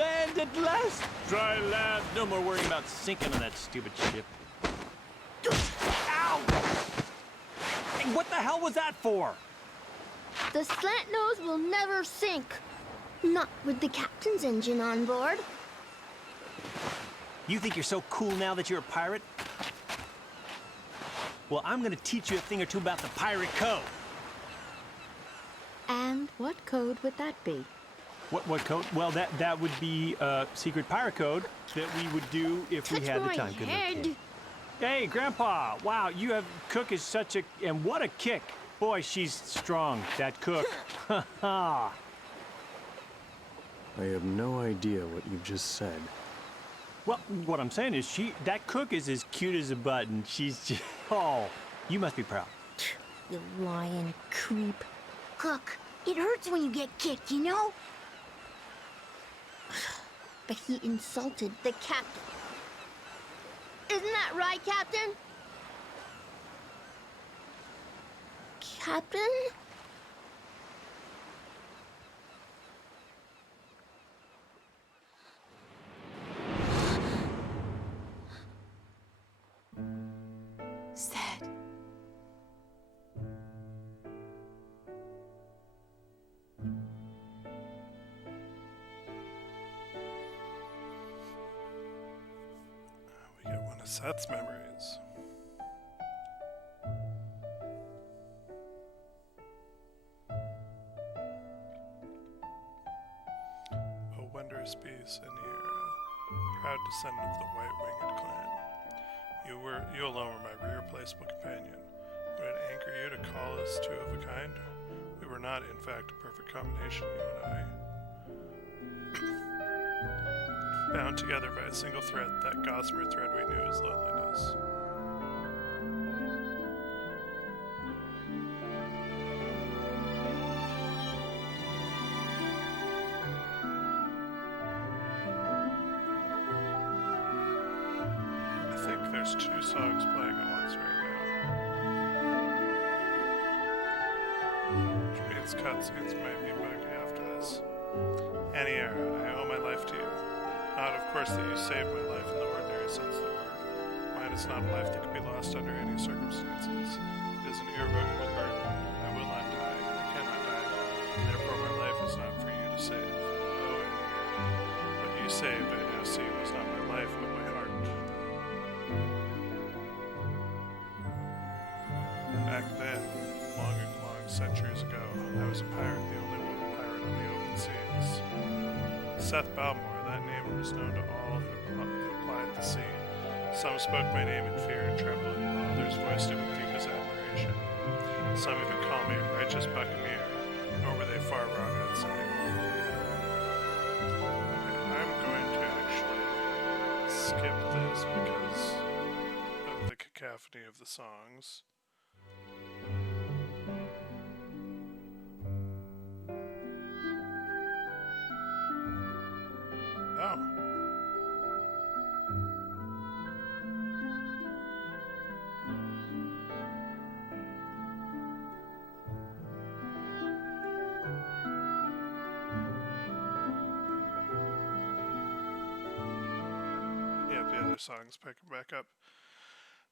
land at last! Dry land. No more worrying about sinking on that stupid ship. Ow! Hey, what the hell was that for? The slant nose will never sink. Not with the captain's engine on board. You think you're so cool now that you're a pirate? Well, I'm gonna teach you a thing or two about the pirate code. And what code would that be? What code? Well, that would be a secret pirate code that we would do if we had the time. Touch my head. Hey, Grandpa! Wow, you have Cook is such a and what a kick! Boy, she's strong. That Cook. Ha ha. I have no idea what you've just said. Well, what I'm saying is that Cook is as cute as a button. She's just, oh, you must be proud. You lying creep. Cook, it hurts when you get kicked, you know? But he insulted the captain. Isn't that right, Captain? Captain? Sad. We get one of Seth's memories. A wondrous beast in here, proud descendant of the white-winged clan. You alone were my irreplaceable companion. Would it anger you to call us two of a kind? We were not, in fact, a perfect combination, you and I. Bound together by a single thread, that gossamer thread we knew as loneliness. I think there's two songs playing at once right now. Which means cutscenes might be buggy after this. Annie, I owe my life to you. Not, of course, that you saved my life in the ordinary sense of the word. Mine is not a life that could be lost under any circumstances. It is an irrevocable burden. I will not die. I cannot die. And therefore my life is not for you to save. Oh, Annie, what you saved, I now see, was not my life, but my heart. Back then, long centuries ago, I was a pirate, the only woman pirate on the open seas. Seth Balmore, that name was known to all who plied the sea. Some spoke my name in fear and trembling, while others voiced it with deepest admiration. Some even called me a righteous buccaneer, nor were they far wrong in saying. Okay, I'm going to actually skip this because of the cacophony of the songs. Oh. Yeah, the other song's picking back up.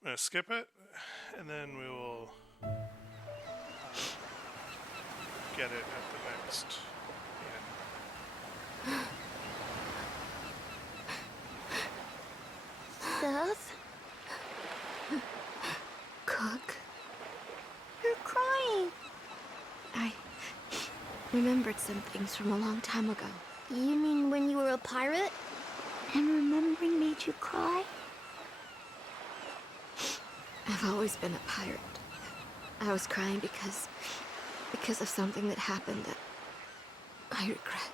I'm going to skip it, and then we will get it at the next end. Seth? Cook? You're crying. I remembered some things from a long time ago. You mean when you were a pirate? And remembering made you cry? I've always been a pirate. I was crying because of something that happened that I regret.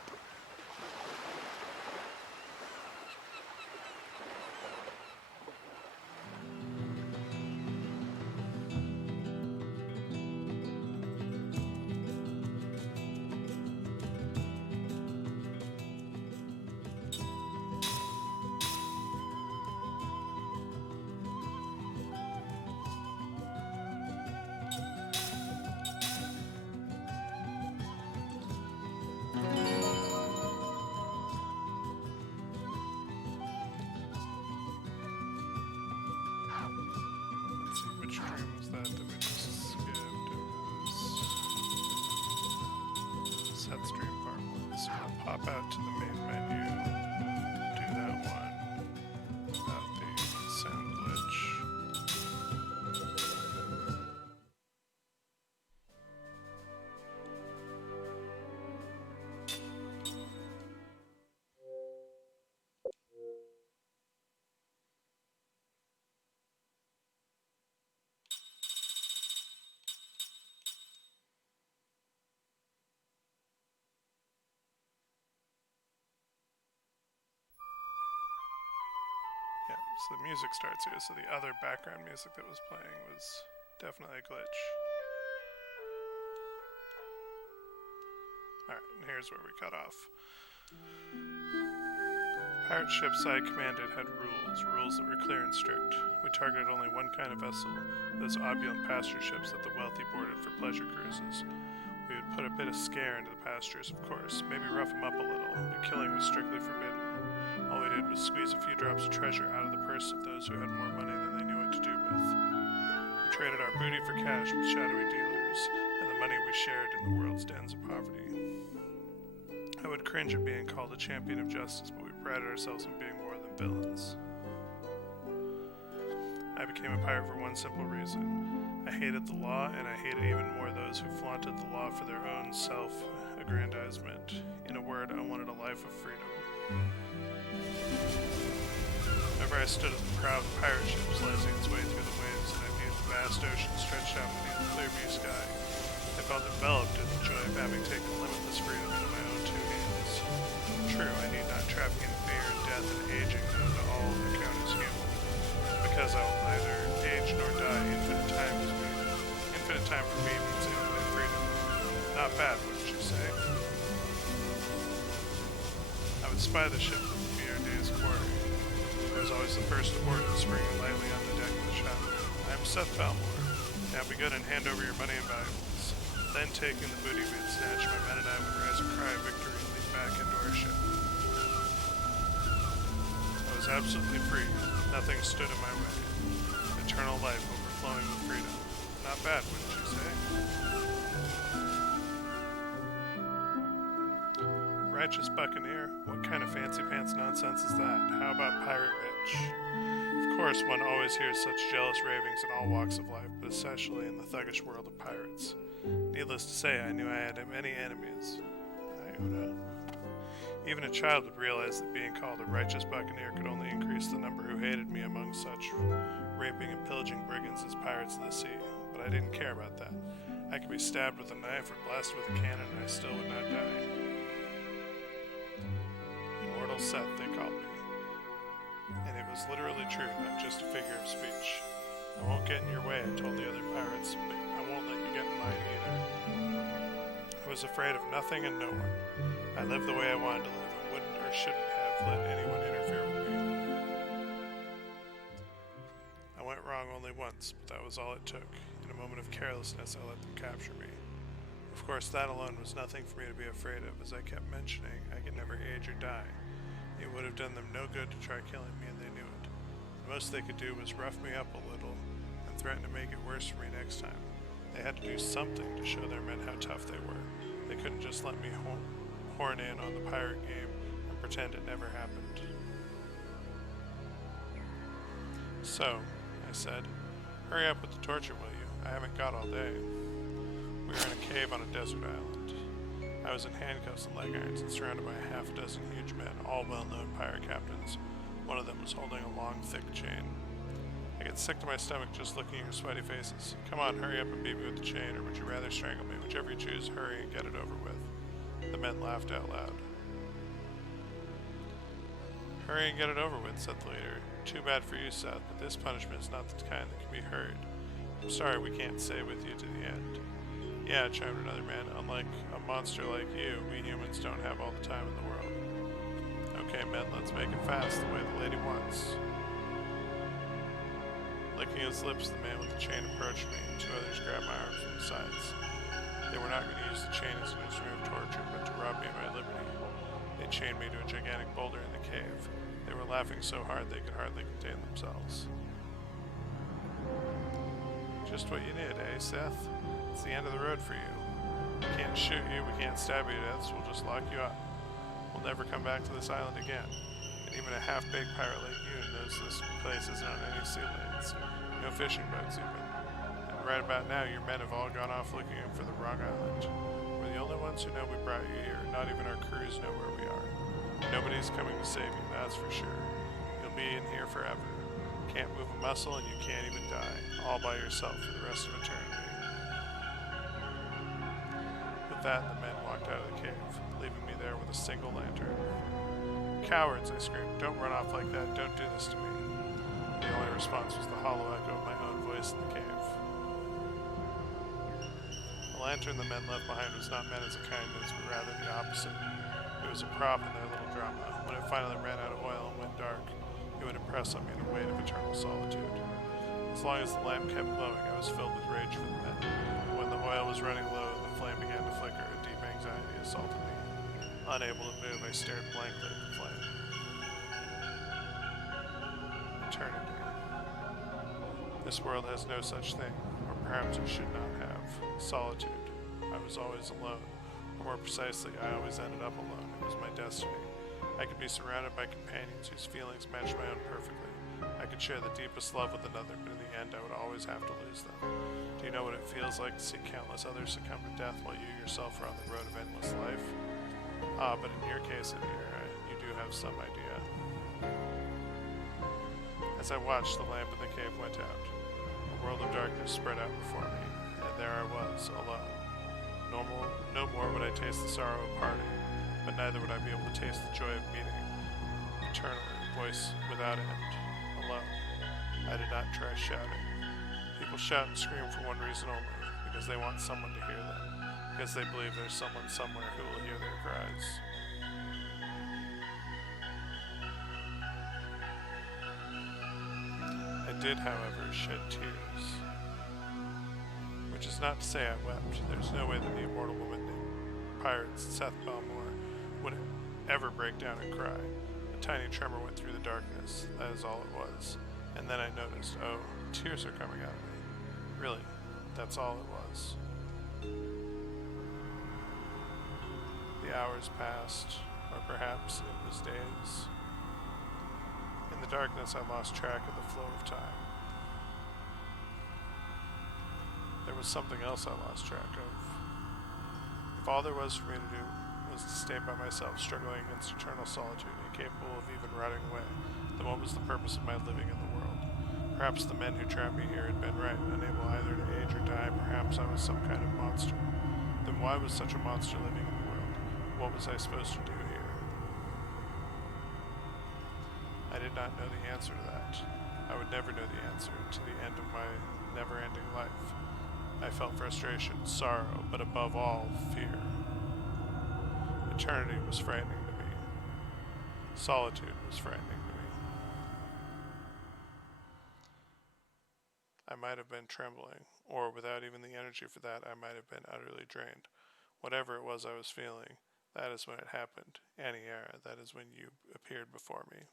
Which dream was that that we just skipped? It was Seth's dream part 1. So we'll pop out to the main menu, do that one without the sound glitch. Yeah, so the music starts here, so the other background music that was playing was definitely a glitch. Alright, and here's where we cut off. The pirate ships I commanded had rules that were clear and strict. We targeted only one kind of vessel, those opulent pasture ships that the wealthy boarded for pleasure cruises. We would put a bit of scare into the passengers, of course, maybe rough them up a little, but killing was strictly forbidden. All we did was squeeze a few drops of treasure out of the purse of those who had more money than they knew what to do with. We traded our booty for cash with shadowy dealers, and the money we shared in the world's dens of poverty. I would cringe at being called a champion of justice, but we prided ourselves on being more than villains. I became a pirate for one simple reason. I hated the law, and I hated even more those who flaunted the law for their own self-aggrandizement. In a word, I wanted a life of freedom. Whenever I stood at the prow of the pirate ship slicing its way through the waves and I viewed the vast ocean stretched out beneath the clear blue sky, I felt enveloped in the joy of having taken limitless freedom into my own two hands. True, I need not traffic in fear, death, and aging known to all who count as human. Because I will neither age nor die, infinite time for me means infinite freedom. Not bad, wouldn't you say? I would spy the ship from Mierday's quarry. I was always the first aboard and springing lightly on the deck of the shop. I am Seth Balmore. Now be good and hand over your money and valuables. Then, taking the booty we had snatched, my men and I would raise a cry of victory and leap back into our ship. I was absolutely free. Nothing stood in my way. Eternal life overflowing with freedom. Not bad, wouldn't you say? Righteous Buccaneer? What kind of fancy-pants nonsense is that? How about Pirate Bitch? Of course, one always hears such jealous ravings in all walks of life, but especially in the thuggish world of pirates. Needless to say, I knew I had many enemies. Even a child would realize that being called a righteous buccaneer could only increase the number who hated me among such raping and pillaging brigands as pirates of the sea. But I didn't care about that. I could be stabbed with a knife or blasted with a cannon and I still would not die. Immortal Seth, they called me. And it was literally true, not just a figure of speech. I won't get in your way, I told the other pirates, but I won't let you get in mine either. I was afraid of nothing and no one. I lived the way I wanted to live and wouldn't or shouldn't have let anyone interfere with me. I went wrong only once, but that was all it took. In a moment of carelessness, I let them capture me. Of course, that alone was nothing for me to be afraid of, as I kept mentioning, I could never age or die. It would have done them no good to try killing me, and they knew it. The most they could do was rough me up a little and threaten to make it worse for me next time. They had to do something to show their men how tough they were. They couldn't just let me horn in on the pirate game and pretend it never happened. So, I said, hurry up with the torture, will you? I haven't got all day. We were in a cave on a desert island. I was in handcuffs and leg irons and surrounded by a half a dozen huge men, all well-known pirate captains. One of them was holding a long, thick chain. I get sick to my stomach just looking at your sweaty faces. Come on, hurry up and beat me with the chain, or would you rather strangle me? Whichever you choose, hurry and get it over with. The men laughed out loud. Hurry and get it over with, said the leader. Too bad for you, Seth, but this punishment is not the kind that can be heard. I'm sorry we can't stay with you to the end. Yeah, chimed another man. Unlike a monster like you, we humans don't have all the time in the world. Okay, men, let's make it fast, the way the lady wants. Licking his lips, the man with the chain approached me, and two others grabbed my arms from the sides. They were not going to use the chain as an instrument of torture, but to rob me of my liberty. They chained me to a gigantic boulder in the cave. They were laughing so hard they could hardly contain themselves. Just what you need, eh, Seth? It's the end of the road for you. We can't shoot you, we can't stab you to death, so we'll just lock you up. We'll never come back to this island again. And even a half-baked pirate like you knows this place isn't on any sea lanes. No fishing boats, even. And right about now, your men have all gone off looking for the wrong island. We're the only ones who know we brought you here. Not even our crews know where we are. Nobody's coming to save you, that's for sure. You'll be in here forever. Can't move a muscle and you can't even die. All by yourself for the rest of eternity. With that, the men walked out of the cave, leaving me there with a single lantern. Cowards, I screamed. Don't run off like that. Don't do this to me. The only response was the hollow echo of my own voice in the cave. The lantern the men left behind was not meant as a kindness, but rather the opposite. It was a prop in their little drama. When it finally ran out of oil and went dark, it would impress on me the weight of eternal solitude. As long as the lamp kept glowing, I was filled with rage for the men. But when the oil was running low and the flame began to flicker, a deep anxiety assaulted me. Unable to move, I stared blankly at the flame. Eternity. This world has no such thing, or perhaps it should not have. Solitude. I was always alone. Or more precisely, I always ended up alone. It was my destiny. I could be surrounded by companions whose feelings matched my own perfectly. I could share the deepest love with another, but in the end I would always have to lose them. Do you know what it feels like to see countless others succumb to death while you yourself are on the road of endless life? Ah, but in your case, Adira, you do have some idea. As I watched, the lamp in the cave went out. A world of darkness spread out before me, and there I was, alone. No more would I taste the sorrow of parting, but neither would I be able to taste the joy of meeting. Eternally, voice without end, alone. I did not try shouting. People shout and scream for one reason only, because they want someone to hear them, because they believe there's someone somewhere who will hear their cries. I did, however, shed tears. Which is not to say I wept. There's no way that the immortal woman named Pirate Seth Belmore would ever break down and cry. A tiny tremor went through the darkness. That is all it was. And then I noticed, oh, tears are coming out of me. Really, that's all it was. The hours passed, or perhaps it was days. In the darkness, I lost track of the flow of time. There was something else I lost track of. If all there was for me to do was to stay by myself, struggling against eternal solitude, incapable of even rotting away, then what was the purpose of my living in the world? Perhaps the men who trapped me here had been right, unable either to age or die. Perhaps I was some kind of monster. Then why was such a monster living in the world? What was I supposed to do here? I did not know the answer to that. I would never know the answer to the end of my never-ending life. I felt frustration, sorrow, but above all, fear. Eternity was frightening to me. Solitude was frightening to me. I might have been trembling, or without even the energy for that, I might have been utterly drained. Whatever it was I was feeling, that is when it happened. Aniara, that is when you appeared before me.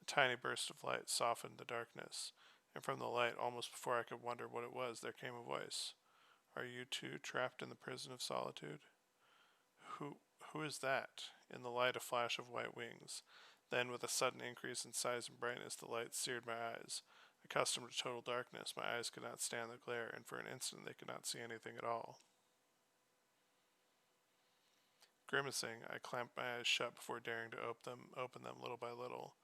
A tiny burst of light softened the darkness, and from the light, almost before I could wonder what it was, there came a voice. Are you too trapped in the prison of solitude? Who is that? In the light, a flash of white wings. Then, with a sudden increase in size and brightness, the light seared my eyes. Accustomed to total darkness, my eyes could not stand the glare, and for an instant they could not see anything at all. Grimacing, I clamped my eyes shut before daring to open them little by little.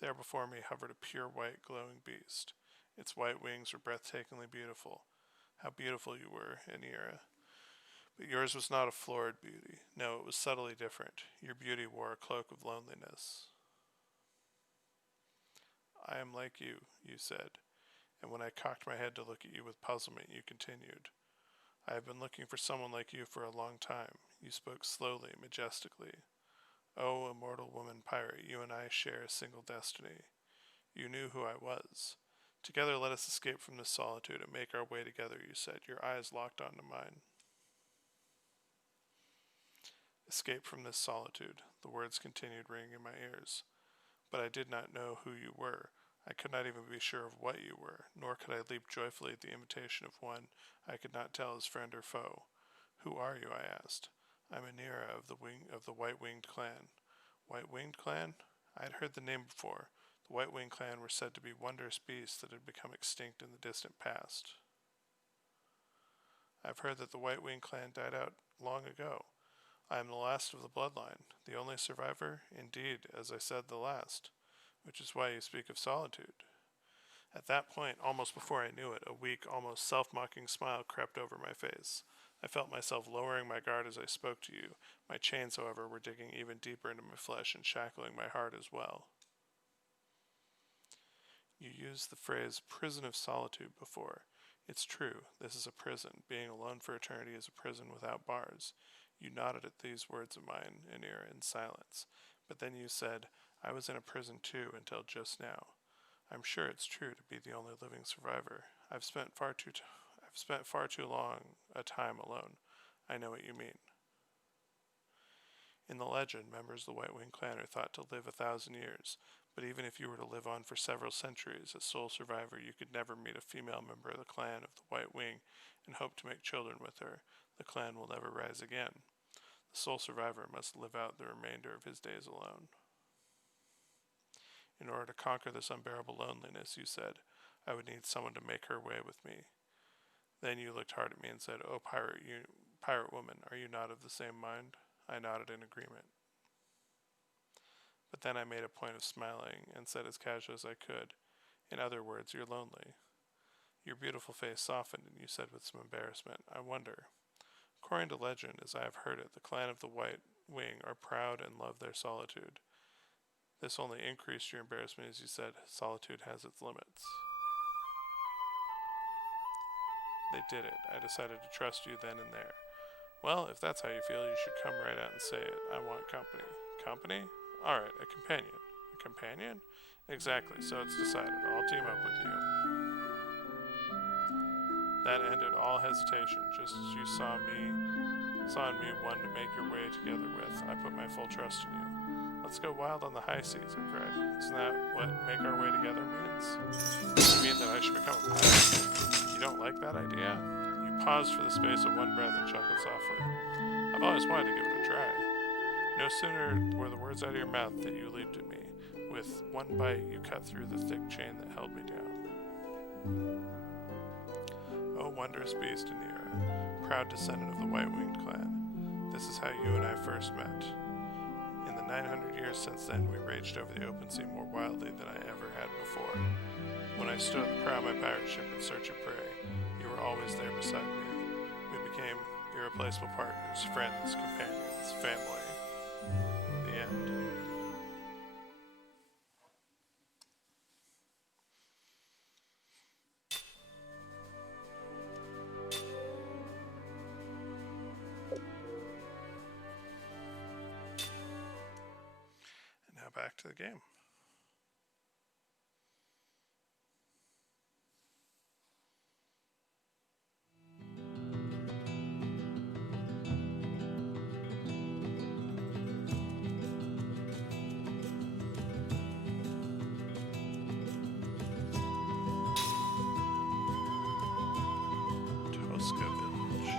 There before me hovered a pure white, glowing beast. Its white wings were breathtakingly beautiful. How beautiful you were, Aniara. But yours was not a florid beauty. No, it was subtly different. Your beauty wore a cloak of loneliness. I am like you said, and when I cocked my head to look at you with puzzlement, you continued. I have been looking for someone like you for a long time. You spoke slowly, majestically. Oh, immortal woman pirate, you and I share a single destiny. You knew who I was. Together let us escape from this solitude and make our way together, you said, your eyes locked onto mine. Escape from this solitude, the words continued ringing in my ears. But I did not know who you were. I could not even be sure of what you were, nor could I leap joyfully at the invitation of one I could not tell as friend or foe. Who are you? I asked. I'm Anira of the White-Winged Clan. White-Winged Clan? I had heard the name before. The White-Winged Clan were said to be wondrous beasts that had become extinct in the distant past. I've heard that the White-Winged Clan died out long ago. I am the last of the bloodline, the only survivor, indeed, as I said, the last, which is why you speak of solitude. At that point, almost before I knew it, a weak, almost self-mocking smile crept over my face. I felt myself lowering my guard as I spoke to you. My chains, however, were digging even deeper into my flesh and shackling my heart as well. You used the phrase prison of solitude before. It's true, this is a prison. Being alone for eternity is a prison without bars. You nodded at these words of mine, Anira, in silence. But then you said, I was in a prison too until just now. I'm sure it's true to be the only living survivor. I've spent far too long a time alone. I know what you mean. In the legend, members of the White-Winged Clan are thought to live 1,000 years, but even if you were to live on for several centuries, as sole survivor, you could never meet a female member of the clan of the White Wing and hope to make children with her. The clan will never rise again. The sole survivor must live out the remainder of his days alone. In order to conquer this unbearable loneliness, you said, I would need someone to make her way with me. Then you looked hard at me and said, Oh, pirate woman, are you not of the same mind? I nodded in agreement. But then I made a point of smiling and said as casually as I could, in other words, you're lonely. Your beautiful face softened and you said with some embarrassment, I wonder. According to legend, as I have heard it, the clan of the White Wing are proud and love their solitude. This only increased your embarrassment as you said, solitude has its limits. They did it. I decided to trust you then and there. Well, if that's how you feel, you should come right out and say it. I want company. Company? Alright, a companion. A companion? Exactly, so it's decided. I'll team up with you. That ended all hesitation, just as you saw in me one to make your way together with. I put my full trust in you. Let's go wild on the high seas, I cried. Isn't that what make our way together means? You mean that I should become a pirate? You don't like that idea? You paused for the space of one breath and chuckled softly. I've always wanted to give it a try. No sooner were the words out of your mouth that you leaped at me. With one bite, you cut through the thick chain that held me down. O wondrous beast, Anira, proud descendant of the White-Winged Clan. This is how you and I first met. In the 900 years since then, we raged over the open sea more wildly than I ever had before. When I stood at the prow of my pirate ship in search of prey, you were always there beside me. We became irreplaceable partners, friends, companions, family. The end. And now back to the game. Tosca Village.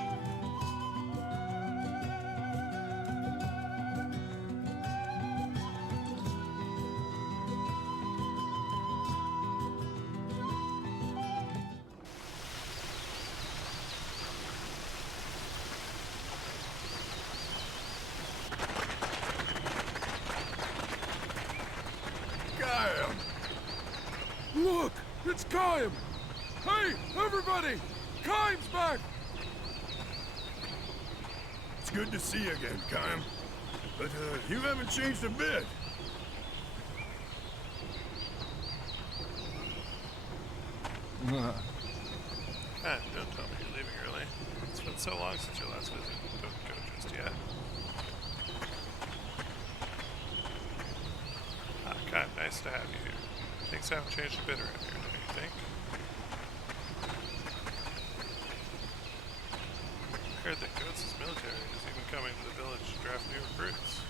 Kyle! Look! It's Kyle! Hey, everybody! Kyle's back! It's good to see you again, Kyle. But, you haven't changed a bit. Don't tell me you're leaving early. It's been so long since your last visit. Don't go just yet. God, nice to have you here. Things haven't changed a bit around here, don't you think? I heard that Goats' military is even coming to the village to draft new recruits.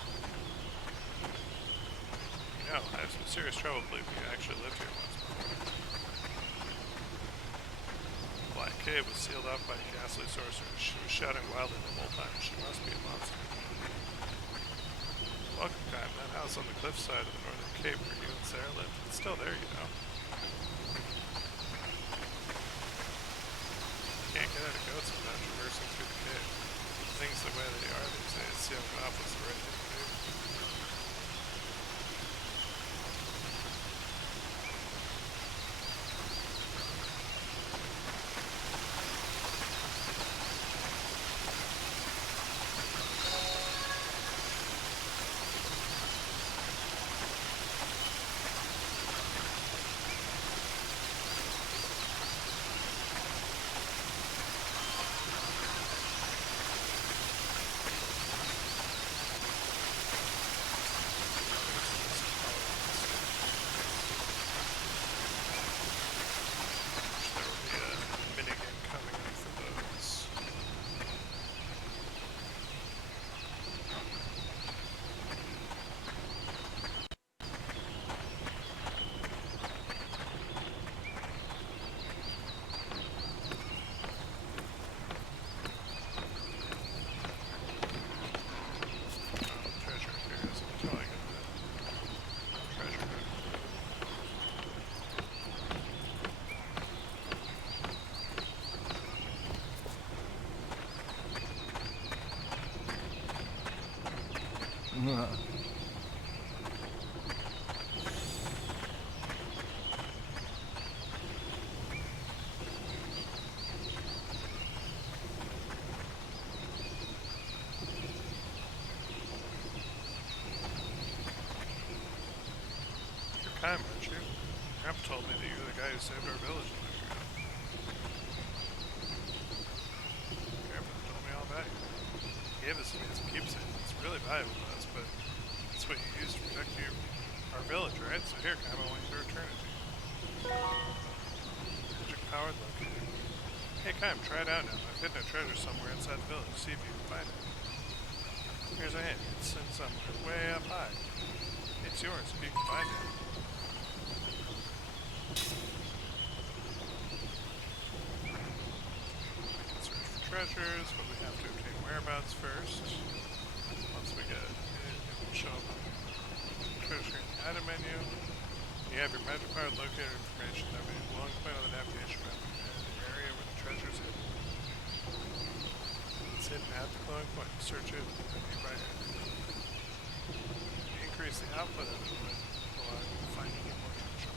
You know, I have some serious trouble believing you actually lived here once before. cave was sealed off by ghastly sorcerers. She was shouting wildly the whole time. She must be a monster. Welcome, Kyle. That house on the cliffside of the northern cape where you and Sarah lived. It's still there, you know. Can't get out of goats without traversing through the cave. Things the way they are these days, sealing off was the right thing to do. Time, aren't you? Grandpa told me that you were the guy who saved our village a week ago. Grandpa told me all about you. He gave this to me as a keepsake. It's really valuable to us, but it's what you use to protect our village, right? So here, Grandpa, I want you to return it to you. Magic powered locator. Hey, Kyle, try it out now. I've hidden a treasure somewhere inside the village. See if you can find it. Here's a hint. It's in somewhere way up high. It's yours if you can find it. Treasures, but we have to obtain whereabouts first. Once we get it, it will show up on the treasure in the item menu. You have your magic powered locator information. That will be a glowing point on the navigation map and the area where the treasure is hidden. It's hidden at the glowing point. Search it in the nearby area. Increase the output of it will allow you to find even more treasure.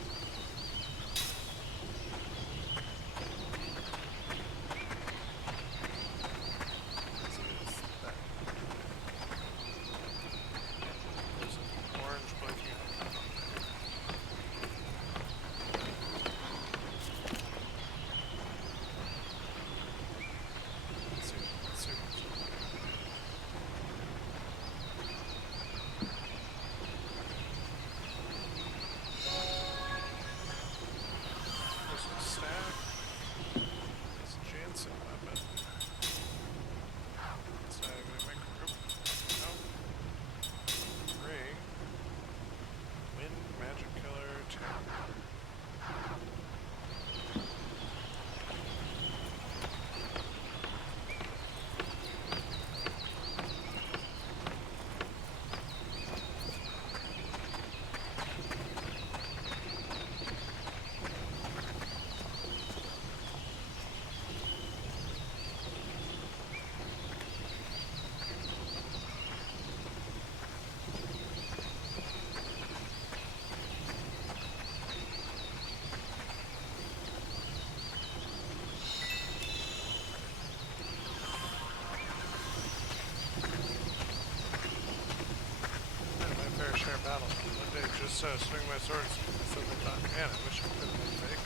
Share battle. One day, just swing my sword, I suddenly thought, man, I wish I could have been fake.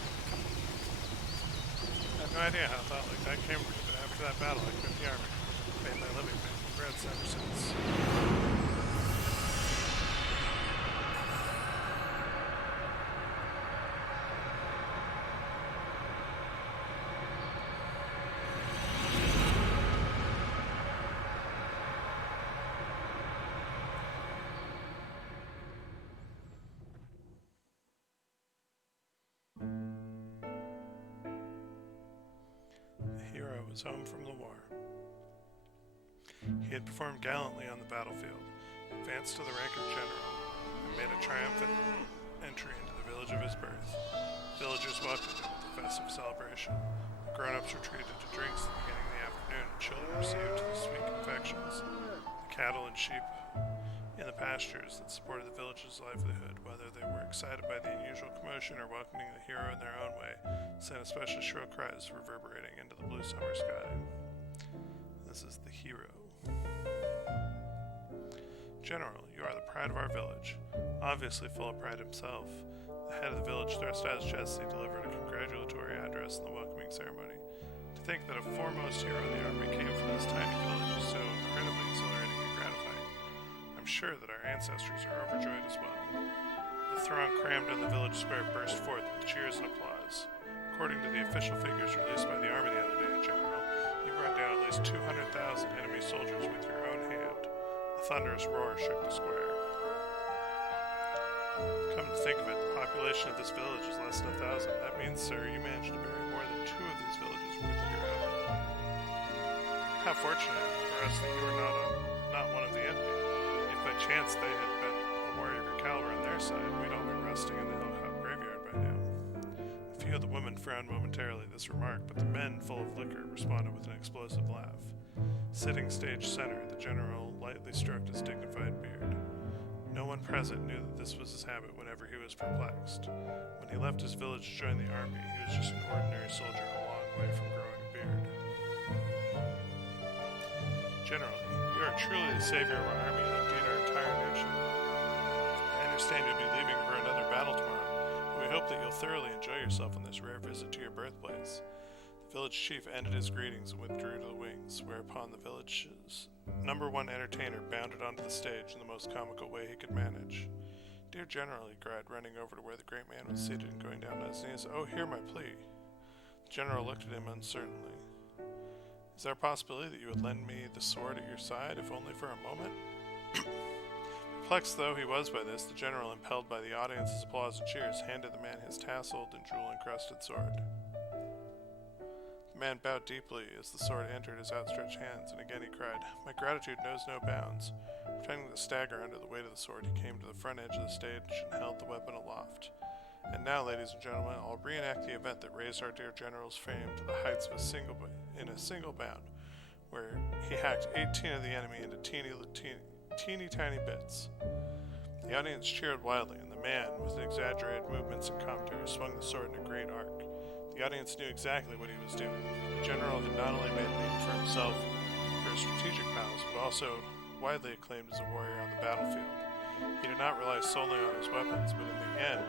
I have no idea how a thought like that came to me, but after that battle, I quit the army. I've made my living making breads ever since. was home from the war. He had performed gallantly on the battlefield, advanced to the rank of general, and made a triumphant entry into the village of his birth. Villagers welcomed him with a festive celebration. The grown-ups were treated to drinks at the beginning of the afternoon, and children received the sweet confections. The cattle and sheep in the pastures that supported the village's livelihood, whether they were excited by the unusual commotion or welcoming the hero in their own way, sent especially shrill cries reverberating into the blue summer sky. This is the hero. General, you are the pride of our village. Obviously full of pride himself, the head of the village thrust out his chest as he delivered a congratulatory address in the welcoming ceremony. To think that a foremost hero in the army came from this tiny village is so incredibly exhilarating and gratifying. I'm sure that our ancestors are overjoyed as well. The throng crammed in the village square burst forth with cheers and applause. According to the official figures released by the army the other day, General, you brought down at least 200,000 enemy soldiers with your own hand. A thunderous roar shook the square. Come to think of it, the population of this village is less than 1,000. That means, sir, you managed to bury more than 2 of these villages worth of your own. How fortunate for us that you were not one of the enemy. If by chance they had been a warrior of your caliber on their side, we'd all be resting in the hilltop graveyard by now. A few of the women frowned momentarily at this remark, but the men, full of liquor, responded with an explosive laugh. Sitting stage center, the general lightly stroked his dignified beard. No one present knew that this was his habit whenever he was perplexed. When he left his village to join the army, he was just an ordinary soldier a long way from growing a beard. Generally, you are truly the savior of our army and indeed our entire nation. I understand you'll be leaving for another battle tomorrow, but we hope that you'll thoroughly enjoy yourself on this rare visit to your birthplace. The village chief ended his greetings and withdrew to the wings, whereupon the village's #1 entertainer bounded onto the stage in the most comical way he could manage. Dear General, he cried, running over to where the great man was seated and going down on his knees. Oh, hear my plea. The general looked at him uncertainly. Is there a possibility that you would lend me the sword at your side, if only for a moment? Perplexed though he was by this, the general, impelled by the audience's applause and cheers, handed the man his tasseled and jewel-encrusted sword. The man bowed deeply as the sword entered his outstretched hands, and again he cried, My gratitude knows no bounds. Pretending to stagger under the weight of the sword, he came to the front edge of the stage and held the weapon aloft. And now, ladies and gentlemen, I'll reenact the event that raised our dear general's fame to the heights of in a single bound, where he hacked 18 of the enemy into teeny tiny bits. The audience cheered wildly, and the man, with exaggerated movements and commentary, swung the sword in a great arc. The audience knew exactly what he was doing. The general had not only made a name for himself for his strategic powers, but also widely acclaimed as a warrior on the battlefield. He did not rely solely on his weapons, but in the end,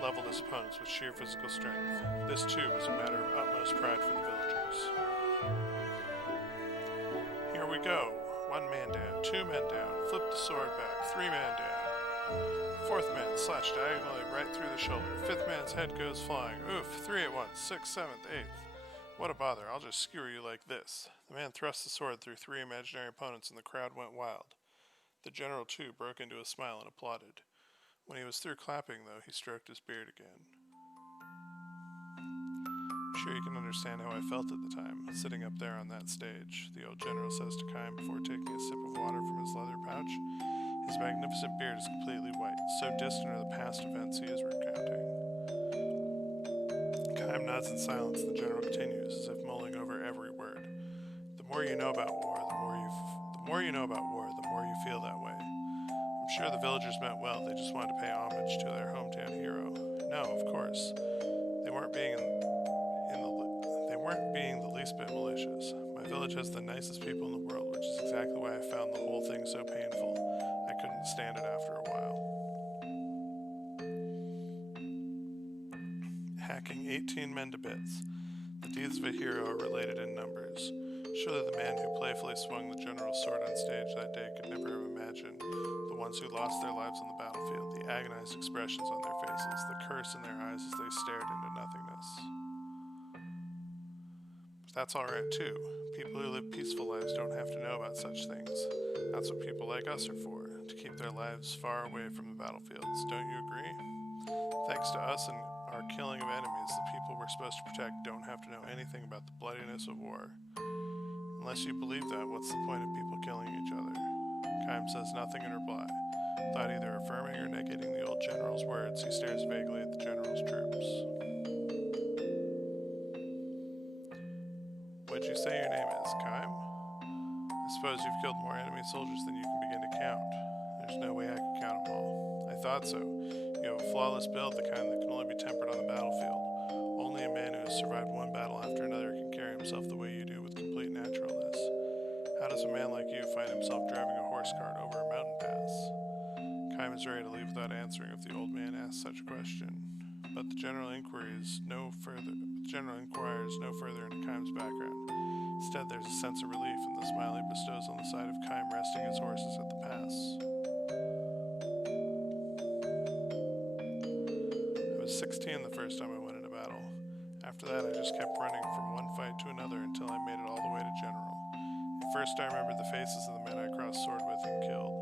leveled his opponents with sheer physical strength. This, too, was a matter of utmost pride for the villagers. Here we go. 1 man down, 2 men down, flip the sword back, 3 men down. 4th man slashed diagonally right through the shoulder. 5th man's head goes flying. Oof, 3 at once, 6th, 7th, 8th. What a bother, I'll just skewer you like this. The man thrust the sword through 3 imaginary opponents and the crowd went wild. The general, too, broke into a smile and applauded. When he was through clapping, though, he stroked his beard again. I'm sure you can understand how I felt at the time, sitting up there on that stage, the old general says to Kime before taking a sip of water from his leather pouch. His magnificent beard is completely white, so distant are the past events he is recounting. Kime nods in silence, and the general continues, as if mulling over every word. The more you know about war, the more you feel that way. I'm sure the villagers meant well, they just wanted to pay homage to their hometown hero. No, of course. They weren't being the least bit malicious. My village has the nicest people in the world, which is exactly why I found the whole thing so painful. I couldn't stand it after a while. Hacking 18 men to bits. The deeds of a hero are related in numbers. Surely the man who playfully swung the general's sword on stage that day could never have imagined the ones who lost their lives on the battlefield, the agonized expressions on their faces, the curse in their eyes as they stared into nothingness. But that's alright too. People who live peaceful lives don't have to know about such things. That's what people like us are for, to keep their lives far away from the battlefields. Don't you agree? Thanks to us and our killing of enemies, the people we're supposed to protect don't have to know anything about the bloodiness of war. Unless you believe that, what's the point of people killing each other? Kaim says nothing in reply. Without either affirming or negating the old general's words, he stares vaguely at the general's troops. What'd you say your name is, Kaim? I suppose you've killed more enemy soldiers than you can begin to count. There's no way I can count them all. I thought so. You have a flawless build, the kind that can only be tempered on the battlefield. Only a man who has survived one battle after another can carry himself the way you do with complete naturalness. How does a man like you find himself driving a horse cart over a mountain pass? Kaim is ready to leave without answering if the old man asks such a question. But the general inquires no further into Kaim's background. Instead, there's a sense of relief in the smile he bestows on the sight of Kaim resting his horses at the pass. I was 16 the first time I went into battle. After that, I just kept running from one fight to another until I made it all the way to general. At first, I remembered the faces of the men I crossed sword with and killed.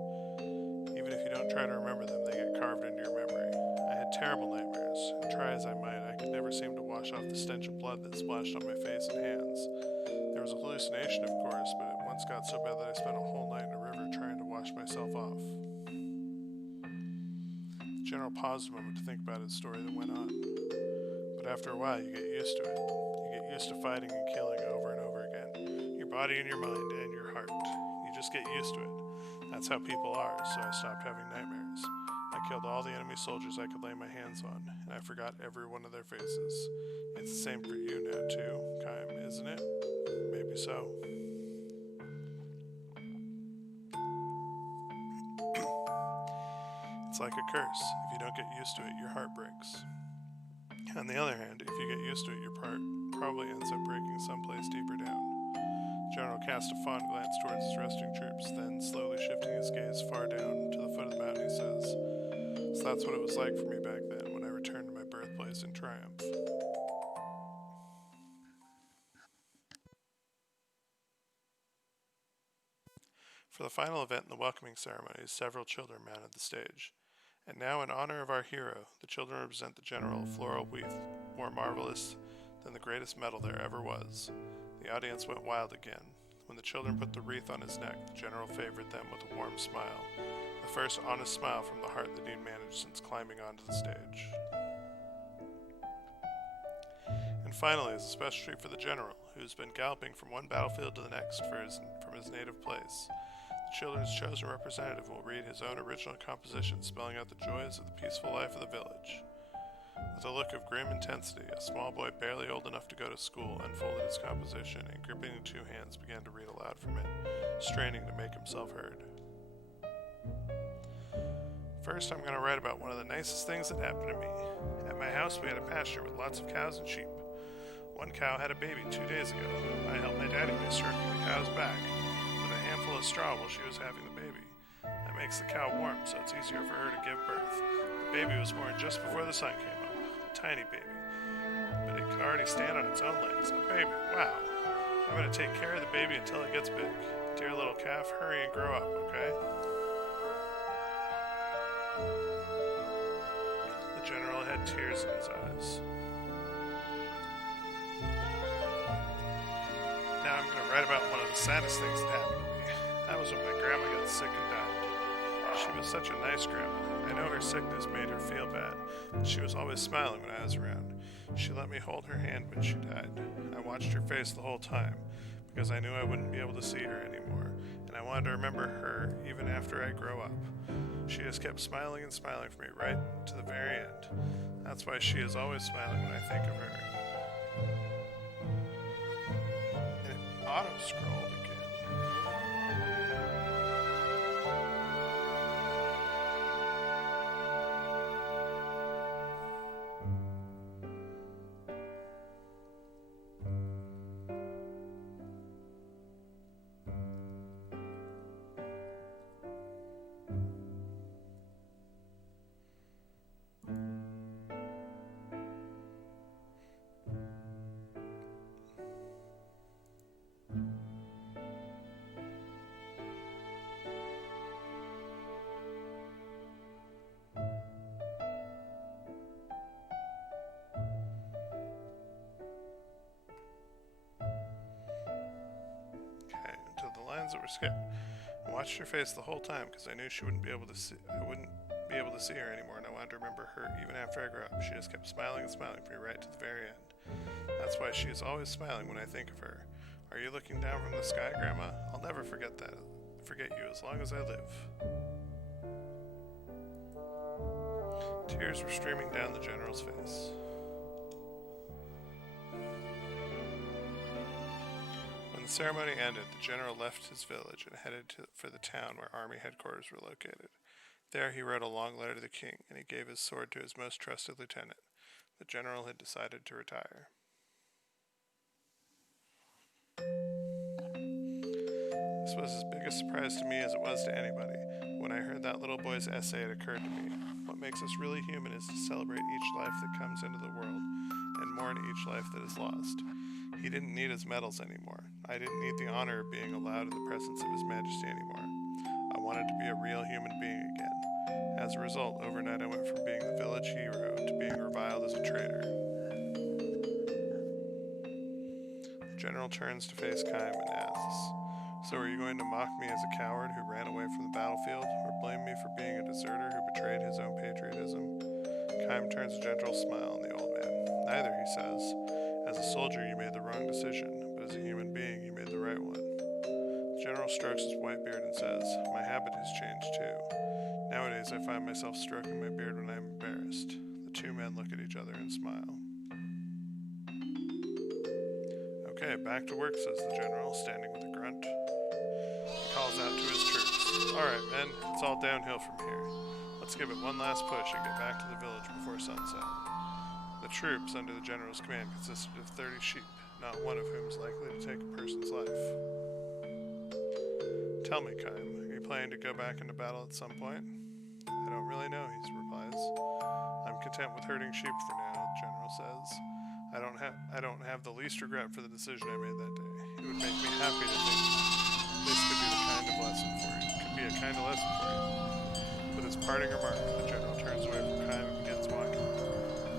Even if you don't try to remember them, they get carved into your memory. I had terrible nightmares, and try as I might, I could never seem to wash off the stench of blood that splashed on my face and hands. There was a hallucination, of course, but it once got so bad that I spent a whole night in a river trying to wash myself off. The general paused a moment to think about his story, then went on. But after a while, you get used to it. You get used to fighting and killing over and over again. Your body and your mind and your heart. You just get used to it. That's how people are, so I stopped having nightmares. I killed all the enemy soldiers I could lay my hands on, and I forgot every one of their faces. It's the same for you now, too, Kaim, isn't it? Maybe so. It's like a curse. If you don't get used to it, your heart breaks. On the other hand, if you get used to it, your heart probably ends up breaking someplace deeper down. The general cast a fond glance towards his resting troops, then, slowly shifting his gaze far down to the foot of the mountain, he says, "So that's what it was like for me back then, when I returned to my birthplace in triumph." For the final event in the welcoming ceremony, several children mounted the stage. And now, in honor of our hero, the children represent the general floral wreath, more marvelous than the greatest medal there ever was. The audience went wild again. When the children put the wreath on his neck, the general favored them with a warm smile, the first honest smile from the heart that he'd managed since climbing onto the stage. And finally, as a special treat for the general, who's been galloping from one battlefield to the next from his native place, the children's chosen representative will read his own original composition spelling out the joys of the peaceful life of the village. With a look of grim intensity, a small boy barely old enough to go to school unfolded his composition and, gripping in two hands, began to read aloud from it, straining to make himself heard. First, I'm going to write about one of the nicest things that happened to me. At my house, we had a pasture with lots of cows and sheep. One cow had a baby 2 days ago. I helped my daddy by stroking the cow's back with a handful of straw while she was having the baby. That makes the cow warm, so it's easier for her to give birth. The baby was born just before the sun came up. A tiny baby. But it could already stand on its own legs. A baby, wow. I'm going to take care of the baby until it gets big. Dear little calf, hurry and grow up, okay? The general had tears in his eyes. Now I'm going to write about one of the saddest things that happened to me. That was when my grandma got sick and died. She was such a nice grandma. I know her sickness made her feel bad, but she was always smiling when I was around. She let me hold her hand when she died. I watched her face the whole time, because I knew I wouldn't be able to see her anymore, and I wanted to remember her even after I grow up. She just kept smiling and smiling for me right to the very end. That's why she is always smiling when I think of her. And it auto-scrolled again. signs that were scared. I watched her face the whole time because I knew I wouldn't be able to see her anymore, and I wanted to remember her even after I grew up. She just kept smiling and smiling for me right to the very end. That's why she is always smiling when I think of her. Are you looking down from the sky, Grandma? I'll never forget you as long as I live. Tears were streaming down the general's face. When the ceremony ended, the general left his village and headed for the town where army headquarters were located. There he wrote a long letter to the king, and he gave his sword to his most trusted lieutenant. The general had decided to retire. This was as big a surprise to me as it was to anybody. When I heard that little boy's essay, it occurred to me. What makes us really human is to celebrate each life that comes into the world, and mourn each life that is lost. He didn't need his medals anymore. I didn't need the honor of being allowed in the presence of His Majesty anymore. I wanted to be a real human being again. As a result, overnight I went from being the village hero to being reviled as a traitor. The general turns to face Kaim and asks, "So are you going to mock me as a coward who ran away from the battlefield, or blame me for being a deserter who betrayed his own patriotism?" Kaim turns a gentle smile on the old man. "Neither," he says. "As a soldier you made the wrong decision, but as a human being you made the right one." The general strokes his white beard and says, "My habit has changed too. Nowadays I find myself stroking my beard when I am embarrassed." The two men look at each other and smile. "Okay, back to work," says the general, standing with a grunt. He calls out to his troops. "All right, men, it's all downhill from here. Let's give it one last push and get back to the village before sunset." The troops, under the general's command, consisted of 30 sheep, not one of whom is likely to take a person's life. "Tell me, Kaim, are you planning to go back into battle at some point?" "I don't really know," he replies. "I'm content with herding sheep for now," the general says. I don't have the least regret for the decision I made that day. It would make me happy to think this could be a kind of lesson for you. With his parting remark, the general turns away from Kaim and begins walking.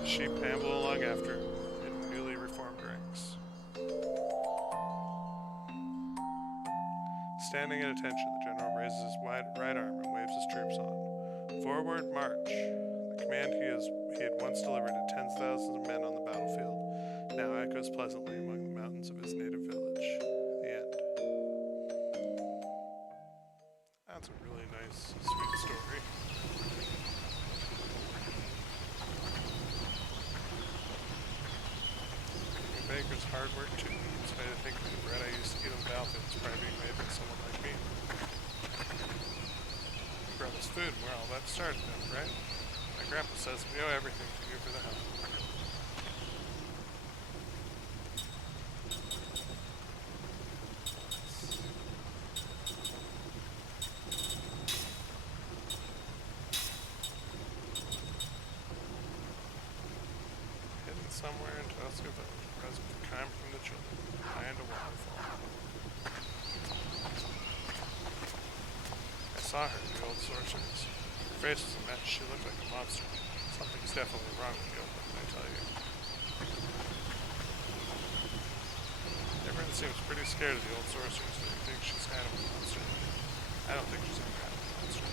The sheep amble along after him in newly reformed ranks. Standing at attention, the general raises his right arm and waves his troops on. "Forward, march!" The command he had once delivered to tens of thousands of men on the battlefield now echoes pleasantly among the mountains of his native village. The end. That's a really nice, sweet story. Baker's hard work too. It's made to think of the bread I used to eat on the battlefield is probably being made by someone like me. We brought us food and where all that started, right? My grandpa says we owe everything to you for the help. Hidden somewhere in Tosca Village. Present for Kaim from the children, behind a waterfall. I saw her, the old sorceress. Her face was a mess. She looked like a monster. Something's definitely wrong with the old woman, I tell you. Everyone seems pretty scared of the old sorceress. Do you think she's kind of a monster? I don't think she's any kind of a monster.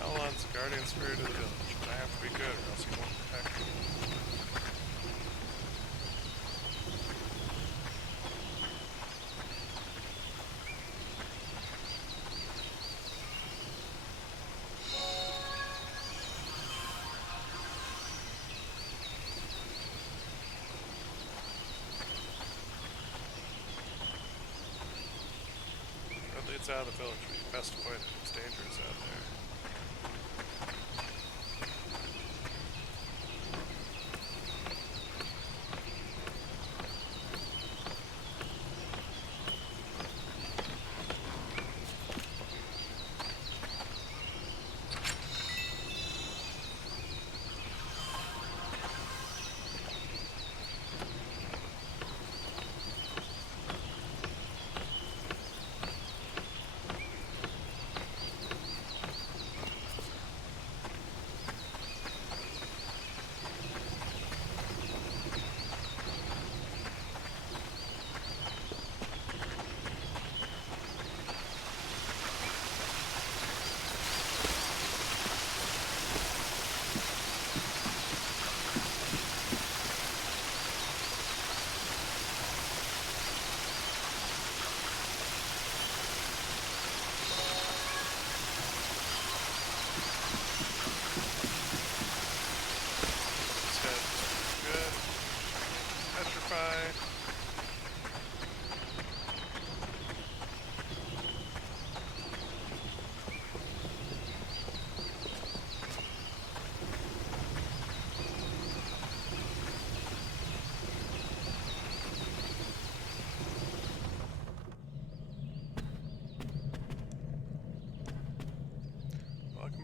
Kel'Lon's the guardian spirit of the village, but I have to be good or else he won't protect me. Road leads out of the village, but you best avoid it. It's dangerous out there.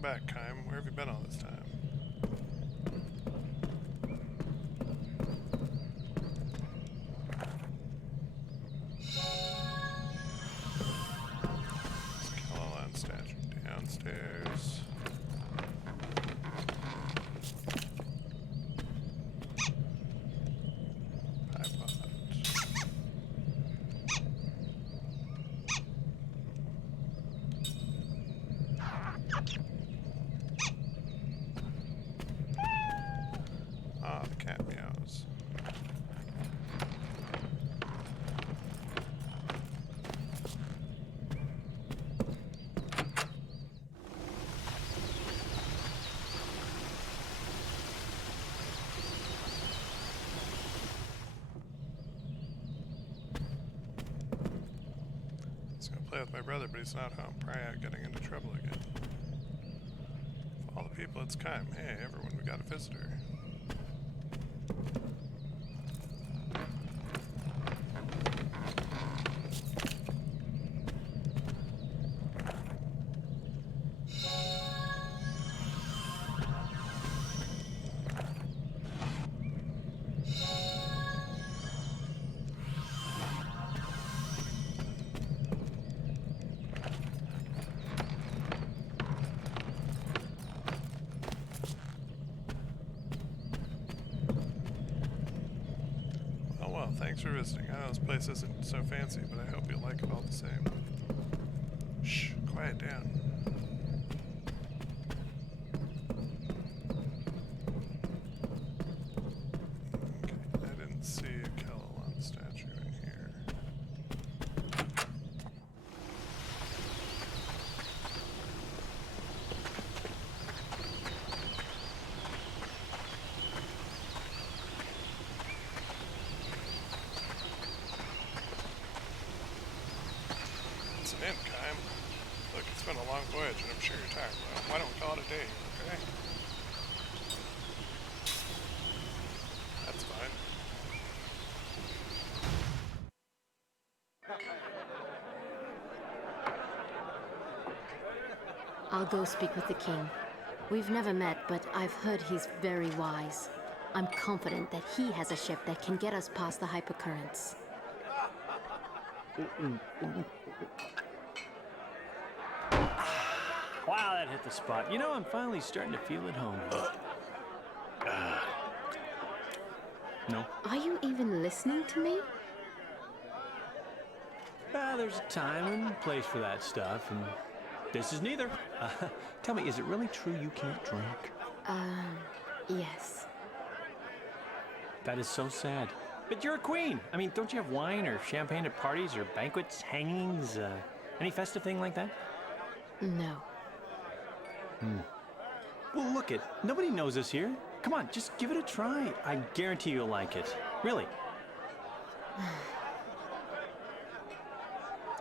back, Kym. Where have you been all this time? Skeletron statue downstairs. iPod. Ah, the cat meows. I was gonna play with my brother, but he's not home. Probably out getting into trouble again. For all the people, it's Kym. Hey, everyone, we got a visitor. Oh well, thanks for visiting. I know this place isn't so fancy, but I hope you'll like it all the same. Shh, quiet down. Okay, I didn't see a Kellalon statue in here. It's an inn, Kym. Look, it's been a long voyage, and I'm sure you're tired. Well, why don't we call it a day, okay? That's fine. I'll go speak with the king. We've never met, but I've heard he's very wise. I'm confident that he has a ship that can get us past the hypercurrents. Wow, that hit the spot. You know, I'm finally starting to feel at home. No? Are you even listening to me? There's a time and place for that stuff, and this is neither. Tell me, is it really true you can't drink? Yes. That is so sad. But you're a queen. I mean, don't you have wine or champagne at parties or banquets, hangings, any festive thing like that? No. Well, look it. Nobody knows this here. Come on, just give it a try. I guarantee you'll like it. Really.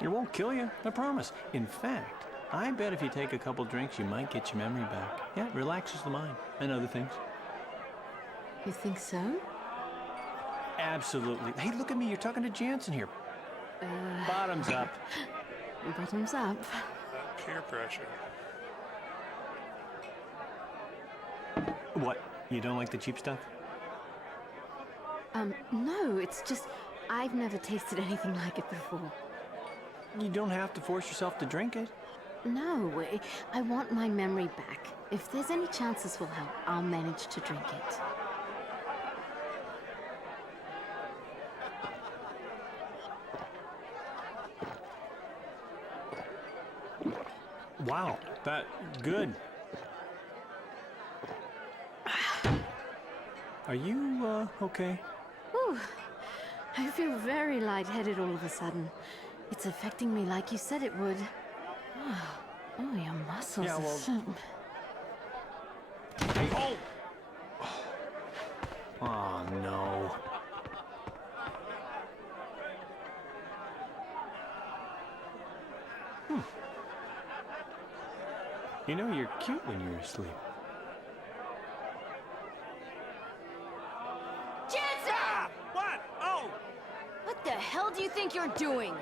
It won't kill you, I promise. In fact, I bet if you take a couple drinks, you might get your memory back. Yeah, it relaxes the mind and other things. You think so? Absolutely. Hey, look at me. You're talking to Jansen here. Bottoms up. Bottoms up. That peer pressure. What? You don't like the cheap stuff? No, it's just I've never tasted anything like it before. You don't have to force yourself to drink it. No, I want my memory back. If there's any chance this will help, I'll manage to drink it. Wow, that good. Are you, okay? Whew. I feel very lightheaded all of a sudden. It's affecting me like you said it would. Oh, your muscles Yeah, are well- so... Hey, oh! Oh, no. You know, you're cute when you're asleep. Jansen! Ah! What? Oh! What the hell do you think you're doing?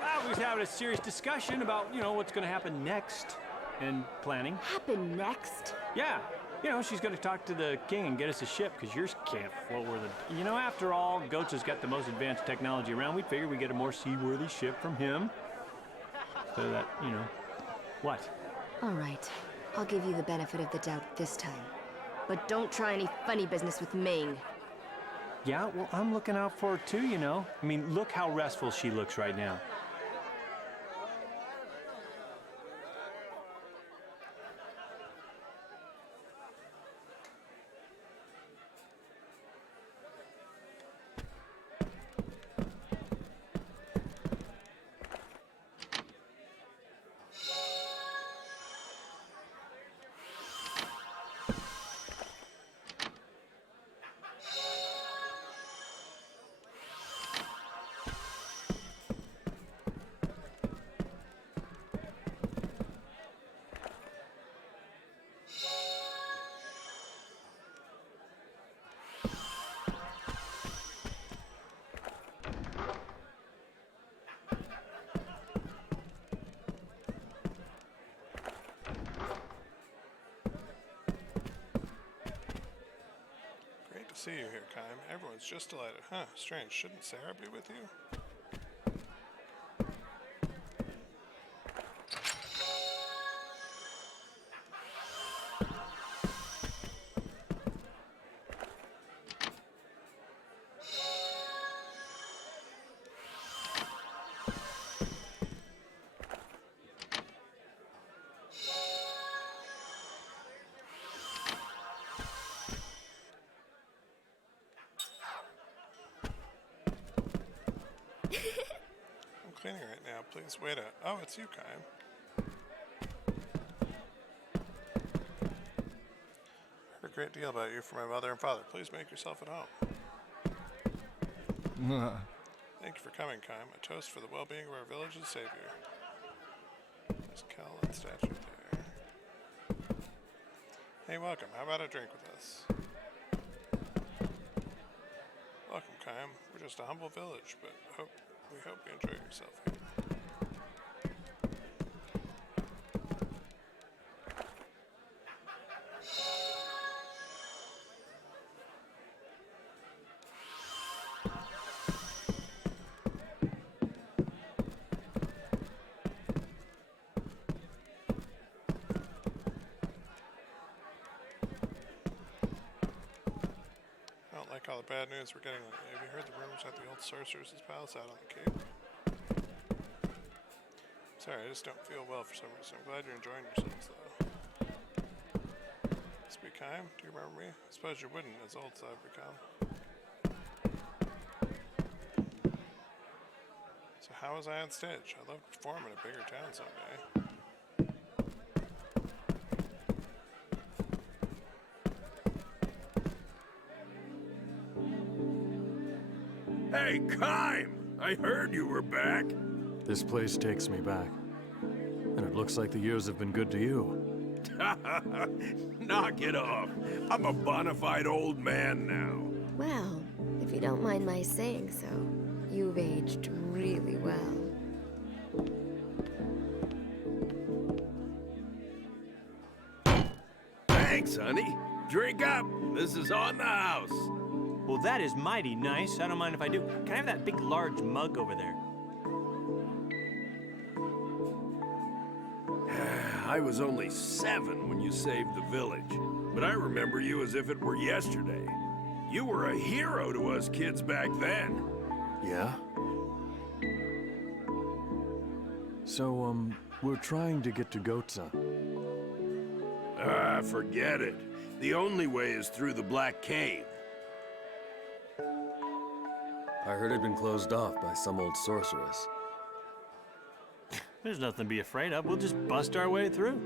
Well, we was having a serious discussion about, what's going to happen next. and planning. Happen next? Yeah. You know, she's going to talk to the king and get us a ship, because yours can't float where the... You know, after all, Goats has got the most advanced technology around. We figured we'd get a more seaworthy ship from him. So that, you know... What? All right. I'll give you the benefit of the doubt this time. But don't try any funny business with Ming. Yeah, well, I'm looking out for her too, you know. I mean, look how restful she looks right now. See you here, Kime. Everyone's just delighted. Huh, strange. Shouldn't Sarah be with you? I'm cleaning right now. Please wait a... Oh, it's you, Kime. Heard a great deal about you from my mother and father. Please make yourself at home. Thank you for coming, Kime. A toast for the well-being of our village's savior. There's Kel and statue there. Hey, welcome. How about a drink with us? Welcome, Kime. We're just a humble village, but we hope you enjoy yourself here. I don't like all the bad news we're getting lately. Have you heard the rumors at the old sorceress's palace out on the Cape? Sorry, I just don't feel well for some reason. I'm glad you're enjoying yourselves, though. Speak Kime, do you remember me? I suppose you wouldn't, as old as I've become. So how was I on stage? I'd love to perform in a bigger town someday. Hey, Kime! I heard you were back. This place takes me back. And it looks like the years have been good to you. Knock it off. I'm a bona fide old man now. Well, if you don't mind my saying so, you've aged really well. Thanks, honey. Drink up. This is on the house. Well, that is mighty nice. I don't mind if I do. Can I have that big, large mug over there? I was only 7 when you saved the village, but I remember you as if it were yesterday. You were a hero to us kids back then. Yeah? So, we're trying to get to Goatsa. Ah, forget it. The only way is through the Black Cave. I heard it'd been closed off by some old sorceress. There's nothing to be afraid of. We'll just bust our way through.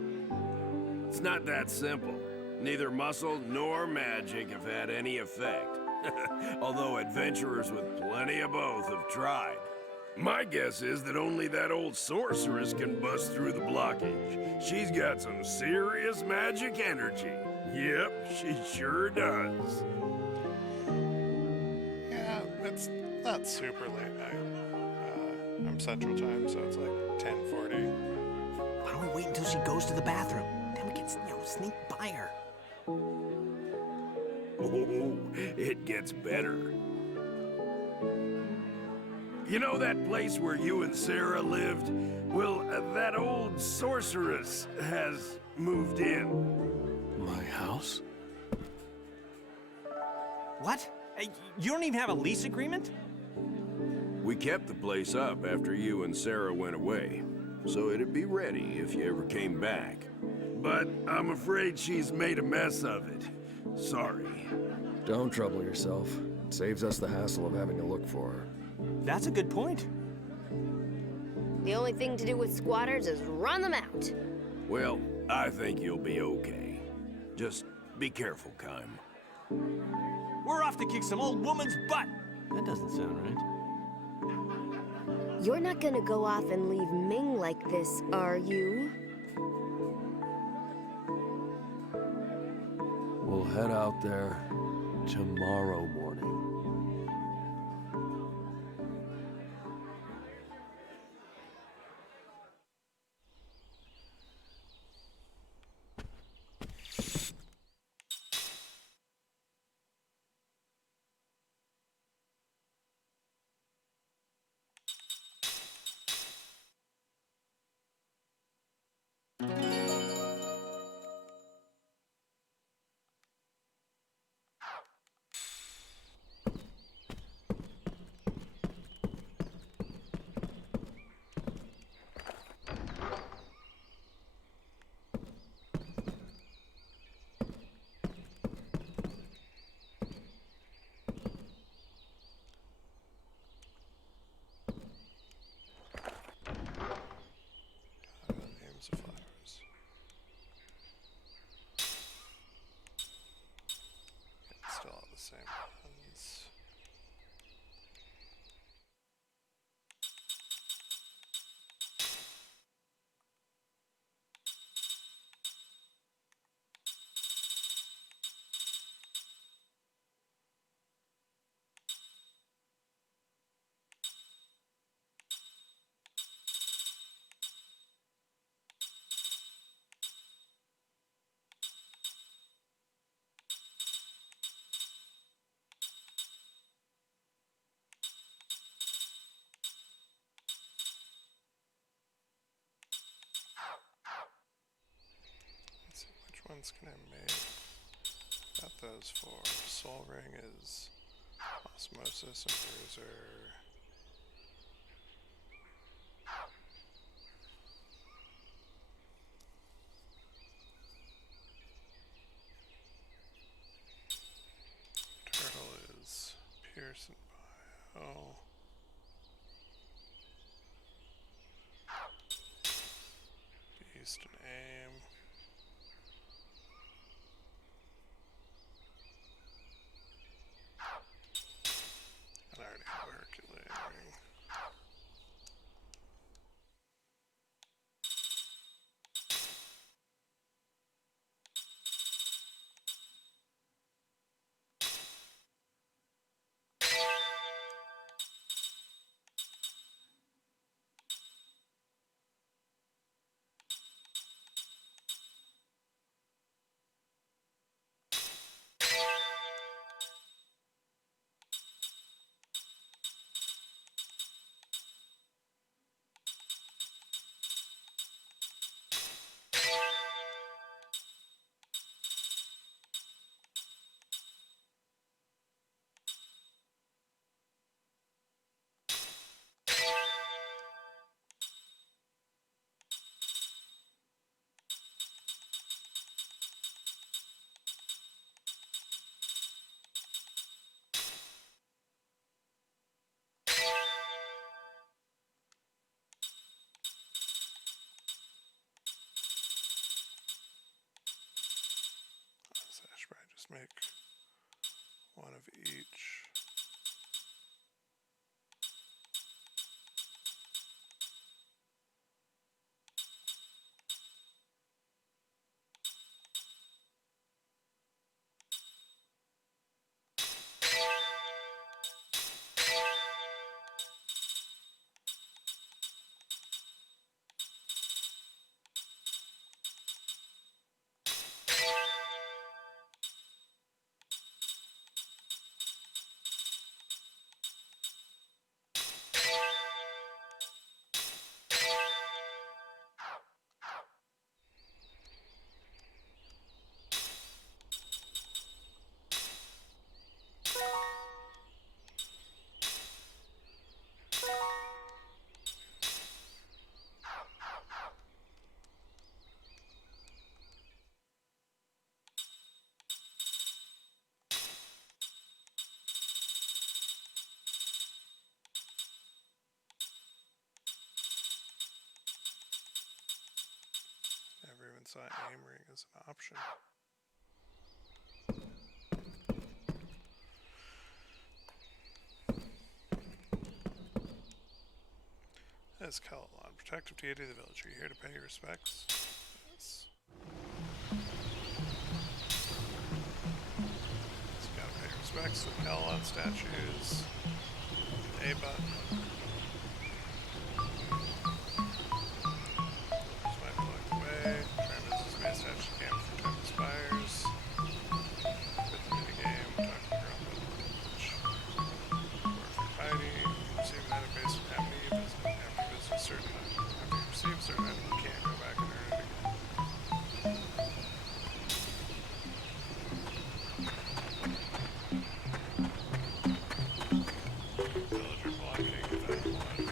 It's not that simple. Neither muscle nor magic have had any effect. Although adventurers with plenty of both have tried. My guess is that only that old sorceress can bust through the blockage. She's got some serious magic energy. Yep, she sure does. Yeah, it's not super late night. I'm Central Time, so it's like 10:40. Why don't we wait until she goes to the bathroom? Then we can, sneak by her. Oh, it gets better. You know that place where you and Sarah lived? Well, that old sorceress has moved in. My house? What? You don't even have a lease agreement? We kept the place up after you and Sarah went away, so it'd be ready if you ever came back. But I'm afraid she's made a mess of it. Sorry. Don't trouble yourself. It saves us the hassle of having to look for her. That's a good point. The only thing to do with squatters is run them out. Well, I think you'll be okay. Just be careful, Kime. We're off to kick some old woman's butt. That doesn't sound right. You're not gonna go off and leave Ming like this, are you? We'll head out there tomorrow morning. Names of flowers. It's still all the same ones. Let's see, which ones can I make? Got those four. Soul Ring is Osmosis and Bruiser. Turtle is Pierce and Bio. Beast and Aim. And I already have a Herculean ring. saw aim ring as an option. As Calalon, protective deity of the village. Are you here to pay your respects? Yes. Just gotta pay respects to the Calalon statues. A button. Swipe select away. Try and visit this main statue camp for time expires. With the minigame, talk to the girl about the village. Work for fighting. Receive an item based on how many you visit. After you visit a certain item. After you receive a certain item, you can't go back and earn it again. Villager blocking that one.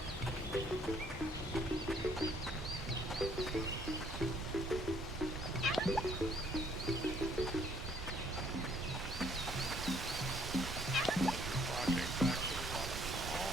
Blocking back to the waterfall.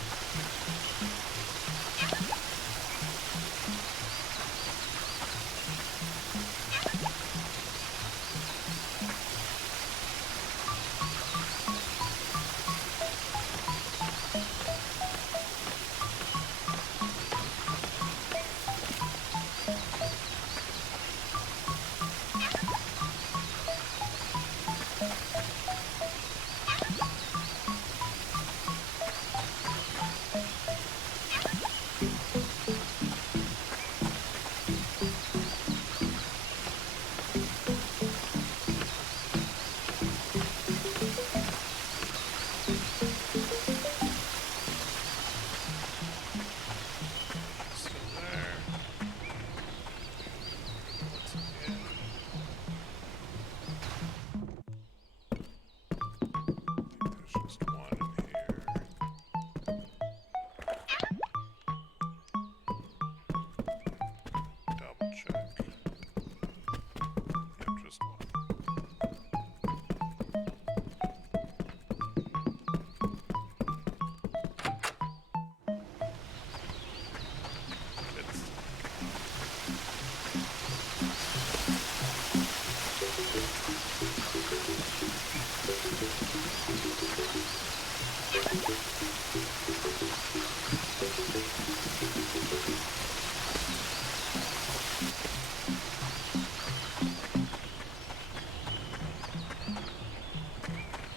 Still there. Once again. There's just one in here. Double check. Yep, just one.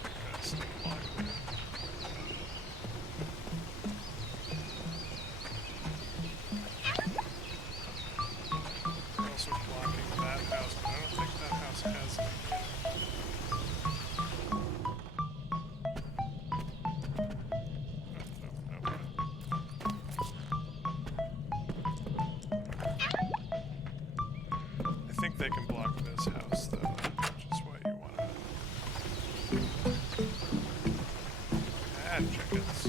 It's gotta stick along there. We're also blocking that house, but I don't think that house has it. I think they can block this house, though, which is what you wanted. And chickens.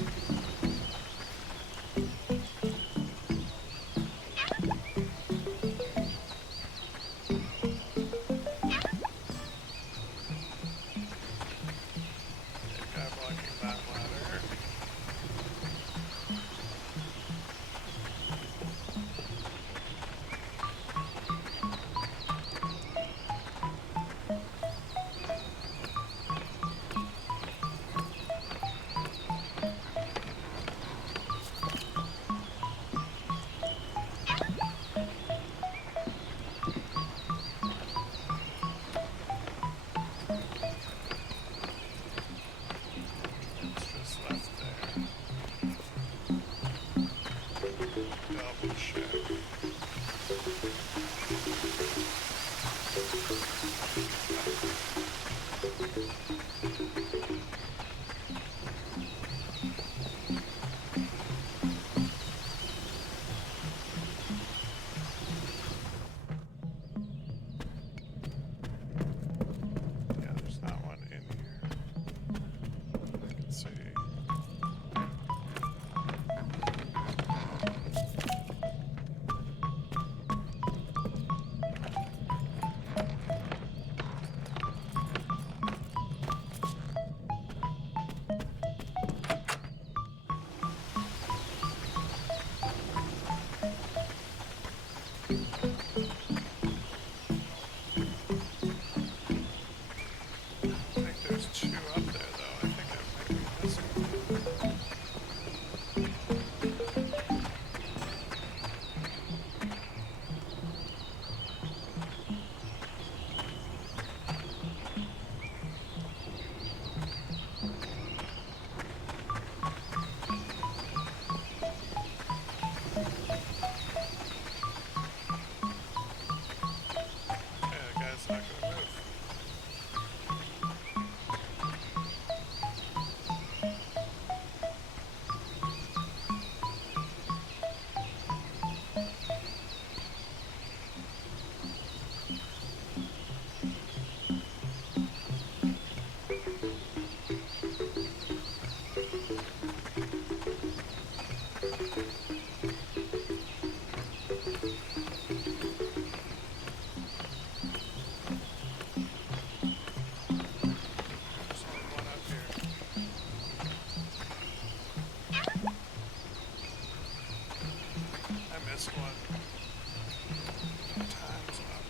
Guy blocking that ladder. It's just left there. Double check. Yeah, there's not one in here. I can see. missed one. Time's up.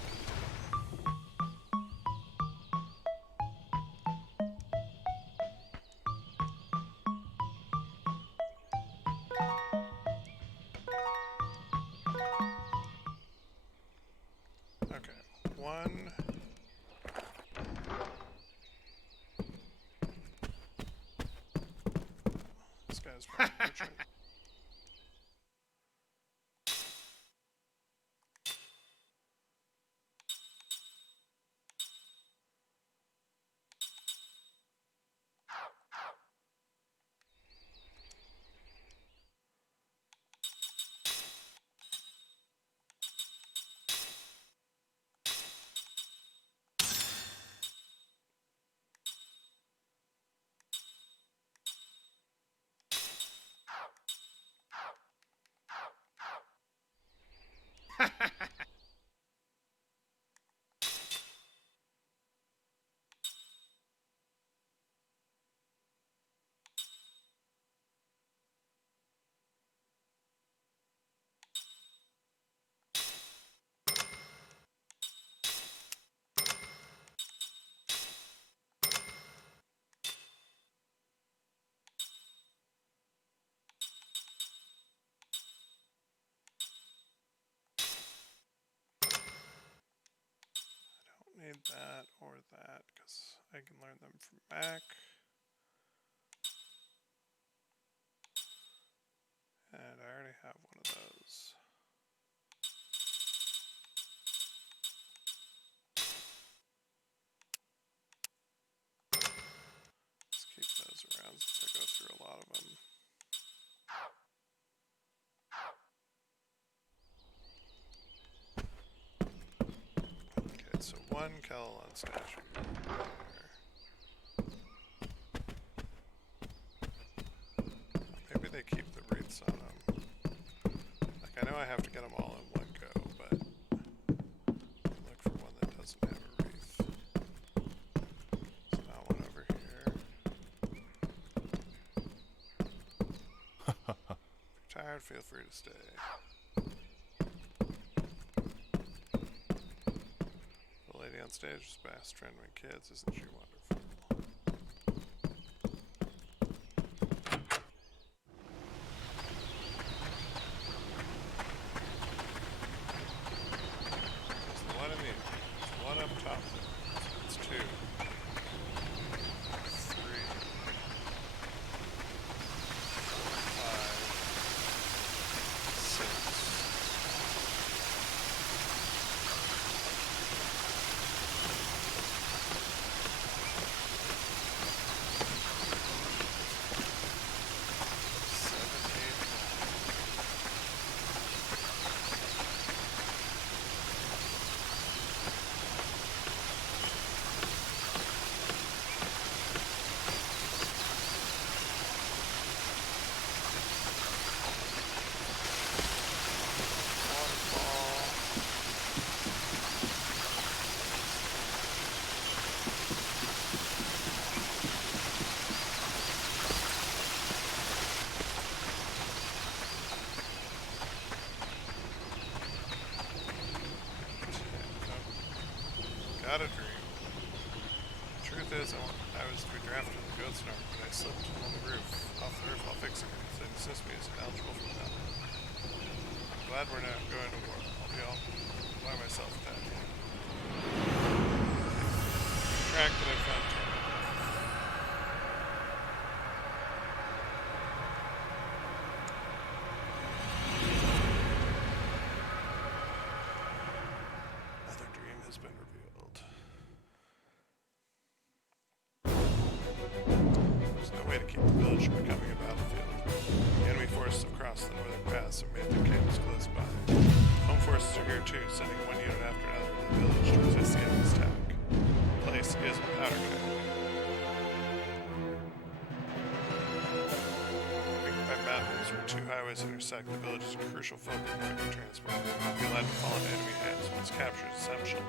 Okay, one. This guy's probably butchered. Need that or that because I can learn them from Mac. And I already have one of those. Let's keep those around since I go through a lot of them. Okay, so one Kellan statue. Maybe they keep the wreaths on them. Like, I know I have to get them all in one go, but look for one that doesn't have a wreath. There's not one over here. If you're tired, feel free to stay. The lady on stage was best friend when kids, isn't she wonderful? There's the one in the there's the one up top there. It's two. 3. 5. 6. Got a dream. The truth is, I was to be drafted in the goat snark, but I slipped on the roof, off the roof while fixing it. They dismissed me as ineligible for that. I'm glad we're not going to war. I'll be all by myself at that. Track that I found. Another dream has been revealed. There's no way to keep the village from becoming a battlefield. The enemy forces have crossed the northern pass and made their camps close by. Home forces are here too, sending one unit after another to the village to resist the enemy's attack. The place is a powder keg. Linked by mountains where 2 highways intersect, the village is a crucial focal point for transport. Be allowed to fall into enemy hands once captured is essential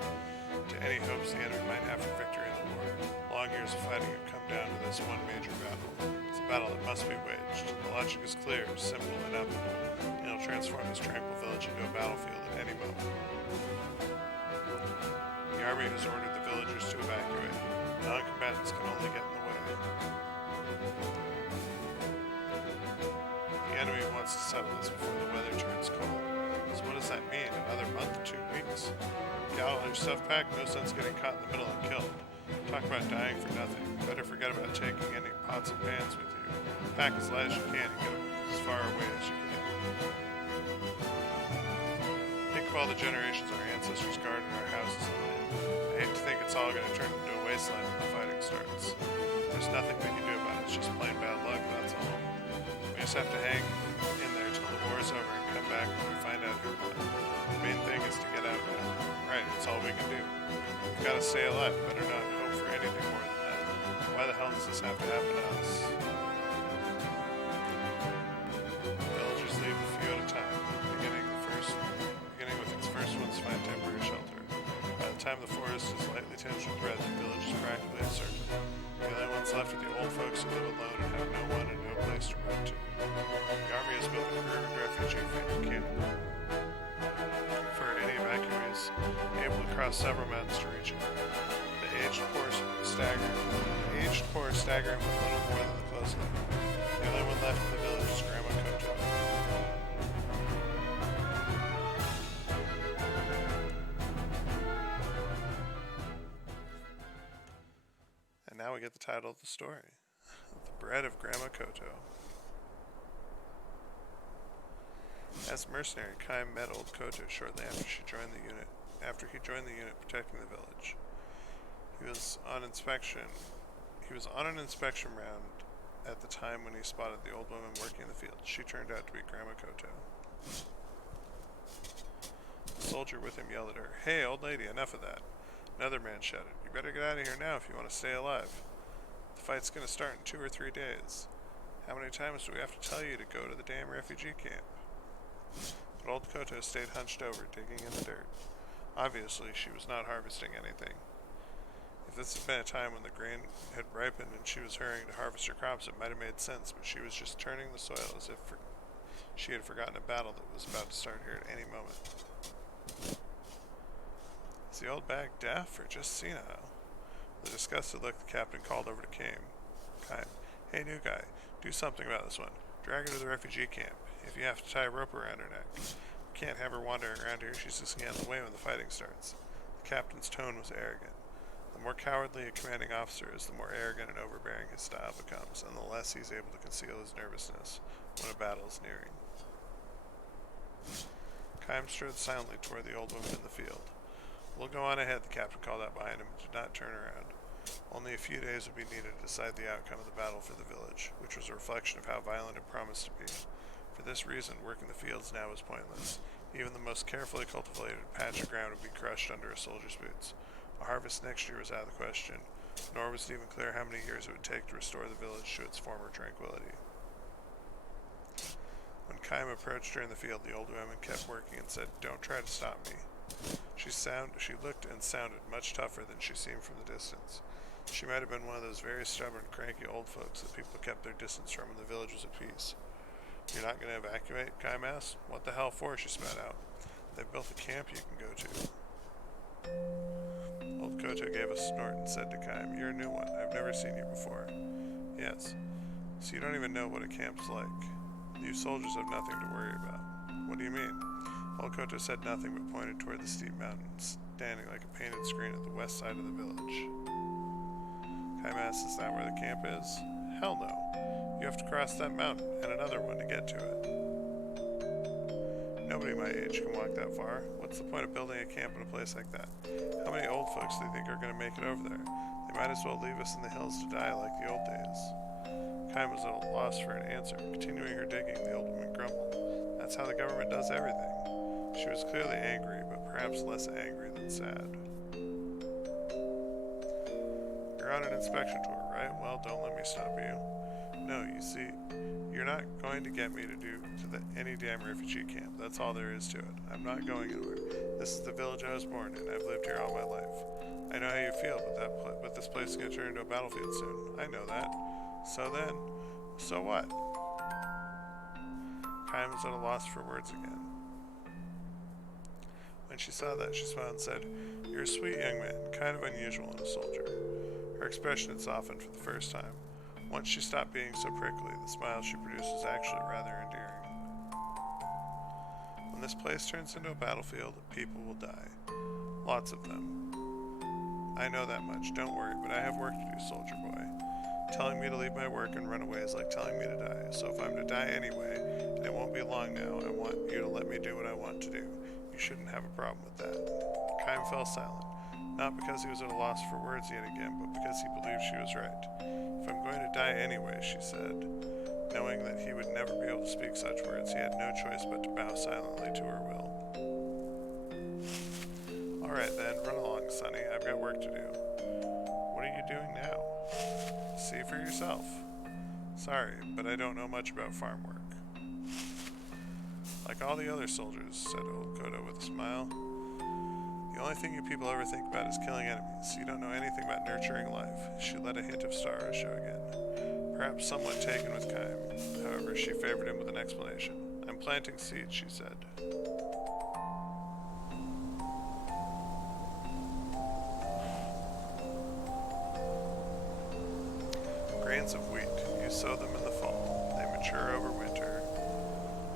to any hopes the enemy might have for victory in the war. Long years of fighting have come down to this one major battle. It's a battle that must be waged. The logic is clear, simple, and inevitable. It'll transform this tranquil village into a battlefield at any moment. The army has ordered the villagers to evacuate. Non-combatants can only get in the way. The enemy wants to settle this before the weather turns cold. So what does that mean? Another month, 2 weeks? Get all your stuff packed, no sense getting caught in the middle and killed. Talk about dying for nothing. Better forget about taking any pots and pans with you. Pack as light as you can and get as far away as you can. Think of all the generations our ancestors guarded our houses and land. I hate to think it's all going to turn into a wasteland when the fighting starts. There's nothing we can do about it. It's just plain bad luck, that's all. We just have to hang in there till the war's over and come back when we find out who won. The main thing is to get out now. Right, it's all we can do. We've got to stay alive. Better not hope for anything more than that. Why the hell does this have to happen to us? Villagers leave a few at a time, beginning with its first ones to find temporary shelter. By the time the forest is lightly tinged with red, the village is practically encircled. The only ones left are the old folks who live alone and have no one and no place to run to. The army has built a ruined refugee camp for any evacuees able to cross several mountains to reach it. The aged poor staggering with little more than the clothes they wear. The only one left in the village is Grandma Koto. And now we get the title of the story, The Bread of Grandma Koto. As a mercenary, Kai met old Koto shortly after he joined the unit protecting the village. He was on an inspection round at the time when he spotted the old woman working in the field. She turned out to be Grandma Koto. The soldier with him yelled at her, "Hey, old lady, enough of that." Another man shouted, "You better get out of here now if you want to stay alive. The fight's going to start in 2 or 3 days. How many times do we have to tell you to go to the damn refugee camp?" But old Koto stayed hunched over, digging in the dirt. Obviously, she was not harvesting anything. If this had been a time when the grain had ripened and she was hurrying to harvest her crops, it might have made sense, but she was just turning the soil as if she had forgotten a battle that was about to start here at any moment. Is the old bag deaf or just senile? With a disgusted look, the captain called over to Kaim. "Hey, new guy, do something about this one. Drag her to the refugee camp. If you have to tie a rope around her neck. We can't have her wandering around here. She's just getting in the way when the fighting starts." The captain's tone was arrogant. The more cowardly a commanding officer is, the more arrogant and overbearing his style becomes, and the less he's able to conceal his nervousness when a battle is nearing. Kaim strode silently toward the old woman in the field. "We'll go on ahead," the captain called out behind him, and did not turn around. Only a few days would be needed to decide the outcome of the battle for the village, which was a reflection of how violent it promised to be. For this reason, working the fields now was pointless. Even the most carefully cultivated patch of ground would be crushed under a soldier's boots. A harvest next year was out of the question, nor was it even clear how many years it would take to restore the village to its former tranquility. When Kaim approached her in the field, the old woman kept working and said, "Don't try to stop me." She looked and sounded much tougher than she seemed from the distance. She might have been one of those very stubborn, cranky old folks that people kept their distance from when the village was at peace. "You're not going to evacuate?" Kaim asked. "What the hell for?" she spat out. "They've built a camp you can go to." Old Koto gave a snort and said to Kaim, "You're a new one. I've never seen you before." "Yes. So you don't even know what a camp's like. You soldiers have nothing to worry about." "What do you mean?" Old Koto said nothing but pointed toward the steep mountains, standing like a painted screen at the west side of the village. Kaim asked, "Is that where the camp is?" "Hell no. You have to cross that mountain and another one to get to it. Nobody my age can walk that far. What's the point of building a camp in a place like that? How many old folks do they think are going to make it over there? They might as well leave us in the hills to die like the old days." Kaim was at a loss for an answer. Continuing her digging, the old woman grumbled. "That's how the government does everything." She was clearly angry, but perhaps less angry than sad. "You're on an inspection tour, right? Well, don't let me stop you." "No, you see, you're not going to get me to any damn refugee camp. That's all there is to it. I'm not going anywhere. This is the village I was born in. I've lived here all my life. I know how you feel, but this place is going to turn into a battlefield soon. I know that. So then, so what?" Kaim was at a loss for words again. When she saw that, she smiled and said, "You're a sweet young man, kind of unusual in a soldier." Her expression had softened for the first time. Once she stopped being so prickly, the smile she produced was actually rather endearing. When this place turns into a battlefield, people will die. Lots of them. I know that much, don't worry, but I have work to do, soldier boy. Telling me to leave my work and run away is like telling me to die, so if I'm to die anyway, and it won't be long now, I want you to let me do what I want to do. You shouldn't have a problem with that. Kaim fell silent, not because he was at a loss for words yet again, but because he believed she was right. "If I'm going to die anyway," she said. Knowing that he would never be able to speak such words, he had no choice but to bow silently to her will. "Alright then, run along, Sonny. I've got work to do." "What are you doing now?" "See for yourself." "Sorry, but I don't know much about farm work." "Like all the other soldiers," said old Kodo with a smile. "The only thing you people ever think about is killing enemies. You don't know anything about nurturing life." She let a hint of sorrow show again, perhaps somewhat taken with Kaim. However, she favored him with an explanation. "I'm planting seeds," she said. Grains of wheat. You sow them in the fall. They mature over winter,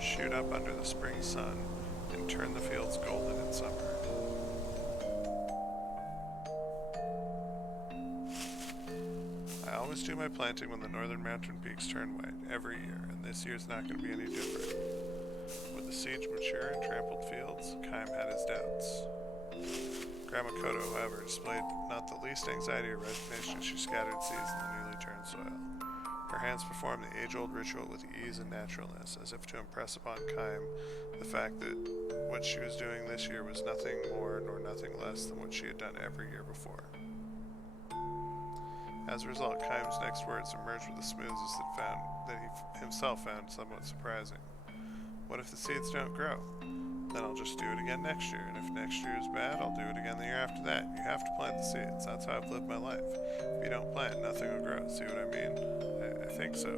shoot up under the spring sun, and turn the fields golden in summer. I always do my planting when the northern mountain peaks turn white, every year, and this year's not going to be any different. Would the seeds mature in trampled fields? Kaim had his doubts. Grandma Kodo, however, displayed not the least anxiety or resignation as she scattered seeds in the newly turned soil. Her hands performed the age-old ritual with ease and naturalness, as if to impress upon Kaim the fact that what she was doing this year was nothing more nor nothing less than what she had done every year before. As a result, Kaim's next words emerged with a smoothness that he himself found somewhat surprising. "What if the seeds don't grow? Then I'll just do it again next year, and if next year is bad, I'll do it again the year after that. You have to plant the seeds. That's how I've lived my life. If you don't plant, nothing will grow. See what I mean?" I think so.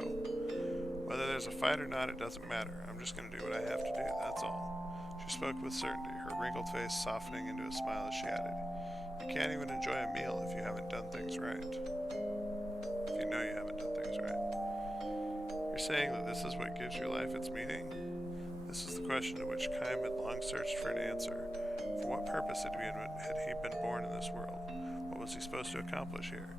"Whether there's a fight or not, it doesn't matter. I'm just going to do what I have to do, that's all." She spoke with certainty, her wrinkled face softening into a smile as she added, "You can't even enjoy a meal if you haven't done things right. If you know you haven't done things right. You're saying that this is what gives your life its meaning?" This is the question to which Kaim had long searched for an answer. For what purpose had he been born in this world? What was he supposed to accomplish here?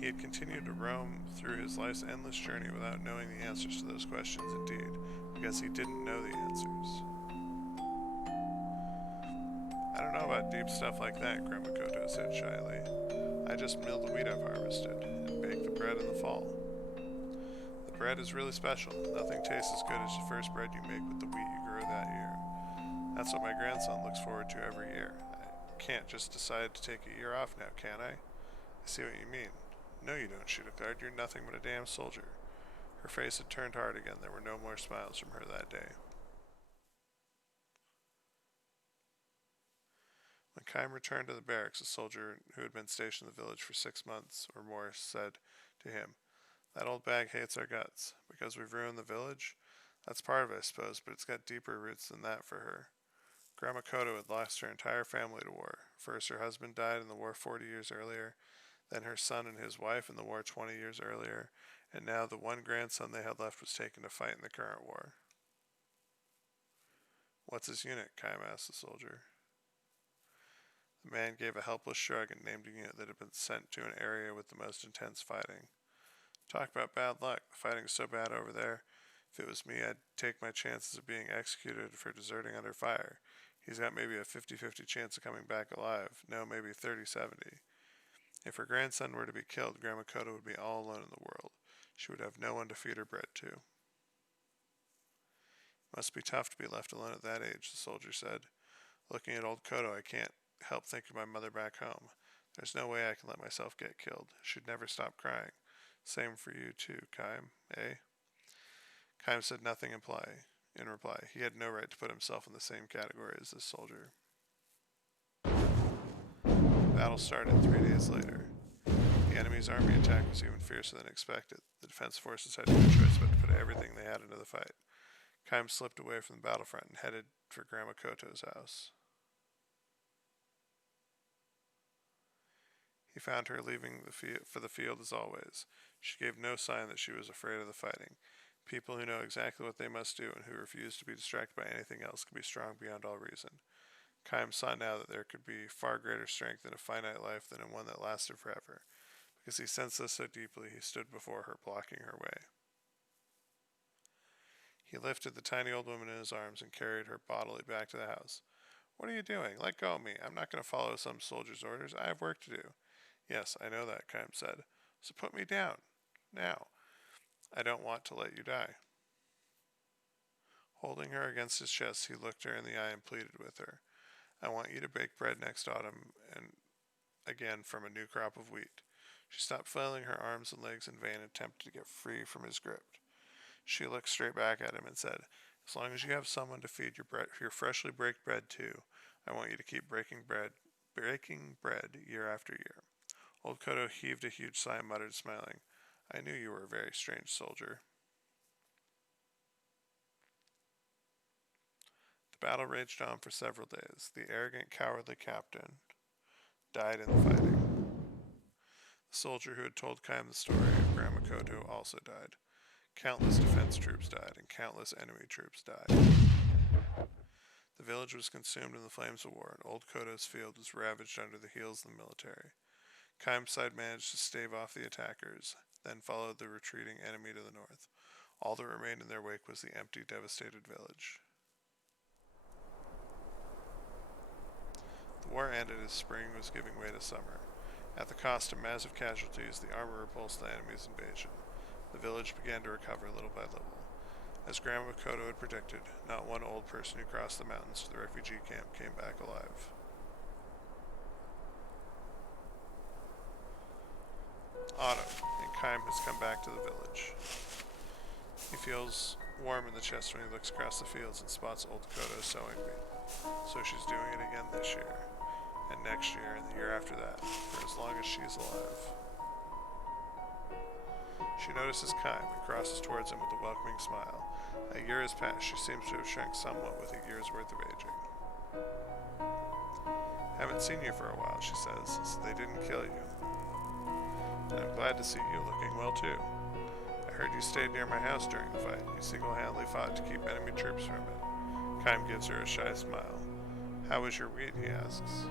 He had continued to roam through his life's endless journey without knowing the answers to those questions indeed, because he didn't know the answers. "I don't know about deep stuff like that," Grandma Koto said shyly. "I just mill the wheat I've harvested and bake the bread in the fall. The bread is really special. Nothing tastes as good as the first bread you make with the wheat you grew that year. That's what my grandson looks forward to every year. I can't just decide to take a year off now, can I?" "I see what you mean." "No, you don't," she declared. "You're nothing but a damn soldier." Her face had turned hard again. There were no more smiles from her that day. When Kaim returned to the barracks, a soldier who had been stationed in the village for 6 months or more said to him, "That old bag hates our guts. Because we've ruined the village? That's part of it, I suppose, but it's got deeper roots than that for her." Grandma Kodo had lost her entire family to war. First, her husband died in the war 40 years earlier, then her son and his wife in the war 20 years earlier, and now the one grandson they had left was taken to fight in the current war. "What's his unit?" Kaim asked the soldier. The man gave a helpless shrug and named a unit that had been sent to an area with the most intense fighting. "Talk about bad luck. The fighting's so bad over there. If it was me, I'd take my chances of being executed for deserting under fire. He's got maybe a 50-50 chance of coming back alive. No, maybe 30-70. If her grandson were to be killed, Grandma Kodo would be all alone in the world. She would have no one to feed her bread to." "It must be tough to be left alone at that age," the soldier said. "Looking at old Kodo, I can't help thinking of my mother back home. There's no way I can let myself get killed. She'd never stop crying. Same for you too, Kaim, eh?" Kaim said nothing in reply. He had no right to put himself in the same category as this soldier. The battle started 3 days later. The enemy's army attack was even fiercer than expected. The defense forces had no choice but to put everything they had into the fight. Kaim slipped away from the battlefront and headed for Grandma Koto's house. He found her leaving for the field as always. She gave no sign that she was afraid of the fighting. People who know exactly what they must do and who refuse to be distracted by anything else can be strong beyond all reason. Kaim saw now that there could be far greater strength in a finite life than in one that lasted forever. Because he sensed this so deeply, he stood before her, blocking her way. He lifted the tiny old woman in his arms and carried her bodily back to the house. What are you doing? Let go of me. I'm not going to follow some soldier's orders. I have work to do. Yes, I know that, Kaim said. So put me down. Now. I don't want to let you die. Holding her against his chest, he looked her in the eye and pleaded with her. I want you to bake bread next autumn and again from a new crop of wheat. She stopped flailing her arms and legs in vain attempt to get free from his grip. She looked straight back at him and said, as long as you have someone to feed your freshly baked bread to, I want you to keep breaking bread year after year. Old Koto heaved a huge sigh and muttered, smiling, I knew you were a very strange soldier. The battle raged on for several days. The arrogant, cowardly captain died in the fighting. The soldier who had told Kaim the story of Grandma Koto also died. Countless defense troops died, and countless enemy troops died. The village was consumed in the flames of war, and Old Koto's field was ravaged under the heels of the military. Kaim's side managed to stave off the attackers, then followed the retreating enemy to the north. All that remained in their wake was the empty, devastated village. The war ended as spring was giving way to summer. At the cost of massive casualties, the armor repulsed the enemy's invasion. The village began to recover little by little. As Grandma Koto had predicted, not one old person who crossed the mountains to the refugee camp came back alive. Autumn, and Kaim has come back to the village. He feels warm in the chest when he looks across the fields and spots Old Koto sewing wheat. So she's doing it again this year, and next year, and the year after that, for as long as she's alive. She notices Kaim and crosses towards him with a welcoming smile. A year has passed. She seems to have shrunk somewhat with a year's worth of aging. Haven't seen you for a while, she says, so they didn't kill you. And I'm glad to see you looking well too. I heard you stayed near my house during the fight. You single-handedly fought to keep enemy troops from it. Kaim gives her a shy smile. How was your wheat, he asks.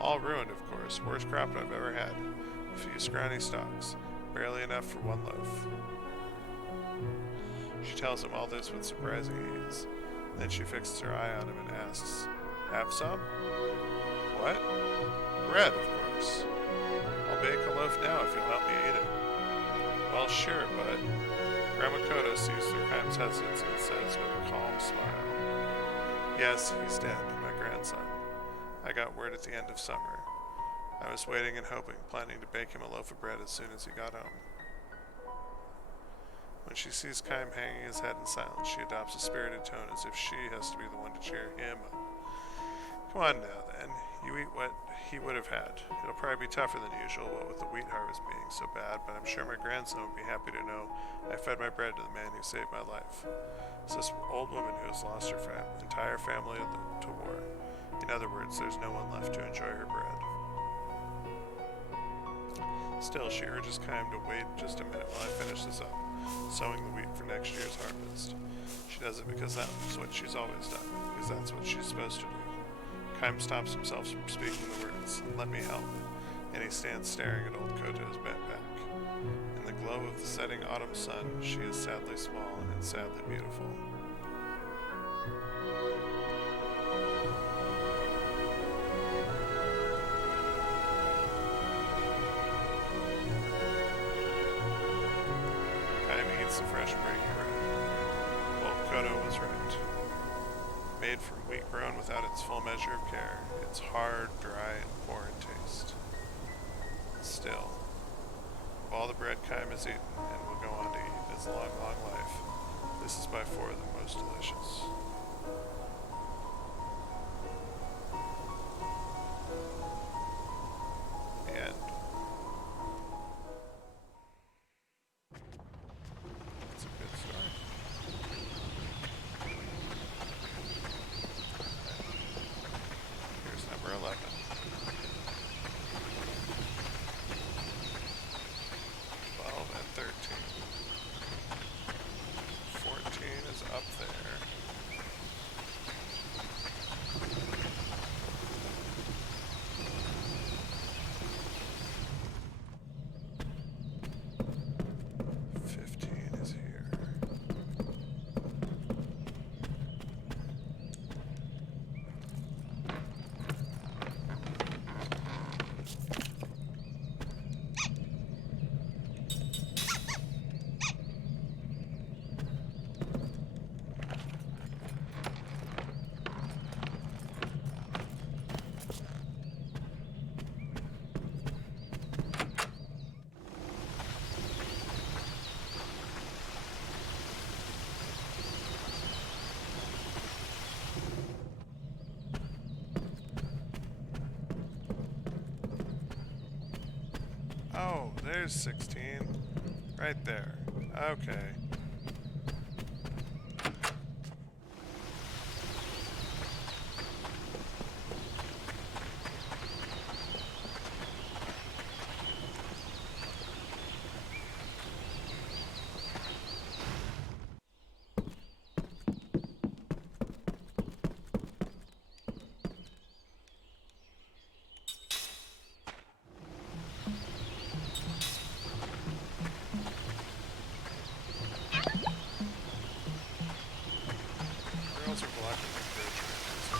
All ruined, of course. Worst crop I've ever had. A few scrawny stalks. Barely enough for one loaf. She tells him all this with surprising ease. Then she fixes her eye on him and asks, have some? What? Bread, of course. I'll bake a loaf now if you'll help me eat it. Well, sure, but... Grandma Koto sees through Kaim's hesitancy and says with a calm smile, yes, he's dead, my grandson. I got word at the end of summer. I was waiting and hoping, planning to bake him a loaf of bread as soon as he got home. When she sees Kaim hanging his head in silence, she adopts a spirited tone as if she has to be the one to cheer him up. Come on now, then. You eat what he would have had. It'll probably be tougher than usual, what with the wheat harvest being so bad, but I'm sure my grandson would be happy to know I fed my bread to the man who saved my life. It's this old woman who has lost her entire family to war. In other words, there's no one left to enjoy her bread. Still, she urges Kaim to wait just a minute while I finish this up, sowing the wheat for next year's harvest. She does it because that's what she's always done, because that's what she's supposed to do. Kaim stops himself from speaking the words, let me help, and he stands staring at Old Koto's bent back. In the glow of the setting autumn sun, she is sadly small and sadly beautiful. Kaim eats the fresh breaking bread. Old Koto was right. Made from wheat grown without its full measure of care, it's hard, dry, and poor in taste. Still, of all the bread Kaim has eaten, and will go on to eat in his long, long life, this is by far the most delicious. The end. It's a good story. there's 16. Right there. Okay. Girls are blocking the bridge right now, so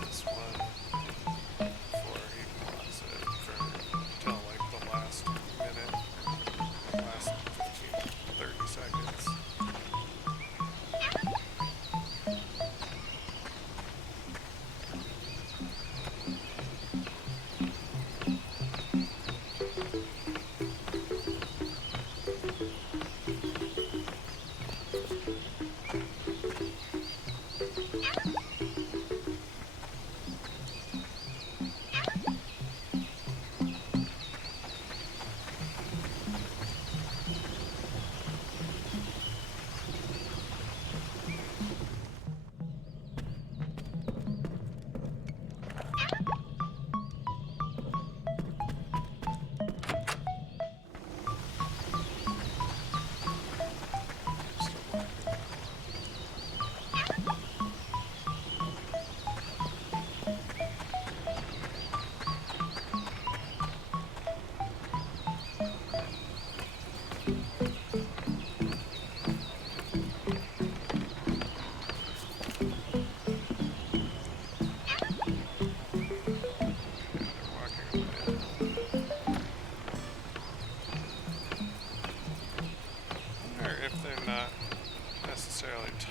this one before he wants it for till like the last minute, last 15, 30 seconds.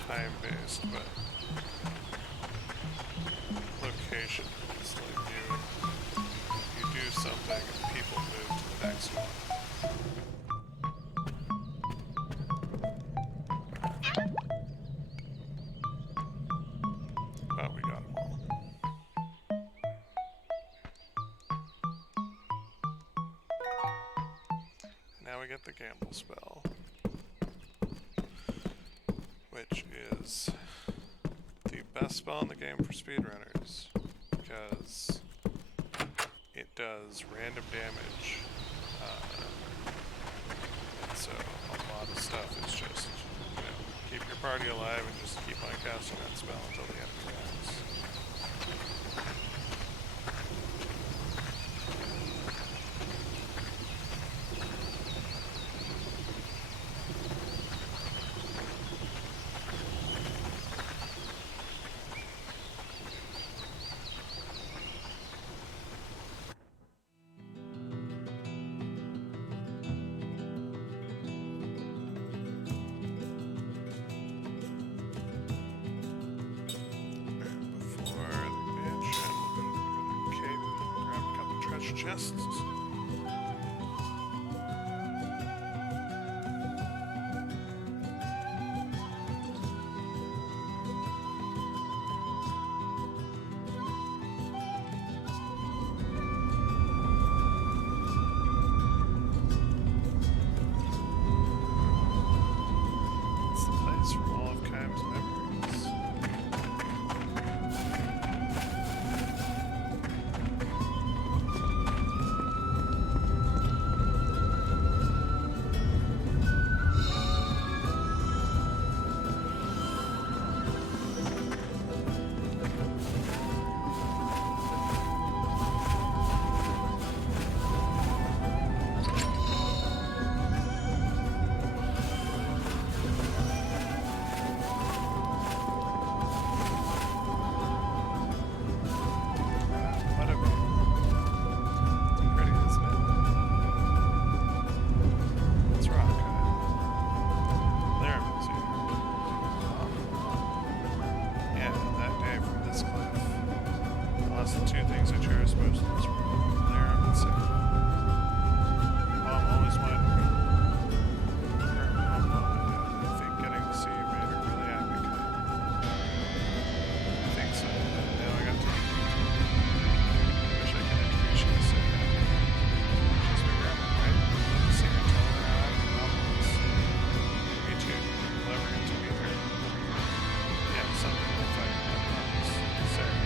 Time-based, but location-based. Like you do something and people move to the next one. Oh, we got them all. Now we get the gamble spell, which is the best spell in the game for speedrunners because it does random damage, and so a lot of stuff is just, you know, keep your party alive and just keep on casting that spell until the enemy dies. treasure chests. It's the place from all of Kaim's memories. What a view. It's pretty, isn't it? What's wrong, Kai? Lyric here. Yeah, that day from this cliff. The less than two things I cherish most in this world. Lyric and Sarah. Mom always wanted me. I think getting to see you made her really happy, Kai. I think so. Now I got to meet you. Wish I could introduce you to Sarah. She's my grandma, right? The singer told her how happy Mom was. Me too. You'll ever get to meet her. Yeah, someday I'll find her. I promise. Sarah.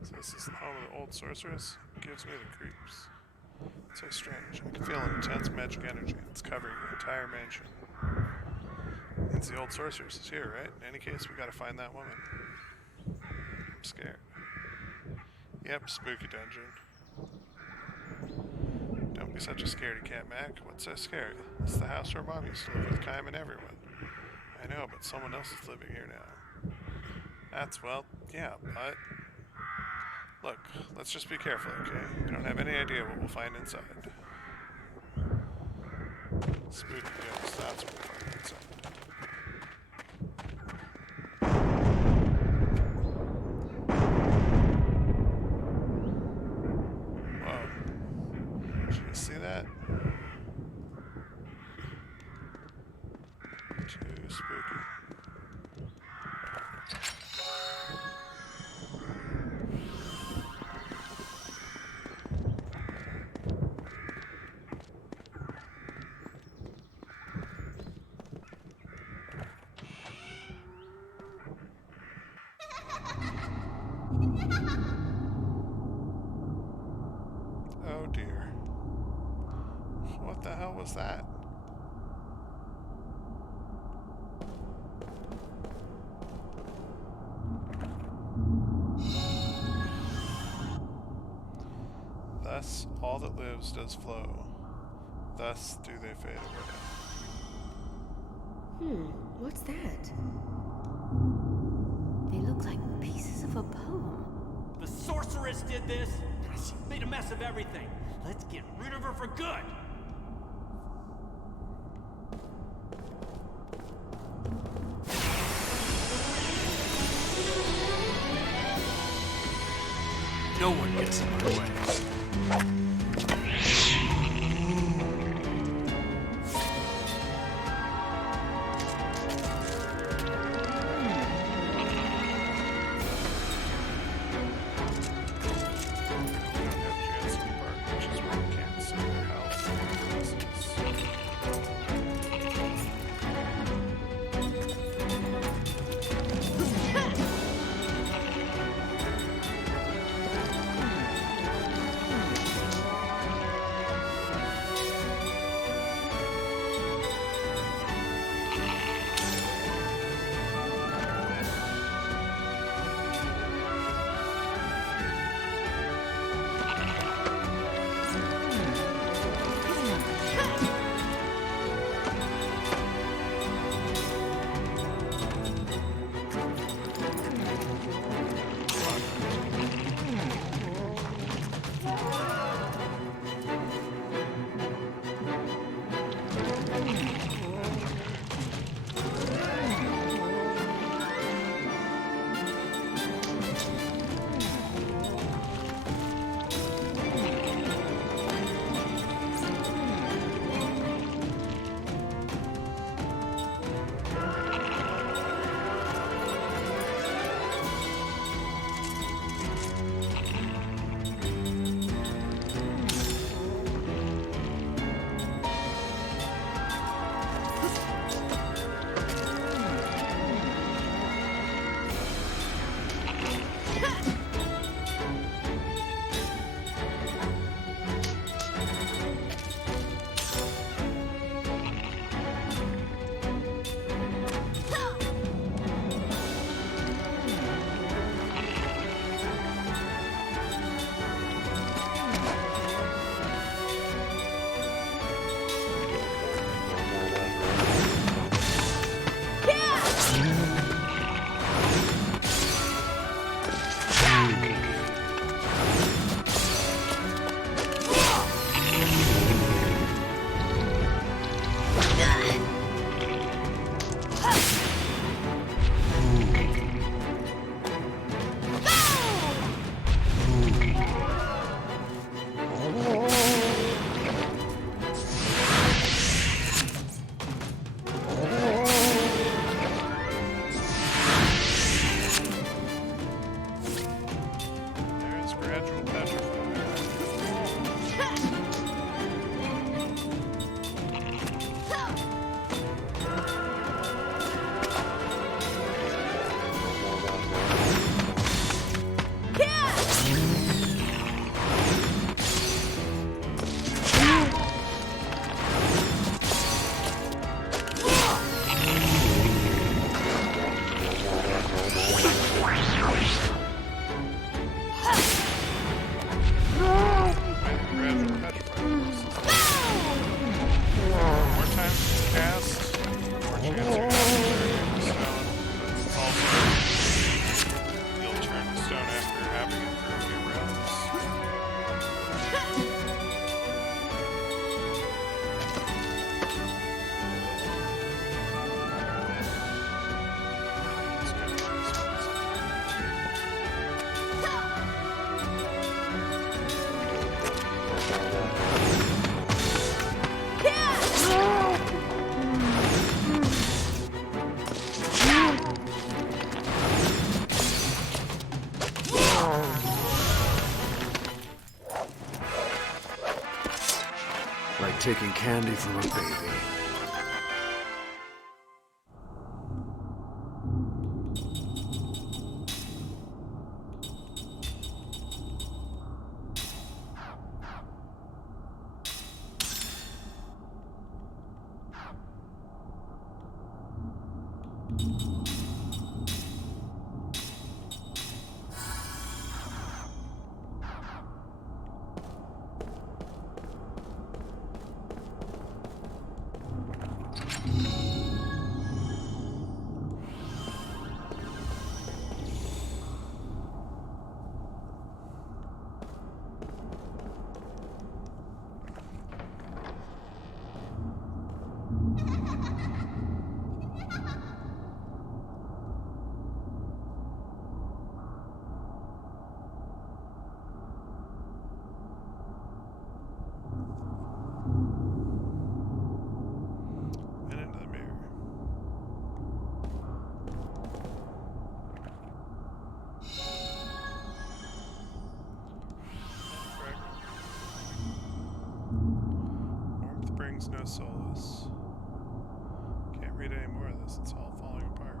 So this is the home of the old sorceress? Gives me the creeps. It's so strange. I can feel an intense magic energy. It's covering the entire mansion. Means the old sorceress is here, right? In any case, we gotta find that woman. I'm scared. Yep, spooky dungeon. Don't be such a scaredy cat, Mac. What's so scary? It's the house where Mom used to live with Kaim and everyone. I know, but someone else is living here now. That's, well, yeah, but... Look, let's just be careful, okay? We don't have any idea what we'll find inside. Spooky ghosts, that's what we'll find inside. Whoa. Did you guys see that? Too spooky. Oh dear. What the hell was that? Thus, all that lives does flow. Thus do they fade away. What's that? They look like pieces of a poem. The sorceress did this. She made a mess of everything. Let's get rid of her for good. No one gets in my way. Like taking candy from a baby. No solace. Can't read any more of this, it's all falling apart.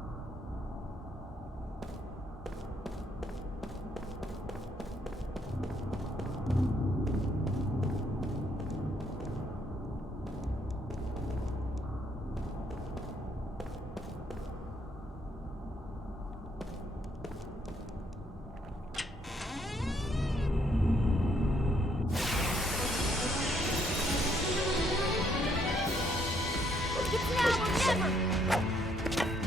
It's now or never!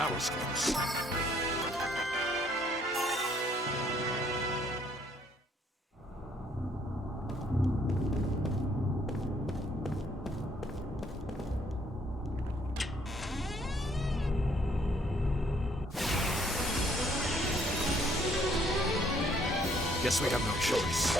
That was close. Guess we have no choice.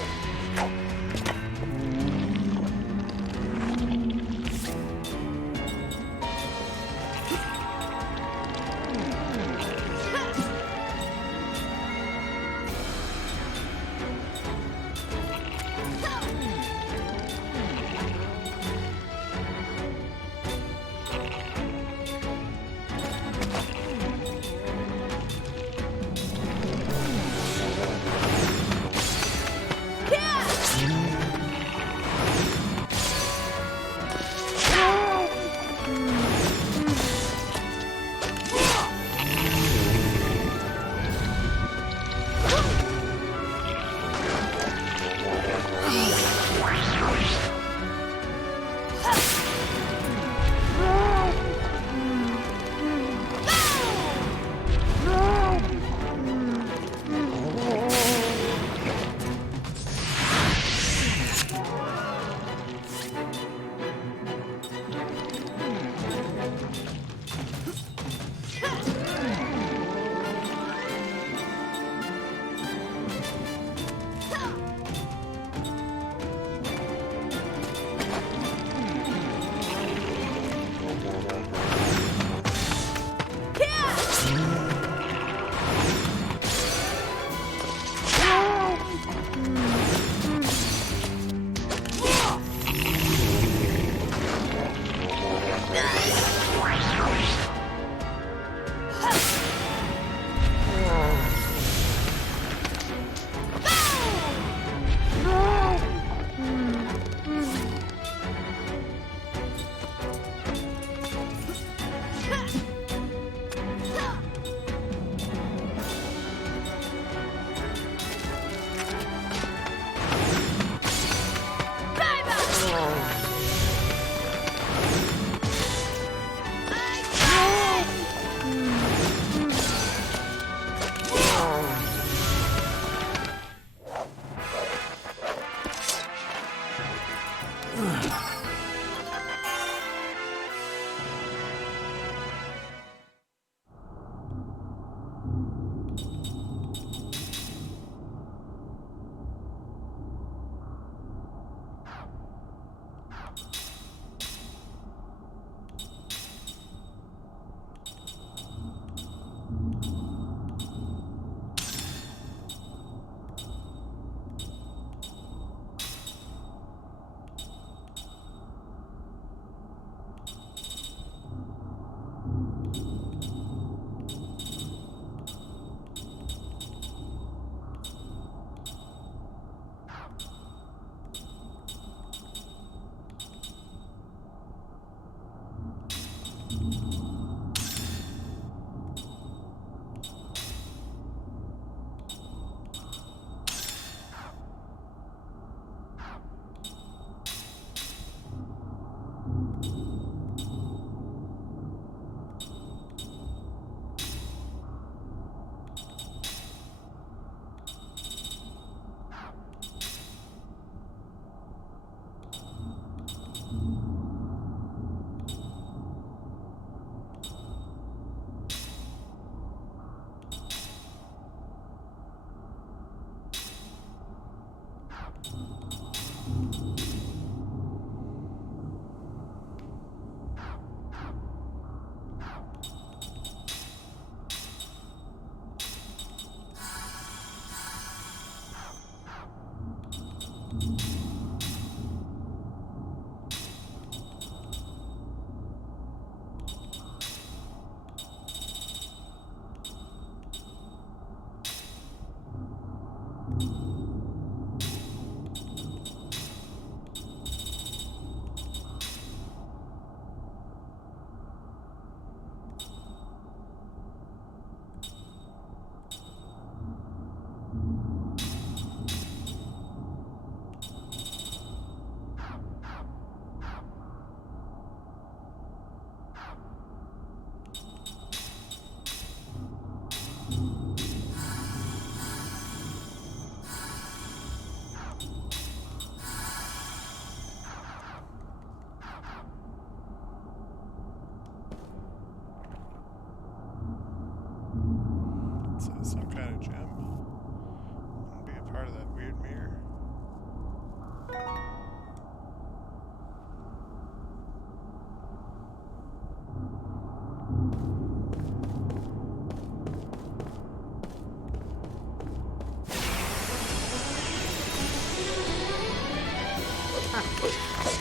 Kill!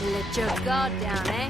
Let your guard down, eh?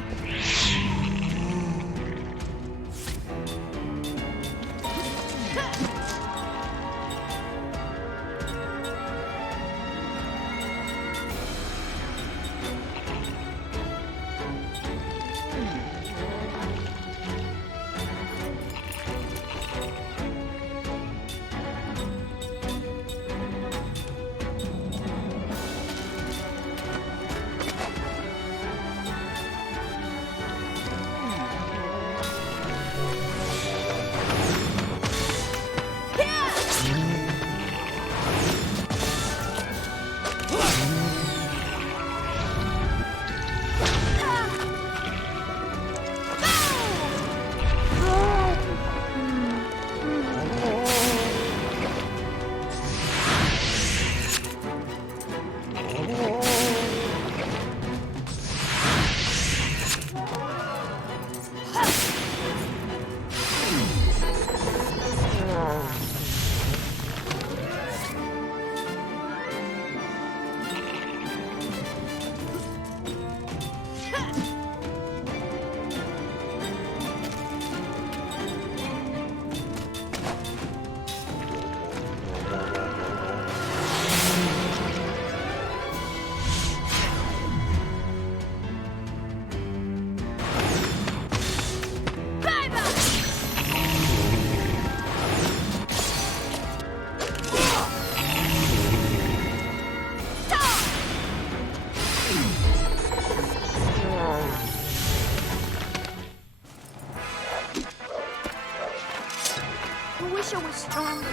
I wish I was stronger.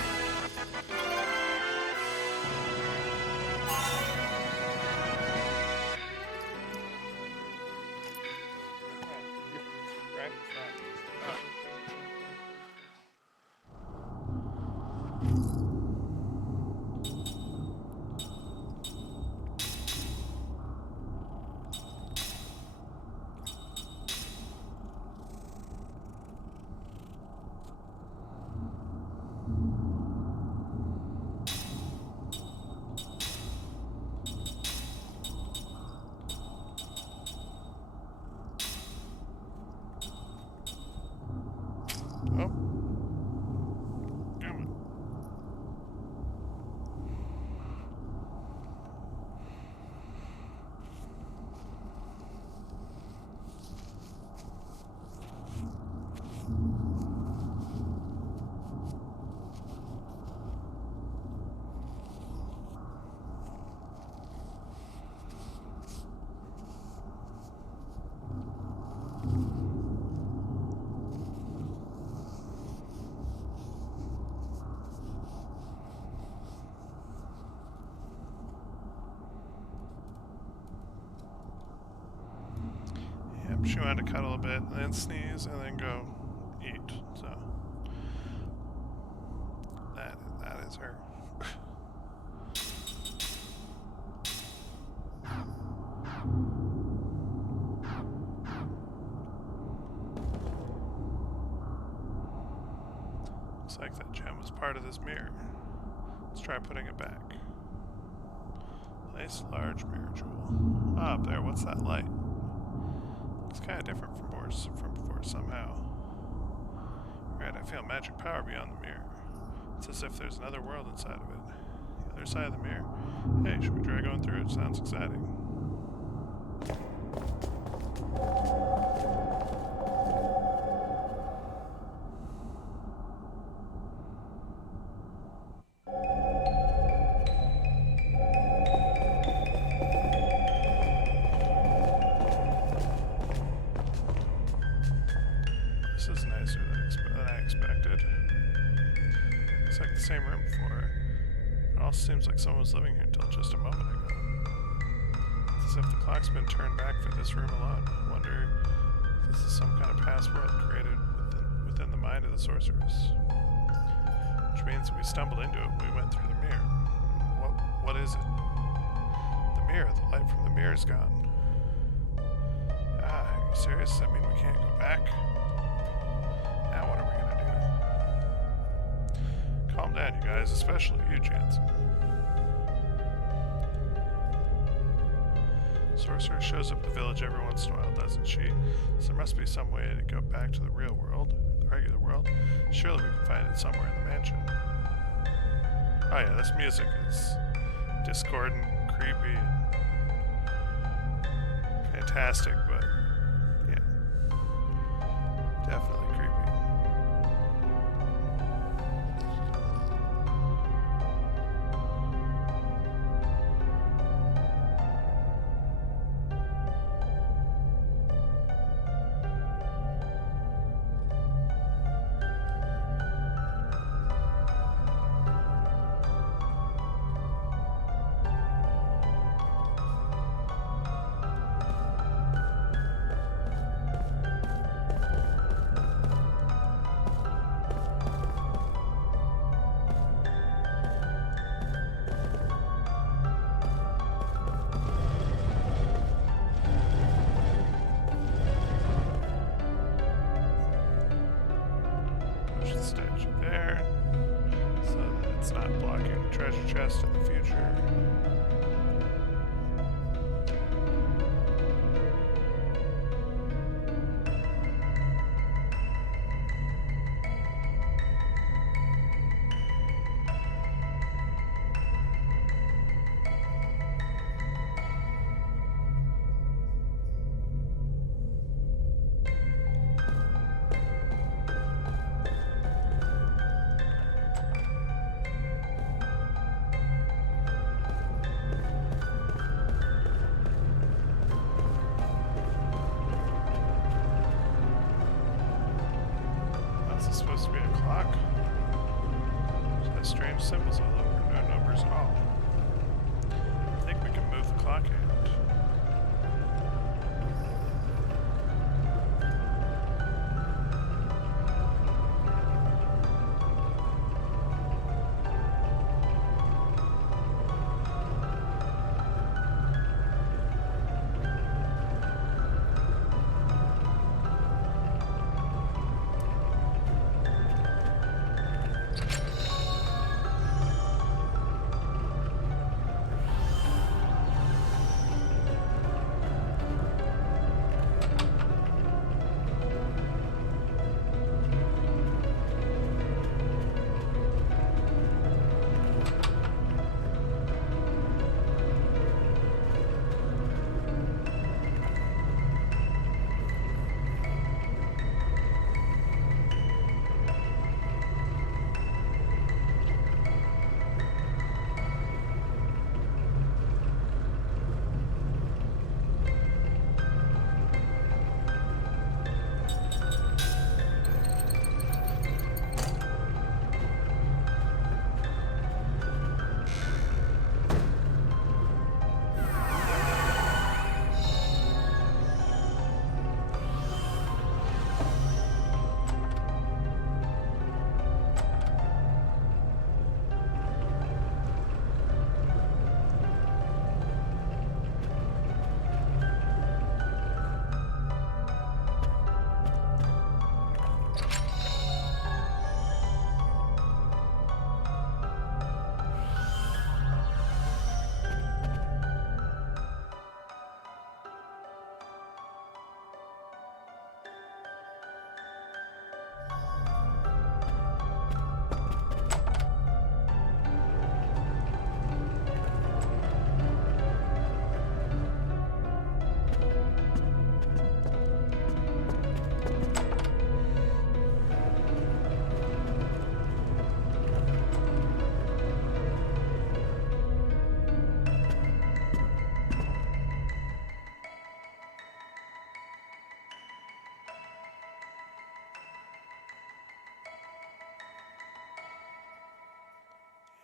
Oh. Damn it. She wanted to cuddle a bit, and then sneeze, and then go eat. So that is her. Looks like that gem was part of this mirror. Let's try putting it back. Place large mirror jewel. Ah, up there. What's that light? It's kind of different from before somehow. Right, I feel magic power beyond the mirror. It's as if there's another world inside of it. The other side of the mirror. Hey, should we try going through it? Sounds exciting. This is nicer than I expected. Looks like the same room before. It also seems like someone was living here until just a moment ago. It's as if the clock's been turned back for this room alone. I wonder if this is some kind of past world created within the mind of the sorceress. Which means we stumbled into it when we went through the mirror. What is it? The mirror. The light from the mirror is gone. Ah, are you serious? Does that mean we can't go back? Now what are we gonna do? Calm down, you guys, especially you, Jansen. Sorcerer shows up at the village every once in a while, doesn't she? So there must be some way to go back to the real world, the regular world. Surely we can find it somewhere in the mansion. Oh yeah, this music is discordant, creepy, and fantastic, but yeah, definitely creepy. Statue there, so that it's not blocking the treasure chest in the future. Supposed to be a clock. It has strange symbols all over, no numbers at all. I think we can move the clock hand.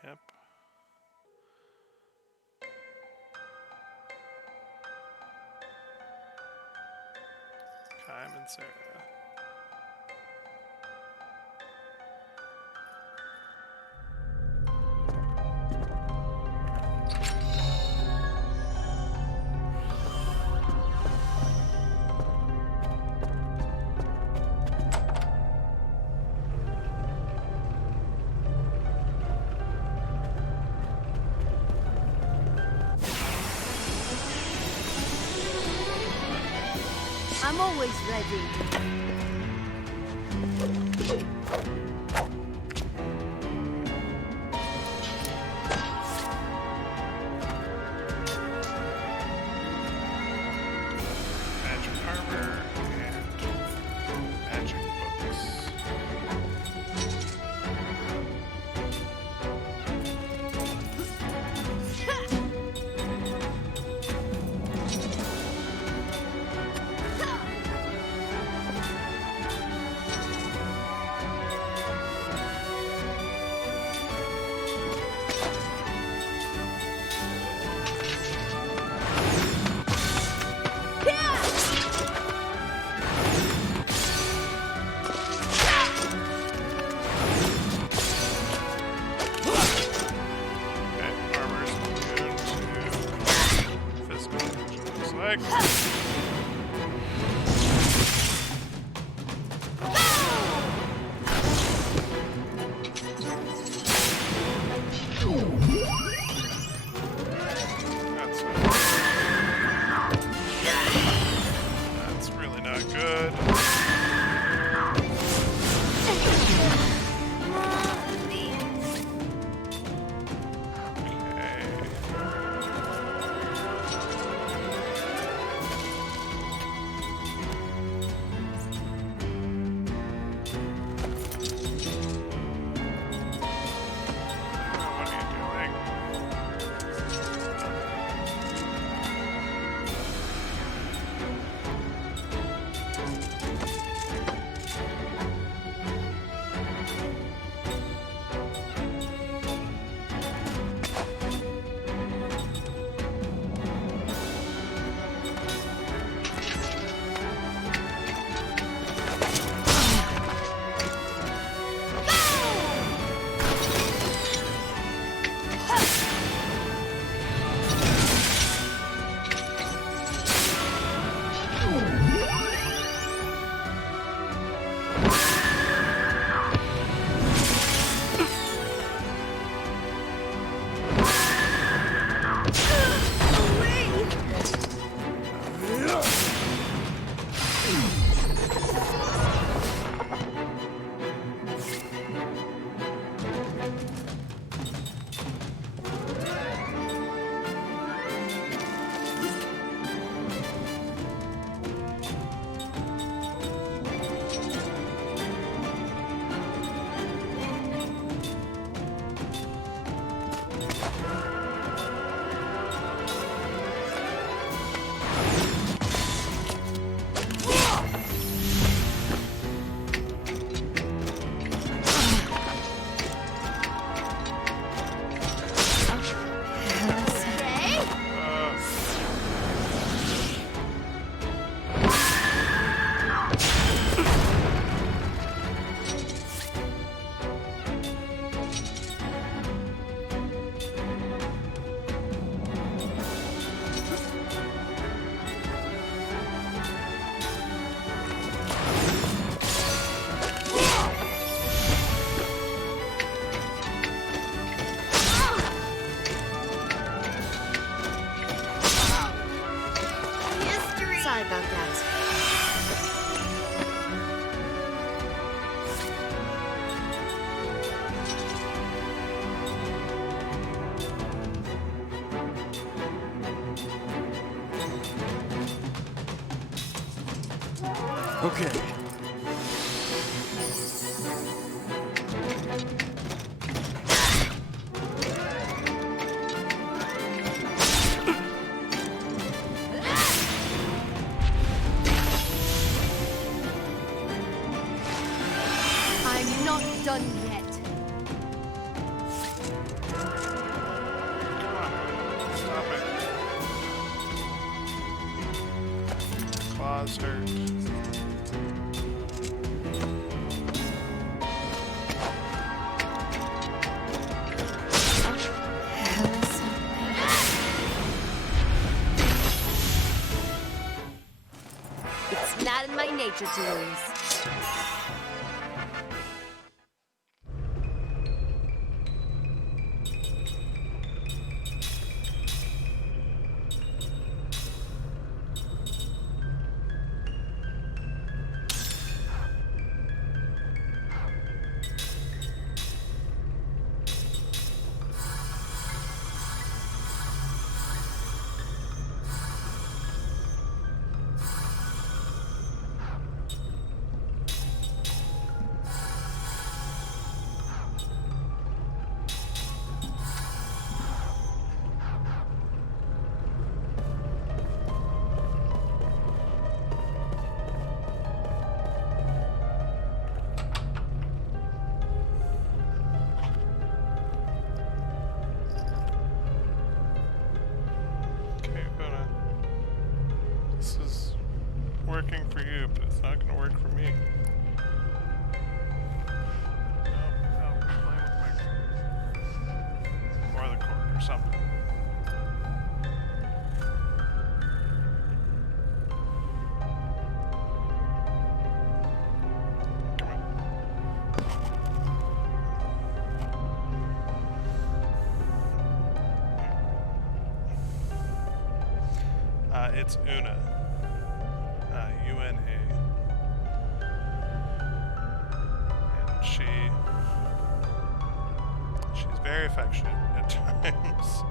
Yep. Kym and Sarah. I'm always ready. Magic armor and magic books. Okay, armor is immune to physical damage, it looks like. That's really not good. Okay. What are you doing? Sorry about that. Okay. I'm not done yet. Come on. Stop it. Claws hurt. It's not in my nature to lose. working for you, but it's not gonna work for me. No, play with my... Or the cord or something. It's Una. U-N-A. And she's very affectionate at times.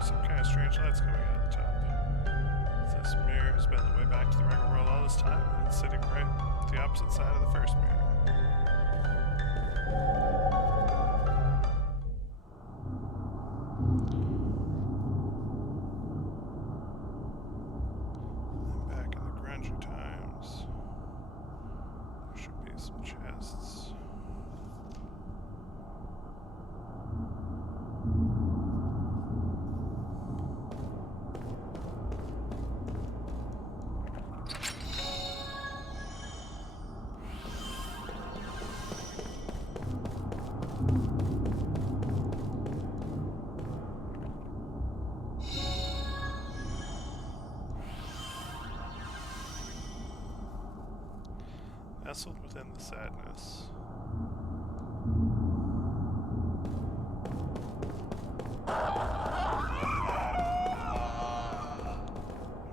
Some kind of strange lights coming out of the top. This mirror has been the way back to the regular world all this time, and it's sitting right at the opposite side of the first mirror. And back in the grungy times, there should be some chests. Nestled within the sadness.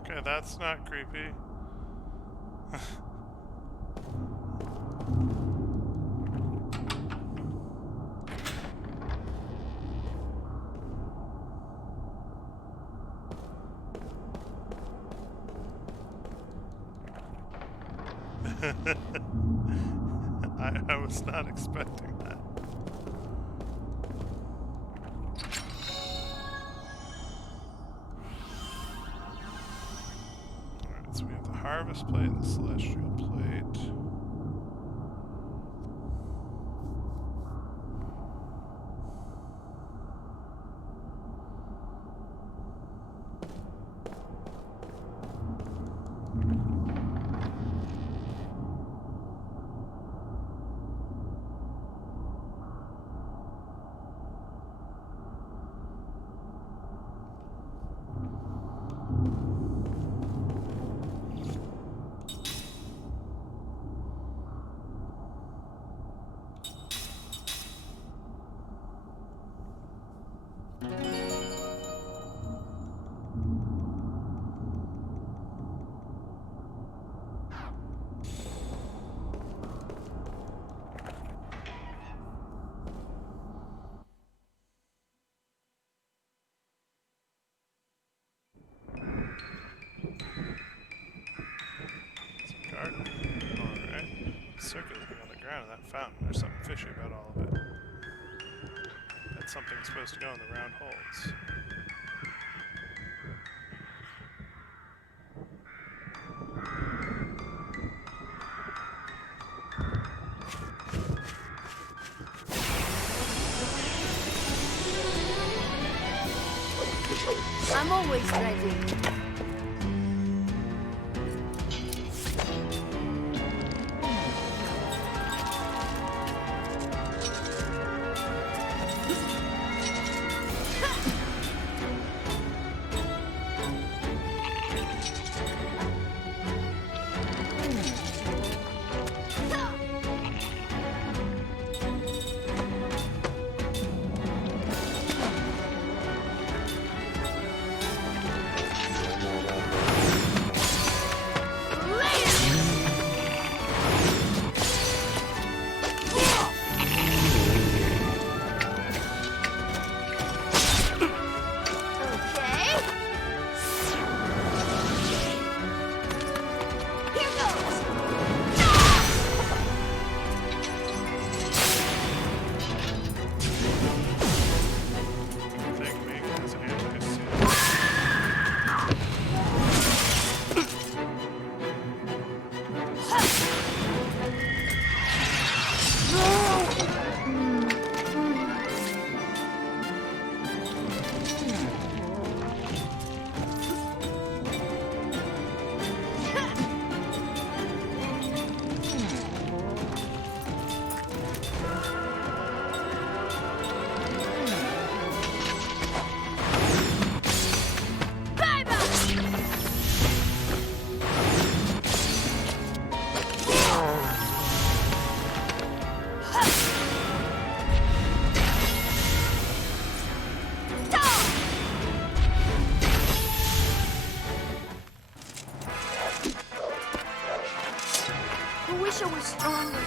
Okay, that's not creepy. I was not expecting that. Alright, so we have the harvest plate and the celestial plate. Alright. Circulating on the ground of that fountain. There's something fishy about all of it. That's something supposed to go in the round holes. I'm always ready. I wish I was stronger.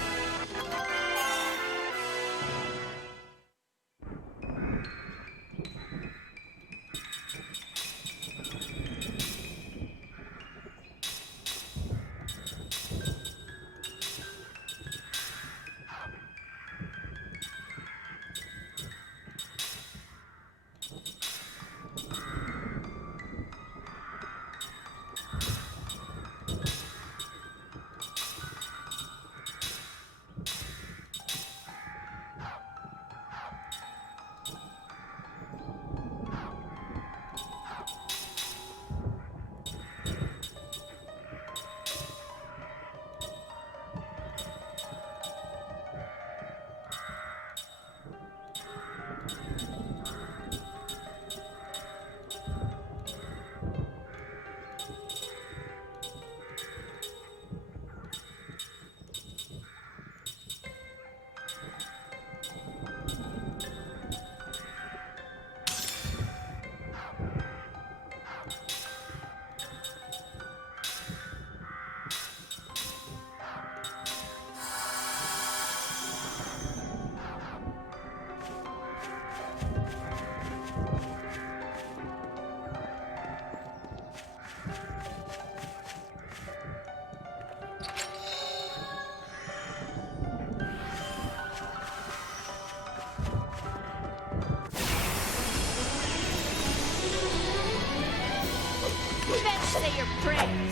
Say your prayers.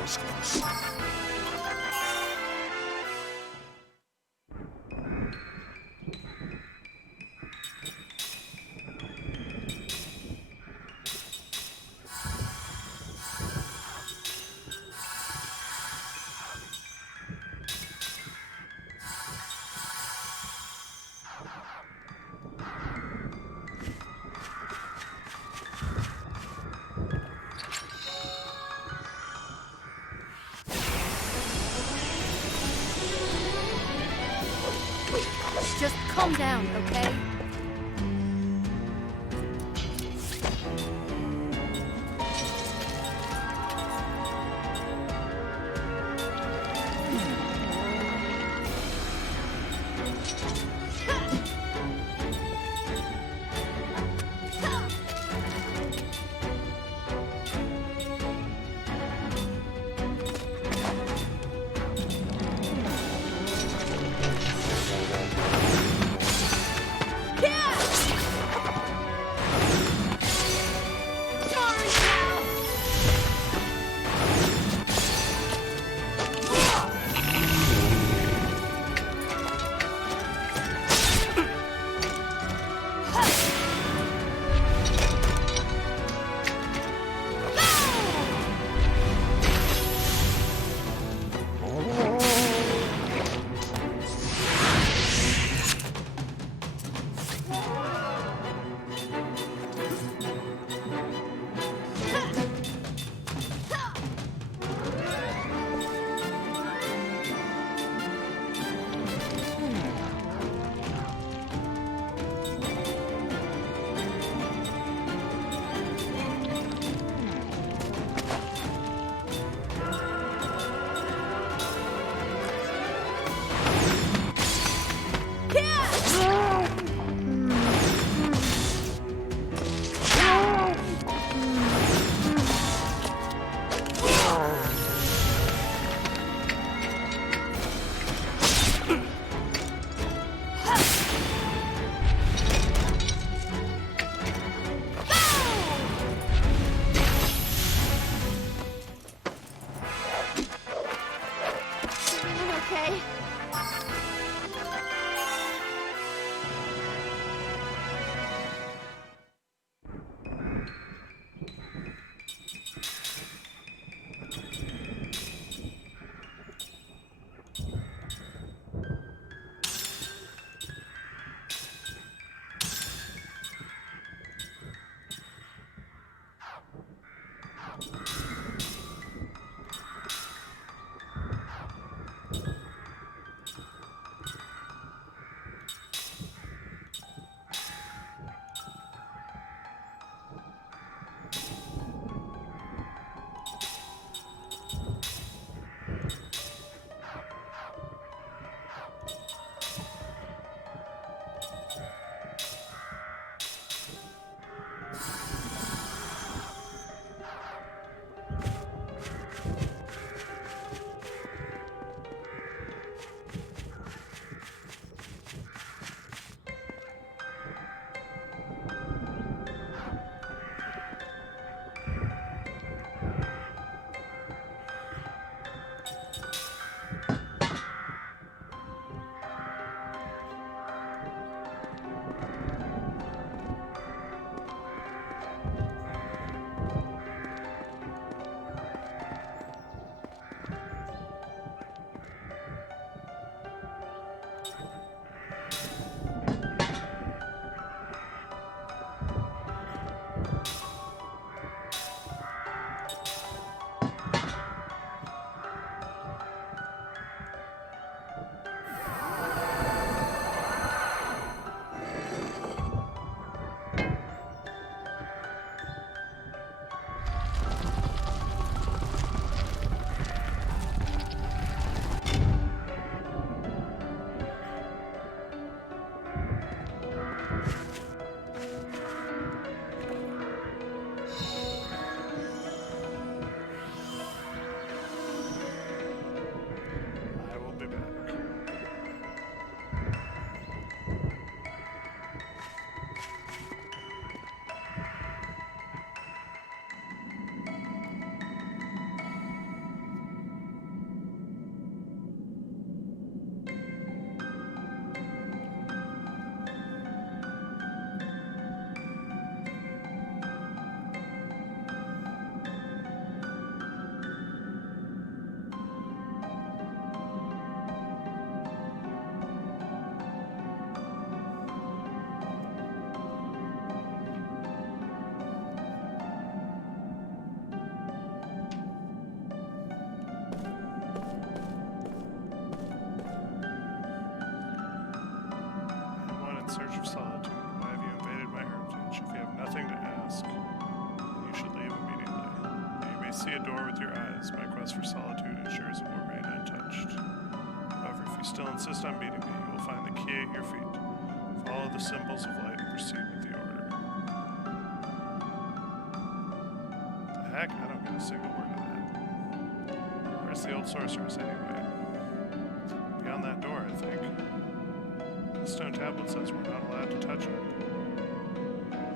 was close. Just calm down, okay? search of solitude. Why have you invaded my hermitage? If you have nothing to ask, then you should leave immediately. You may see a door with your eyes. My quest for solitude ensures it will remain untouched. However, if you still insist on meeting me, you will find the key at your feet. Follow the symbols of light and proceed with the order. The heck? I don't get a single word of that. Where's the old sorceress anyway? Beyond that door, I think. The stone tablet says we're not allowed to touch it.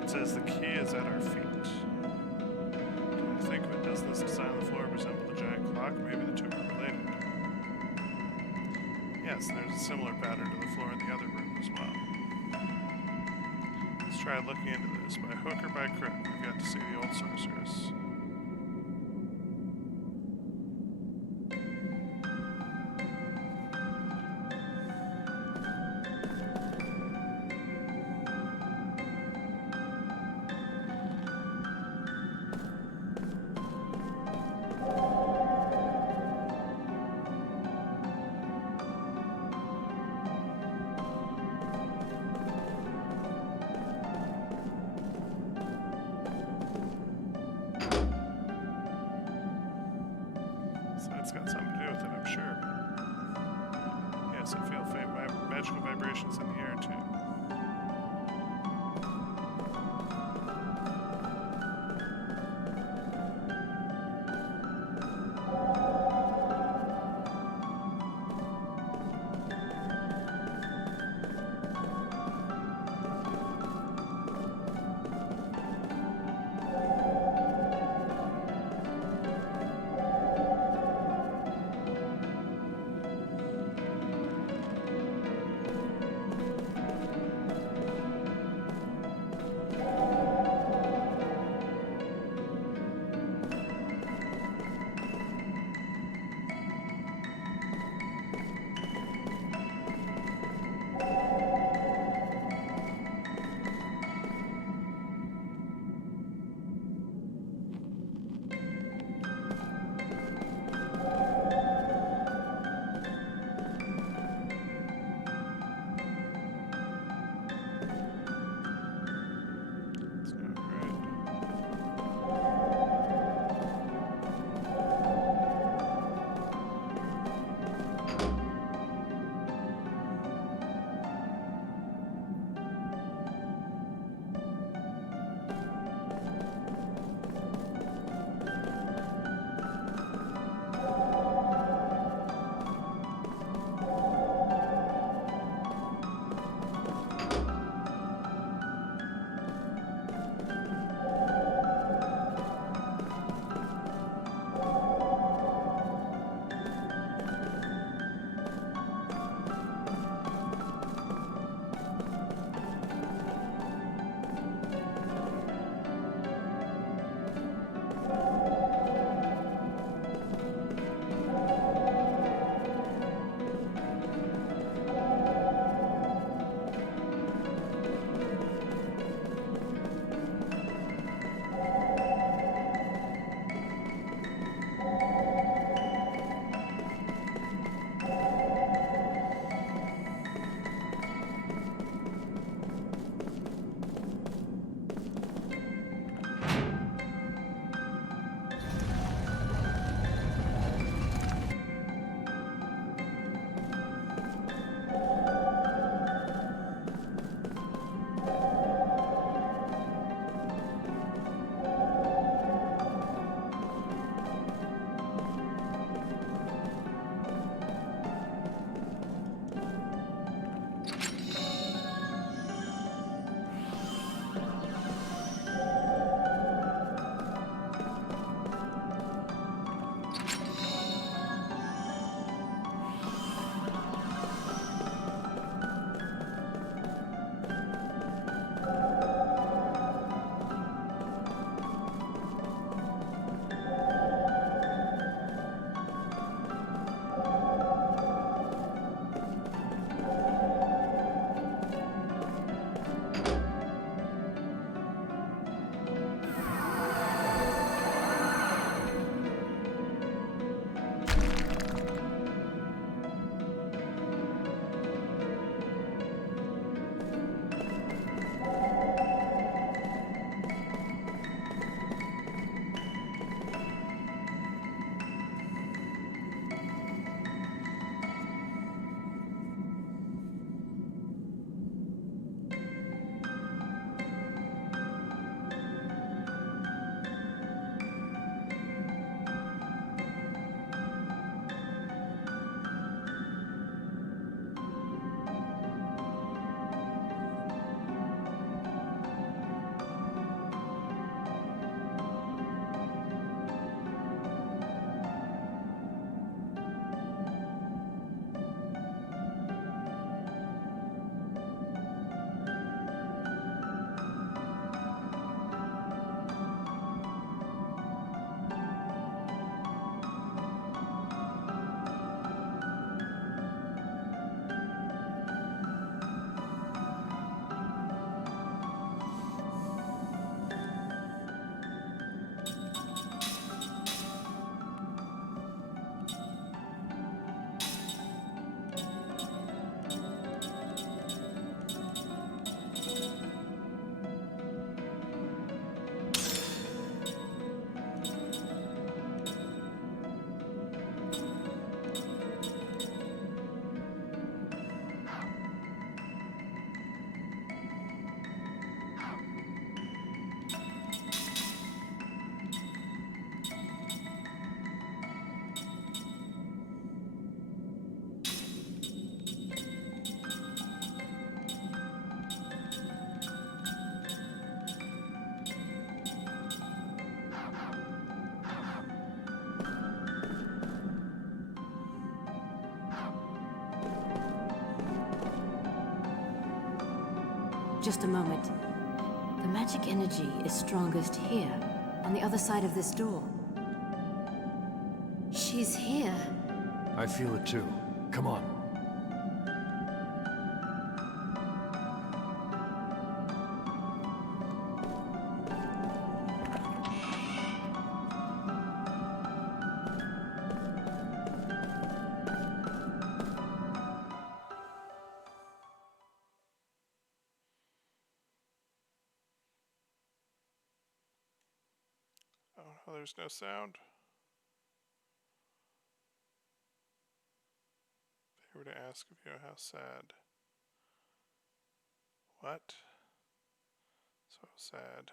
It says the key is at our feet. Come to think of it, doesn't this design on the floor resemble the giant clock? Maybe the two are related. Yes, there's a similar pattern to the floor in the other room as well. Let's try looking into this. By hook or by crook, we've got to see the old sorceress. It's got something to do with it, I'm sure. Yes, I feel faint magical vibrations in the air, too. Just a moment. The magic energy is strongest here, on the other side of this door. She's here. I feel it too. Come on. Oh, there's no sound. If I were to ask of you how sad. What? So sad.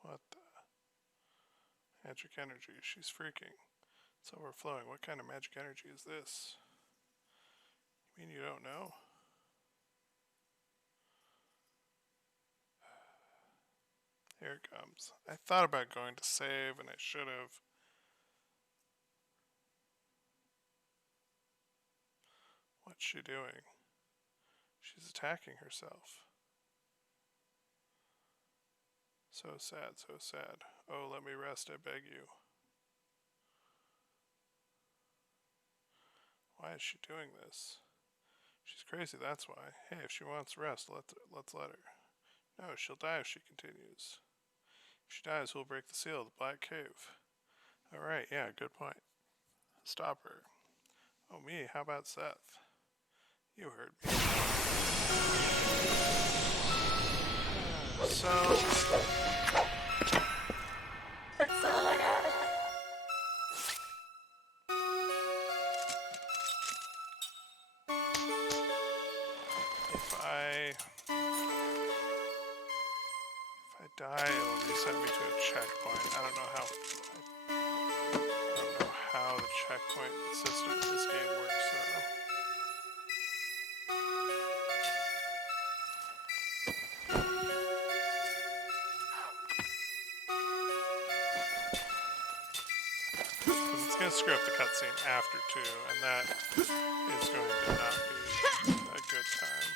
What the? Magic energy. She's freaking. It's overflowing. What kind of magic energy is this? You mean you don't know? Here it comes. I thought about going to save, and I should have. What's she doing? She's attacking herself. So sad, so sad. Oh, let me rest, I beg you. Why is she doing this? She's crazy, that's why. Hey, if she wants rest, let's let her. No, she'll die if she continues. If she dies, we'll break the seal of the Black Cave. Alright, yeah, good point. Stop her. Oh, me, how about Seth? You heard me. So... That's all I have. If I die, it'll reset me to a checkpoint. I don't know how the checkpoint system in this game works, though. Because it's going to screw up the cutscene after, too, and that is going to not be a good time.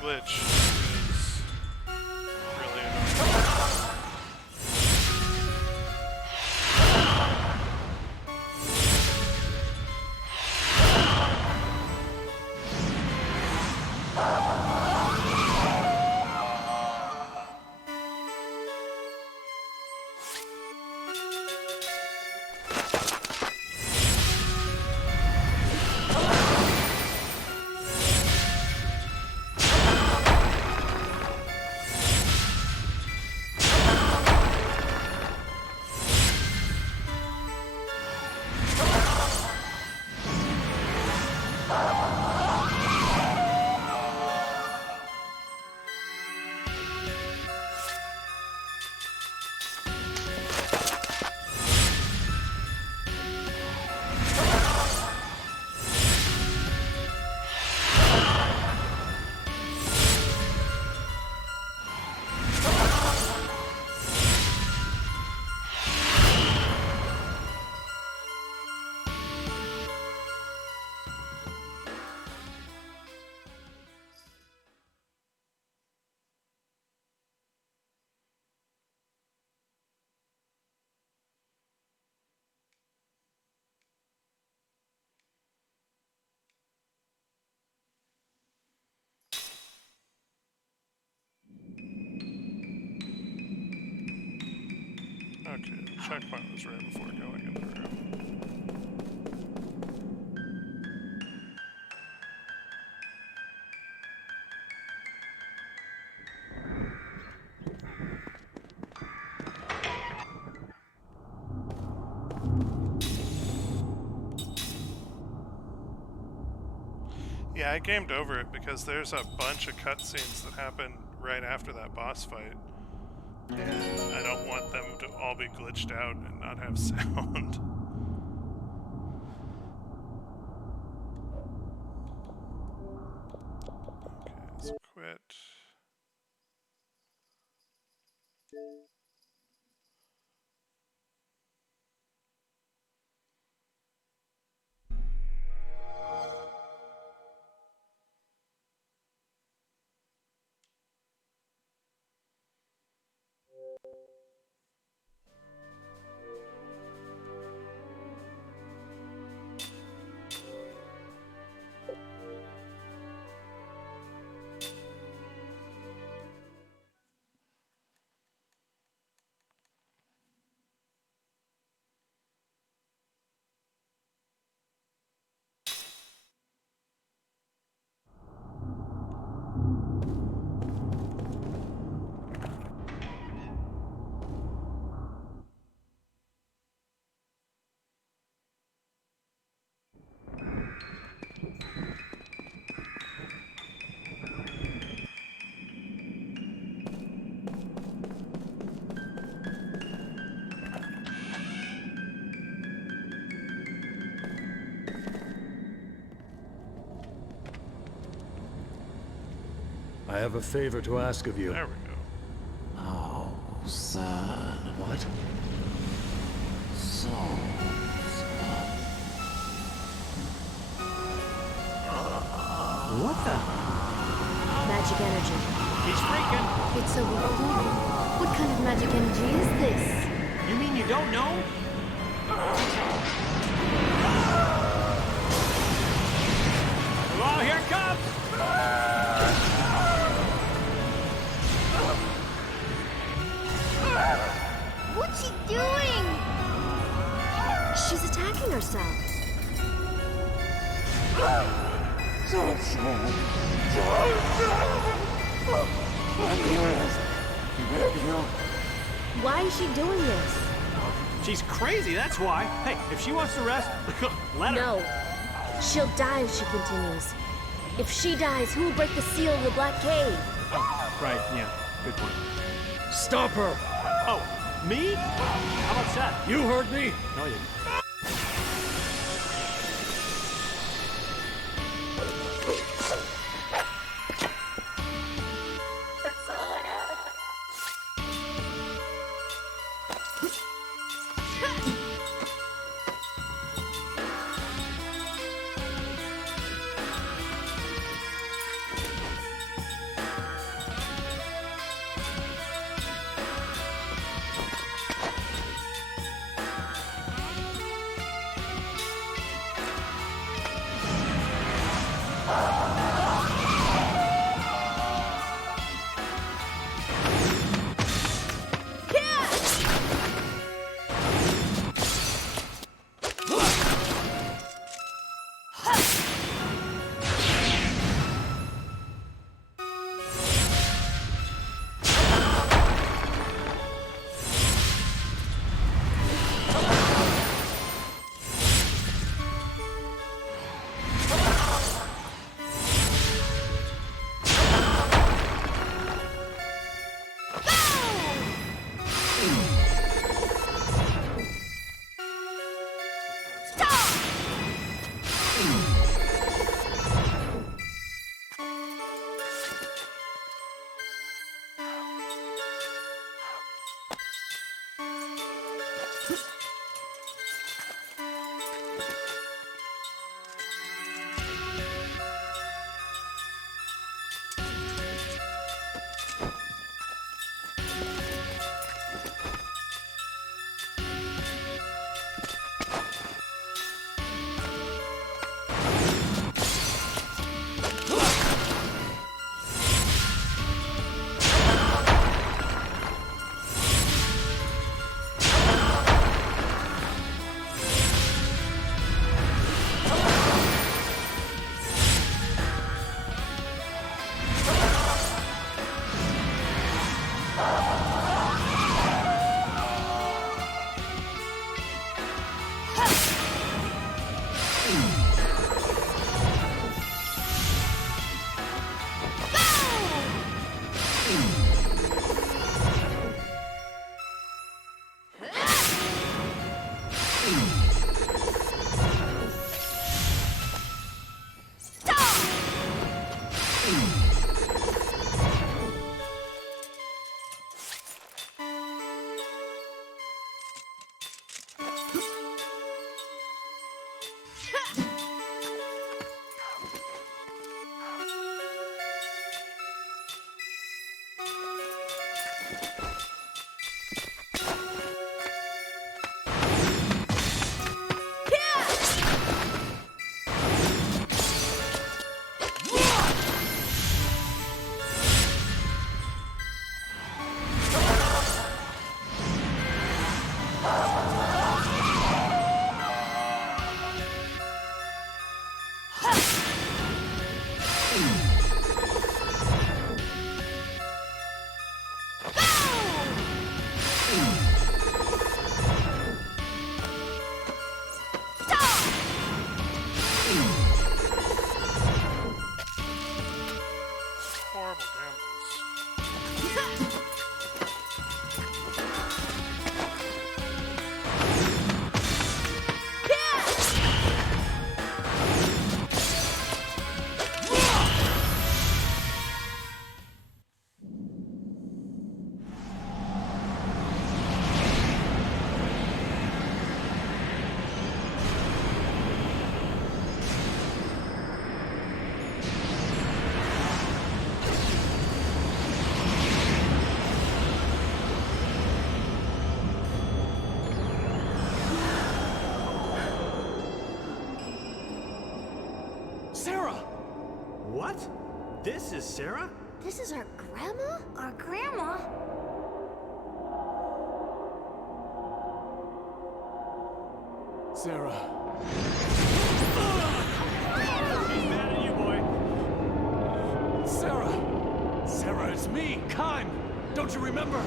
Glitch is really annoying. checkpoint was right before going in the room. Yeah, I gamed over it because there's a bunch of cutscenes that happen right after that boss fight. And I don't want them to all be glitched out and not have sound. Okay, let's quit. I have a favor to ask of you. There we go. Oh, son. What? So What the? Magic energy. He's freaking. It's overflowing. What kind of magic energy is this? You mean you don't know? Oh, here it comes! What's she doing? She's attacking herself. Why is she doing this? She's crazy, that's why. Hey, if she wants to rest, let her. No. She'll die if she continues. If she dies, who will break the seal of the Black Cave? Oh, right, yeah, good point. Stop her! Oh, me? How about that? You heard me! No, you didn't. That's all I have. Horrible gambles. Sarah! What? This is Sarah? This is our grandma? Our grandma? Sarah. He's mad at you, boy. Sarah! Sarah, it's me, Kime! Don't you remember?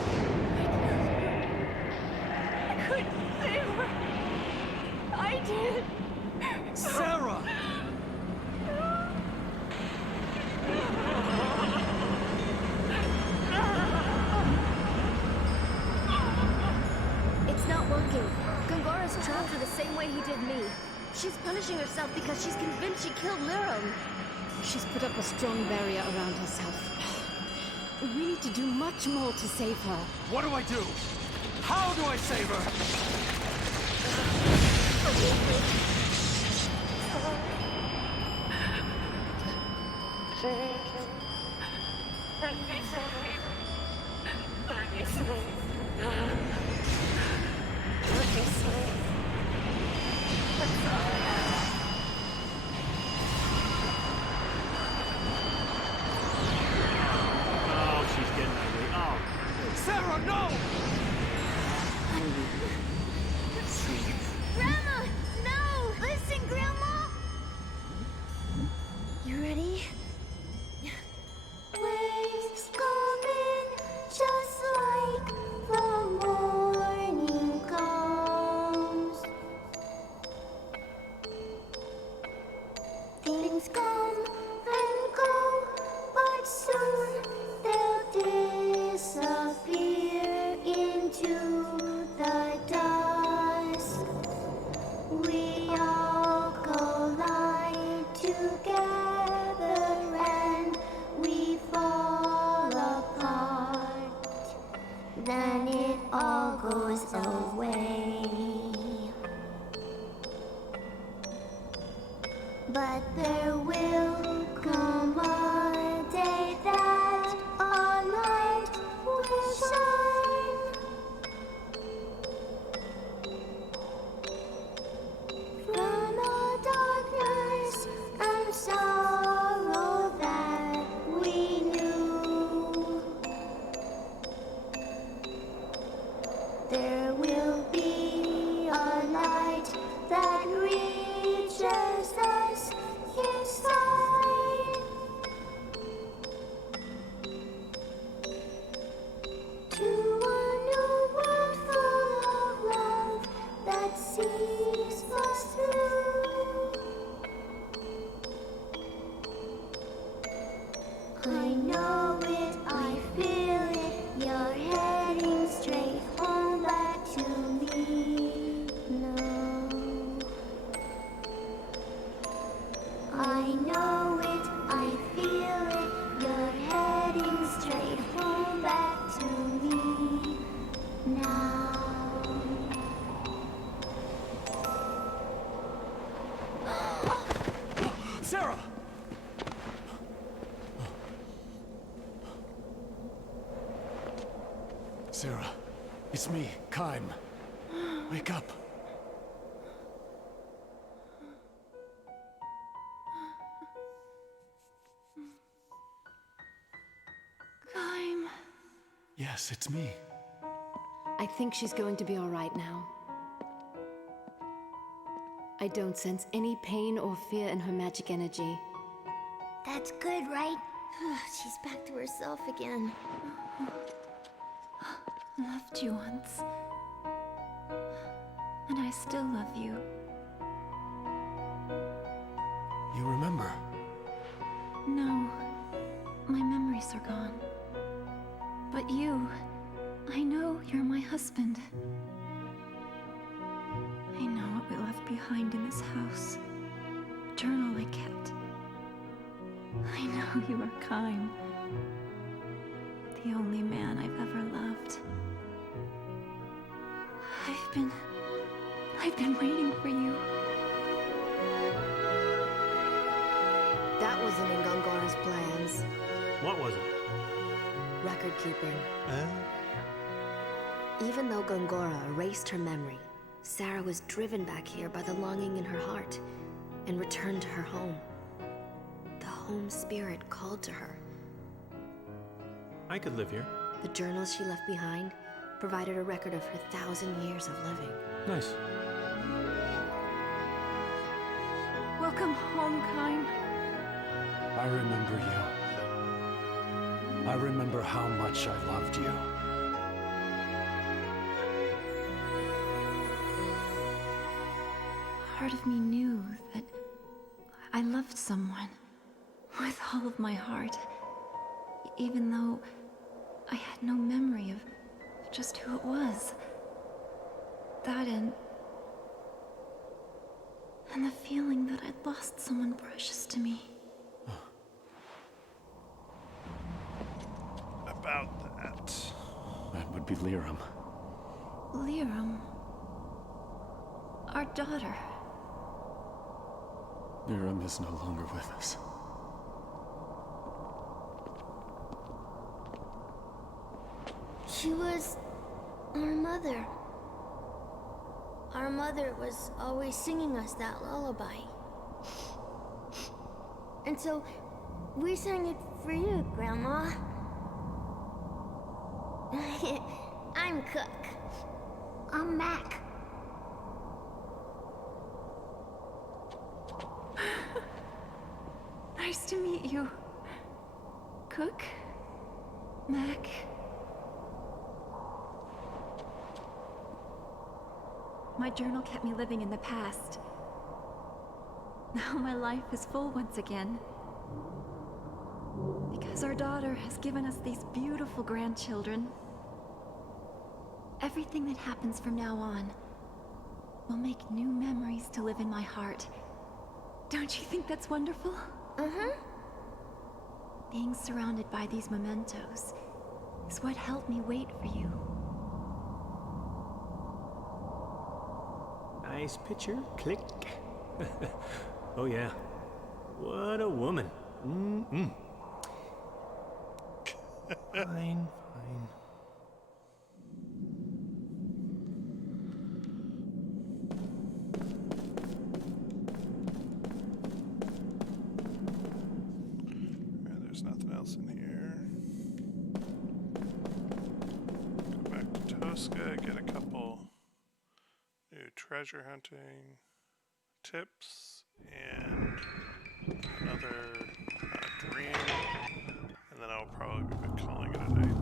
I couldn't save her. I did. Sarah! It's not working. Gongora's trapped her the same way he did me. She's punishing herself because she's convinced she killed Lirum. She's put up a strong barrier around herself. We need to do much more to save her. What do I do? How do I save her? Oh, she's getting ugly. Oh. Sarah, no! Grandma! No! Listen, Grandma! You ready? Waves coming just like the morning comes. Things come and go, but soon they'll disappear into the dusk. We all collide together and we fall apart. Then it all goes away. But there will come a day that our light will shine. From the darkness and sorrow that we knew, there will be a light that reaches us inside. To a new world full of love that sees us through. I know it, I feel it, you're heading straight home back to me. No. I know it, I feel it, Sarah, it's me, Kaim. Wake up. Kaim. Yes, it's me. I think she's going to be all right now. I don't sense any pain or fear in her magic energy. That's good, right? She's back to herself again. Loved you once. And I still love you. You remember? No. My memories are gone. But you... I know you're my husband. I know what we left behind in this house. A journal I kept. I know you are Kaim. The only man I've ever loved. I've been waiting for you. That wasn't in Gongora's plans. What was it? Record keeping. Even though Gongora erased her memory, Sarah was driven back here by the longing in her heart and returned to her home. The home spirit called to her. I could live here. The journals she left behind provided a record of her 1,000 years of living. Nice. Welcome home, Kaim. I remember you. I remember how much I loved you. Part of me knew that I loved someone with all of my heart, even though I had no memory of just who it was. That and the feeling that I'd lost someone precious to me. About that. That would be Liram. Liram. Our daughter. Liram is no longer with us. She was our mother. Our mother was always singing us that lullaby. And so we sang it for you, Grandma. I'm Cook. I'm Mac. Nice to meet you. Cook? Mac? My journal kept me living in the past. Now my life is full once again. Because our daughter has given us these beautiful grandchildren. Everything that happens from now on will make new memories to live in my heart. Don't you think that's wonderful? Uh-huh. Being surrounded by these mementos is what helped me wait for you. Nice picture. Click. Oh, yeah. What a woman. Mm-mm. Fine, fine. There's nothing else in here. Go back to Tosca, get a couple new treasure hunting tips, and another dream, and then I'll probably be calling it a night.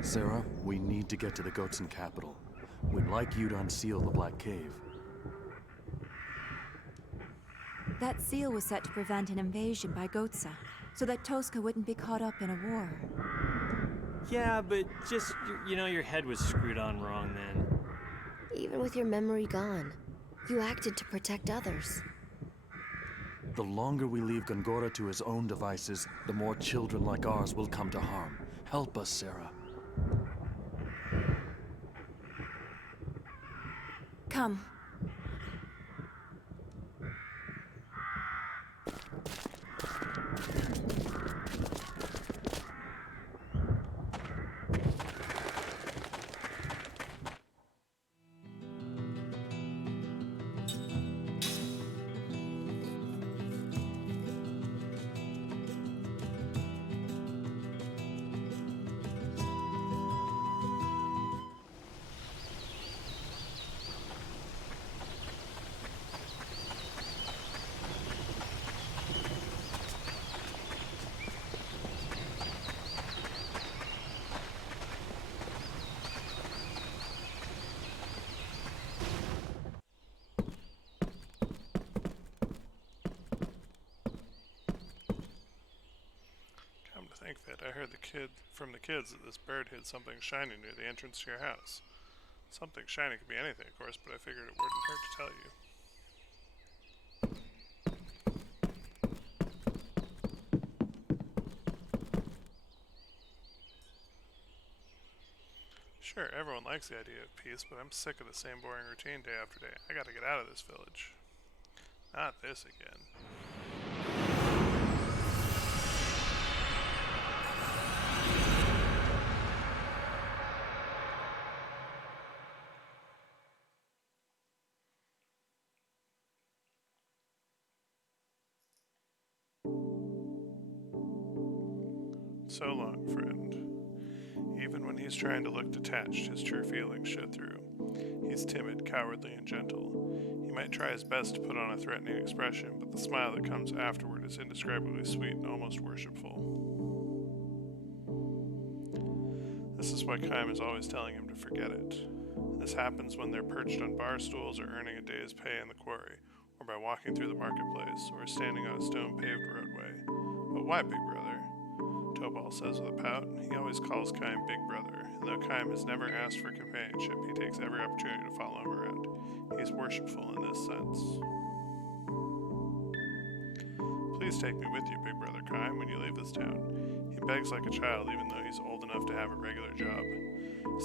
Sarah, we need to get to the Goatson capital. We'd like you to unseal the Black Cave. That seal was set to prevent an invasion by Gotsa, so that Tosca wouldn't be caught up in a war. Yeah, but just, you know, your head was screwed on wrong then. Even with your memory gone, you acted to protect others. The longer we leave Gongora to his own devices, the more children like ours will come to harm. Help us, Sarah. Come. it. I heard from the kids that this bird hid something shiny near the entrance to your house. Something shiny could be anything, of course, but I figured it wouldn't hurt to tell you. Sure, everyone likes the idea of peace, but I'm sick of the same boring routine day after day. I gotta get out of this village. Not this again. So long, friend. Even when he's trying to look detached, his true feelings show through. He's timid, cowardly, and gentle. He might try his best to put on a threatening expression, but the smile that comes afterward is indescribably sweet and almost worshipful. This is why Kaim is always telling him to forget it. This happens when they're perched on bar stools or earning a day's pay in the quarry, or by walking through the marketplace, or standing on a stone-paved roadway. But why, Big Brother? Tobal says with a pout. He always calls Kaim Big Brother, and though Kaim has never asked for companionship, he takes every opportunity to follow him around. He's worshipful in this sense. Please take me with you, Big Brother Kaim, when you leave this town. He begs like a child, even though he's old enough to have a regular job.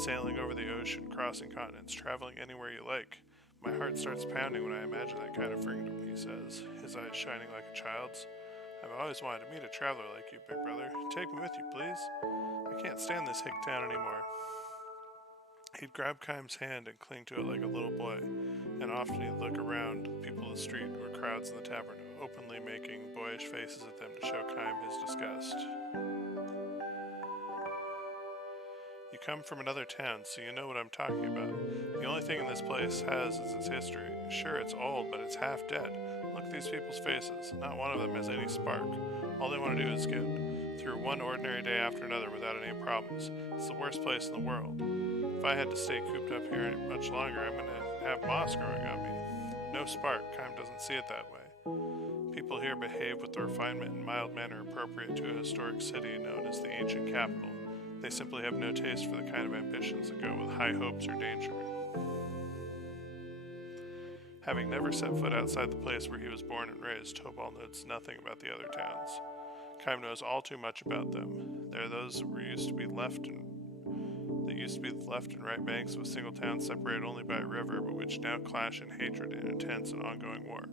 Sailing over the ocean, crossing continents, traveling anywhere you like. My heart starts pounding when I imagine that kind of freedom, he says, his eyes shining like a child's. I've always wanted to meet a traveler like you, Big Brother. Take me with you, please. I can't stand this hick town anymore. He'd grab Kaim's hand and cling to it like a little boy, and often he'd look around the people of the street or crowds in the tavern, openly making boyish faces at them to show Kaim his disgust. You come from another town, so you know what I'm talking about. The only thing in this place has is its history. Sure, it's old, but it's half dead. Look at these people's faces. Not one of them has any spark. All they want to do is get through one ordinary day after another without any problems. It's the worst place in the world. If I had to stay cooped up here much longer, I'm going to have moss growing on me. No spark. Kaim doesn't see it that way. People here behave with the refinement and mild manner appropriate to a historic city known as the ancient capital. They simply have no taste for the kind of ambitions that go with high hopes or danger. Having never set foot outside the place where he was born and raised, Tobal knows nothing about the other towns. Kaim knows all too much about them. There are those that used to be left and right banks of a single town separated only by a river, but which now clash in hatred and intense and ongoing war.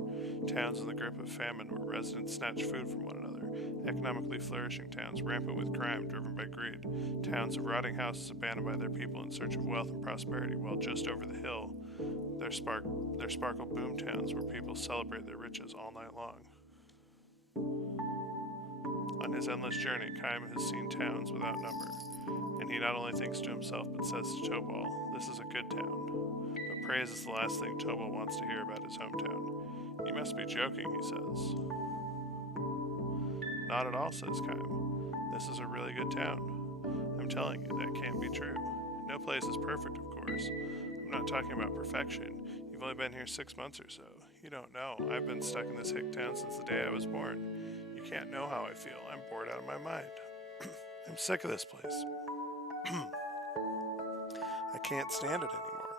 Towns in the grip of famine where residents snatch food from one another. Economically flourishing towns rampant with crime driven by greed. Towns of rotting houses abandoned by their people in search of wealth and prosperity, while just over the hill there sparkle boom towns where people celebrate their riches all night long. On his endless journey, Kaim has seen towns without number, and he not only thinks to himself but says to Tobal, "This is a good town." But praise is the last thing Tobal wants to hear about his hometown. "You must be joking," he says. "Not at all," says Kaim. "This is a really good town. I'm telling you, that can't be true. No place is perfect, of course. I'm not talking about perfection. You've only been here 6 months or so. You don't know. I've been stuck in this hick town since the day I was born. You can't know how I feel. I'm bored out of my mind. I'm sick of this place. I can't stand it anymore."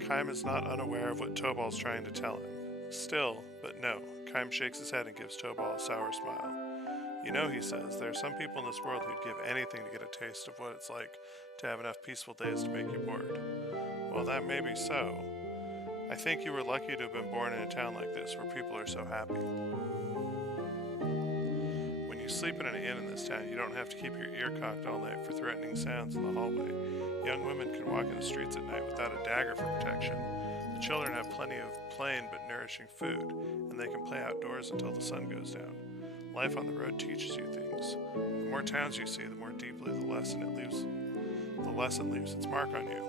Kaim is not unaware of what Tobal's trying to tell him. Still, but no, Kaim shakes his head and gives Tobal a sour smile. "You know," he says, "there are some people in this world who'd give anything to get a taste of what it's like to have enough peaceful days to make you bored. Well, that may be so. I think you were lucky to have been born in a town like this where people are so happy. When you sleep in an inn in this town, you don't have to keep your ear cocked all night for threatening sounds in the hallway. Young women can walk in the streets at night without a dagger for protection. The children have plenty of plain but nourishing food, and they can play outdoors until the sun goes down. Life on the road teaches you things. The more towns you see, the more deeply the lesson leaves its mark on you.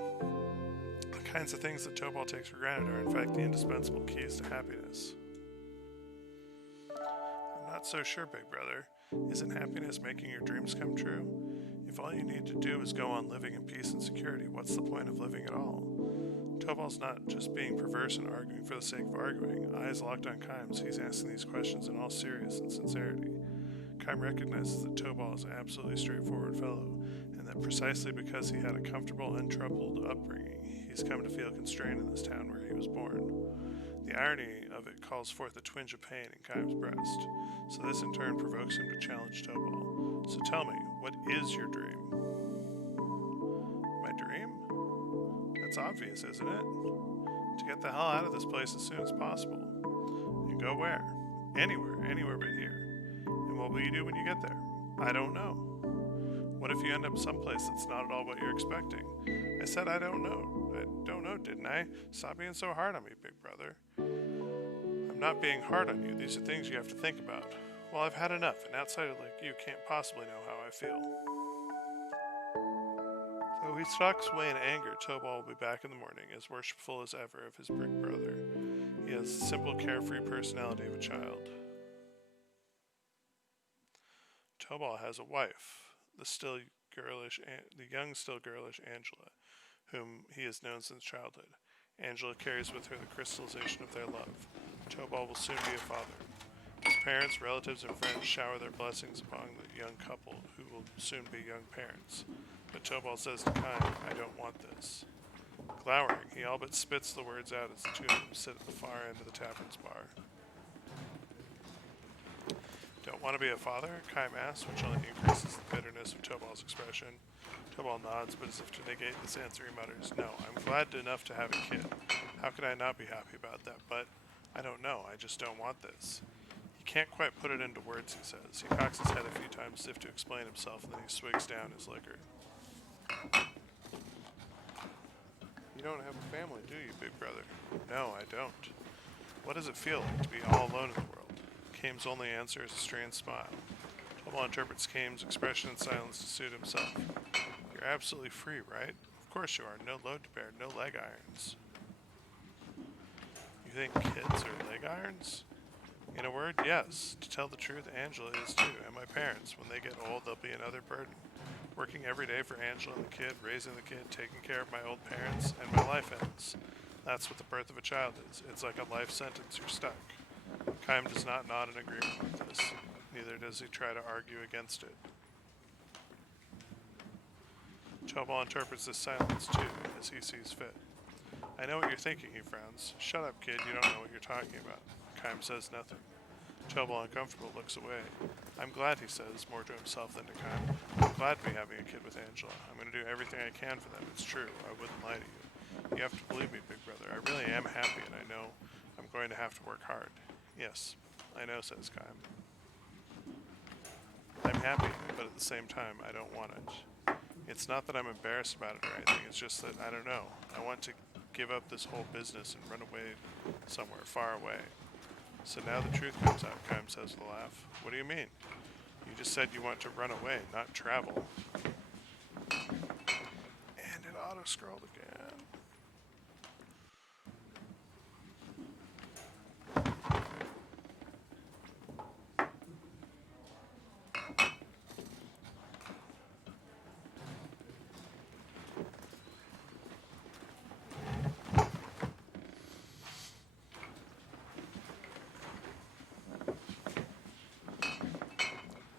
The kinds of things that Tobal takes for granted are in fact the indispensable keys to happiness." "I'm not so sure, Big Brother. Isn't happiness making your dreams come true? If all you need to do is go on living in peace and security, what's the point of living at all?" Tobal's not just being perverse and arguing for the sake of arguing. Eyes locked on Kaims, he's asking these questions in all seriousness and sincerity. Kaim recognizes that Tobal is an absolutely straightforward fellow, and that precisely because he had a comfortable, untroubled upbringing, he's come to feel constrained in this town where he was born. The irony of it calls forth a twinge of pain in Kaim's breast, so this in turn provokes him to challenge Tobal. So tell me, what is your dream? My dream? That's obvious, isn't it? To get the hell out of this place as soon as possible. And go where? Anywhere but here. And what will you do when you get there? I don't know. What if you end up someplace that's not at all what you're expecting? I said I don't know. I don't know, didn't I? Stop being so hard on me, big brother. I'm not being hard on you. These are things you have to think about. Well, I've had enough. An outsider like you can't possibly know how I feel. Though he stalks away in anger, Tobal will be back in the morning, as worshipful as ever of his big brother. He has the simple, carefree personality of a child. Tobal has a wife, the young, still girlish Angela, whom he has known since childhood. Angela carries with her the crystallization of their love. Tobal will soon be a father. His parents, relatives, and friends shower their blessings upon the young couple, who will soon be young parents. But Tobal says to Kaim, I don't want this. Glowering, he all but spits the words out as the two of them sit at the far end of the tavern's bar. Don't want to be a father? Kaim asks, which only increases the bitterness of Tobal's expression. Tobal nods, but as if to negate this answer, he mutters, No, I'm glad enough to have a kid. How could I not be happy about that? But I don't know, I just don't want this. He can't quite put it into words, he says. He cocks his head a few times as if to explain himself, and then he swigs down his liquor. You don't have a family, do you, big brother? No, I don't. What does it feel like to be all alone in the world? Kaim's only answer is a strained smile. Tobal interprets Kaim's expression in silence to suit himself. You're absolutely free, right? Of course you are. No load to bear, no leg irons. You think kids are leg irons? In a word, yes. To tell the truth, Angela is too, and my parents. When they get old, they'll be another burden. Working every day for Angela and the kid, raising the kid, taking care of my old parents, and my life ends. That's what the birth of a child is. It's like a life sentence. You're stuck. Kaim does not nod in agreement with this. Neither does he try to argue against it. Tobal interprets this silence, too, as he sees fit. I know what you're thinking, he frowns. Shut up, kid, you don't know what you're talking about. Kaim says nothing. Tobal, uncomfortable, looks away. I'm glad, he says, more to himself than to Kaim. I'm glad to be having a kid with Angela. I'm going to do everything I can for them. It's true. I wouldn't lie to you. You have to believe me, big brother. I really am happy, and I know I'm going to have to work hard. Yes, I know, says Kaim. I'm happy, but at the same time, I don't want it. It's not that I'm embarrassed about it or anything. It's just that, I don't know. I want to give up this whole business and run away somewhere far away. So now the truth comes out, Kaim says with a laugh. What do you mean? You just said you want to run away, not travel. And it auto-scrolled again.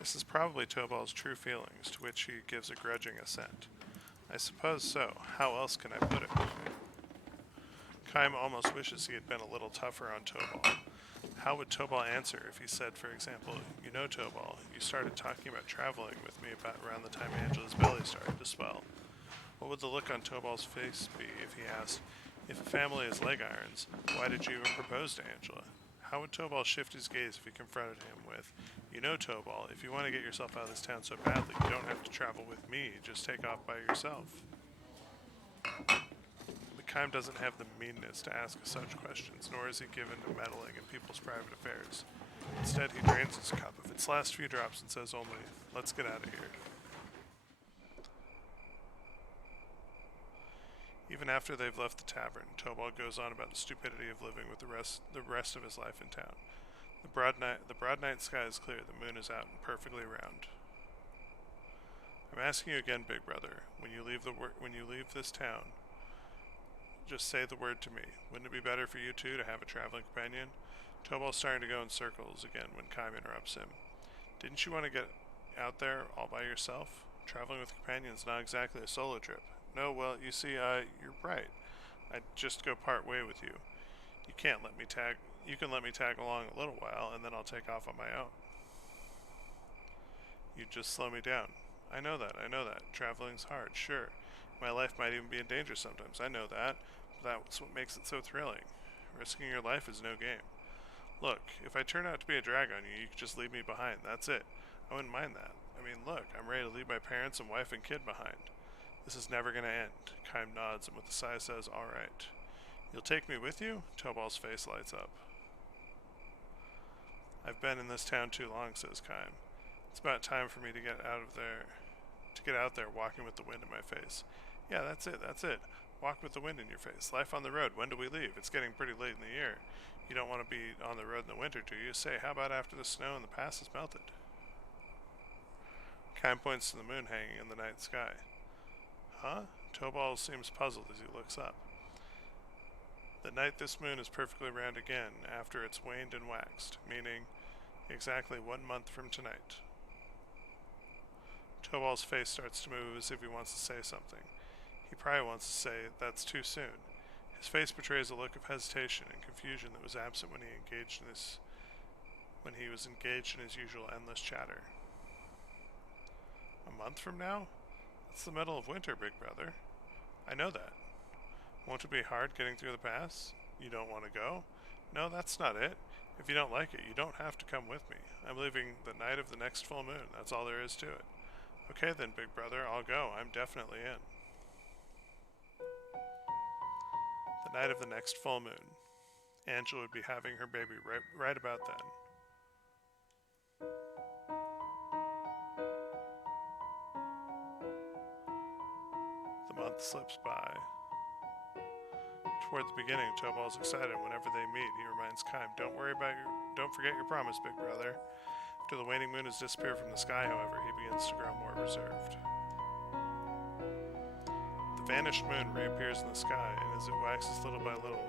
This is probably Tobal's true feelings, to which he gives a grudging assent. I suppose so. How else can I put it? Kaim almost wishes he had been a little tougher on Tobal. How would Tobal answer if he said, for example, You know, Tobal, you started talking about traveling with me about around the time Angela's belly started to swell. What would the look on Tobal's face be if he asked, If a family is leg irons, why did you even propose to Angela? How would Tobal shift his gaze if he confronted him with, You know, Tobal, if you want to get yourself out of this town so badly, you don't have to travel with me, just take off by yourself. But Kaim doesn't have the meanness to ask such questions, nor is he given to meddling in people's private affairs. Instead, he drains his cup of its last few drops and says only, Let's get out of here. Even after they've left the tavern, Tobal goes on about the stupidity of living with the rest of his life in town. The broad night sky is clear, the moon is out and perfectly round. I'm asking you again, big brother, when you leave this town, Just say the word to me. Wouldn't it be better for you two to have a traveling companion? Tobal's starting to go in circles again when Kaim interrupts him. Didn't you want to get out there all by yourself? Traveling with a companion's not exactly a solo trip. No, well, you see, you're right. I'd just go part way with you. You can let me tag along a little while, and then I'll take off on my own. You'd just slow me down. I know that. Traveling's hard, sure. My life might even be in danger sometimes, I know that. But that's what makes it so thrilling. Risking your life is no game. Look, if I turn out to be a drag on you, you could just leave me behind, that's it. I wouldn't mind that. I mean, look, I'm ready to leave my parents and wife and kid behind. This is never gonna end. Kaim nods and with a sigh says, all right. You'll take me with you? Tobal's face lights up. I've been in this town too long, says Kaim. It's about time for me to get out there walking with the wind in my face. Yeah, that's it. Walk with the wind in your face. Life on the road. When do we leave? It's getting pretty late in the year. You don't want to be on the road in the winter, do you? Say, how about after the snow in the pass has melted? Kaim points to the moon hanging in the night sky. Huh? Tobal seems puzzled as he looks up. The night this moon is perfectly round again after it's waned and waxed, meaning exactly 1 month from tonight. Tobal's face starts to move as if he wants to say something. He probably wants to say, that's too soon. His face betrays a look of hesitation and confusion that was absent when he was engaged in his usual endless chatter. A month from now? It's the middle of winter, big brother. I know that. Won't it be hard getting through the pass? You don't want to go? No, that's not it. If you don't like it, you don't have to come with me. I'm leaving the night of the next full moon. That's all there is to it. Okay then, big brother, I'll go. I'm definitely in. The night of the next full moon. Angela would be having her baby right about then. The month slips by. Toward the beginning, Tobal's excited. Whenever they meet, he reminds Kaim, don't forget your promise, big brother. After the waning moon has disappeared from the sky, however, he begins to grow more reserved. The vanished moon reappears in the sky, and as it waxes little by little,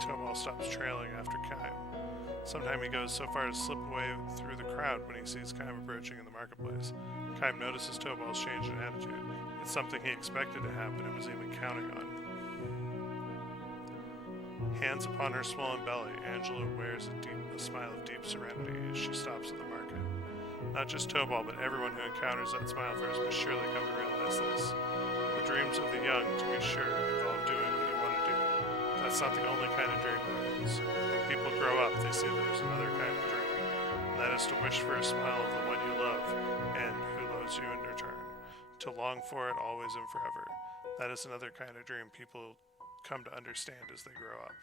Tobal stops trailing after Kaim. Sometime he goes so far as to slip away through the crowd when he sees Kaim approaching in the marketplace. Kaim notices Tobal's change in attitude. It's something he expected to happen and was even counting on. Hands upon her swollen belly, Angela wears a smile of deep serenity as she stops at the market. Not just Tobal, but everyone who encounters that smile first must surely come to realize this. The dreams of the young, to be sure, involve doing what you want to do. That's not the only kind of dream there is. When people grow up, they see that there's another kind of dream, and that is to wish for a smile of the one you love, and who loves you in return. To long for it always and forever. That is another kind of dream people come to understand as they grow up.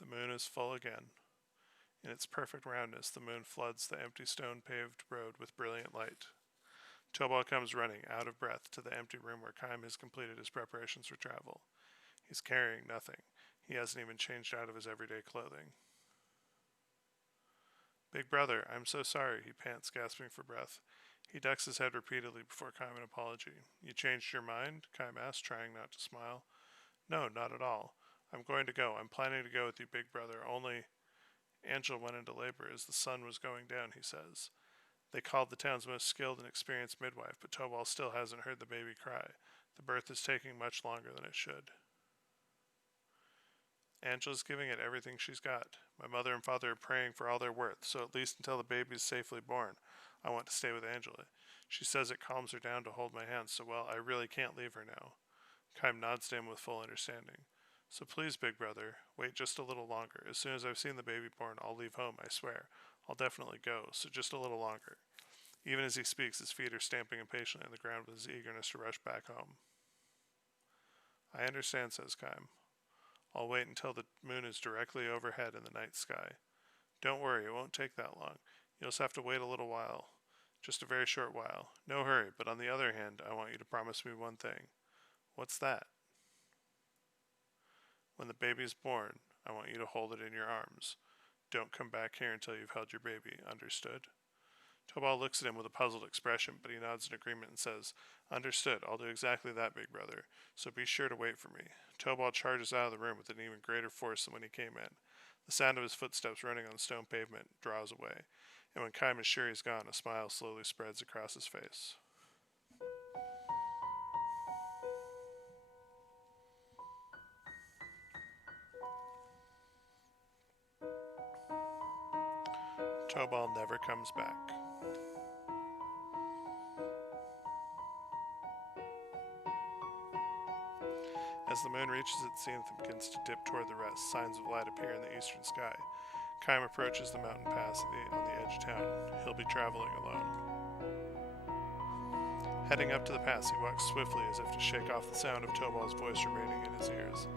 The moon is full again. In its perfect roundness, the moon floods the empty stone-paved road with brilliant light. Tobal comes running, out of breath, to the empty room where Kaim has completed his preparations for travel. He's carrying nothing. He hasn't even changed out of his everyday clothing. Big brother, I'm so sorry, he pants, gasping for breath. He ducks his head repeatedly before Kaim an apology. You changed your mind? Kaim asks, trying not to smile. No, not at all. I'm going to go. I'm planning to go with you, big brother, only... Angela went into labor as the sun was going down, he says. They called the town's most skilled and experienced midwife, but Tobal still hasn't heard the baby cry. The birth is taking much longer than it should. Angela's giving it everything she's got. My mother and father are praying for all they're worth, so at least until the baby's safely born, I want to stay with Angela. She says it calms her down to hold my hand, so well, I really can't leave her now. Kaim nods to him with full understanding. So please, big brother, wait just a little longer. As soon as I've seen the baby born, I'll leave home, I swear. I'll definitely go, so just a little longer. Even as he speaks, his feet are stamping impatiently on the ground with his eagerness to rush back home. I understand, says Kaim. I'll wait until the moon is directly overhead in the night sky. Don't worry, it won't take that long. You'll just have to wait a little while. Just a very short while. No hurry, but on the other hand, I want you to promise me one thing. What's that? When the baby's born, I want you to hold it in your arms. Don't come back here until you've held your baby. Understood? Tobal looks at him with a puzzled expression, but he nods in agreement and says, Understood. I'll do exactly that, big brother. So be sure to wait for me. Tobal charges out of the room with an even greater force than when he came in. The sound of his footsteps running on the stone pavement draws away, and when Kaim is sure he's gone, a smile slowly spreads across his face. Tobal never comes back. As the moon reaches its zenith and begins to dip toward the west, signs of light appear in the eastern sky. Kaim approaches the mountain pass on the edge of town. He'll be traveling alone. Heading up to the pass, he walks swiftly as if to shake off the sound of Tobal's voice remaining in his ears.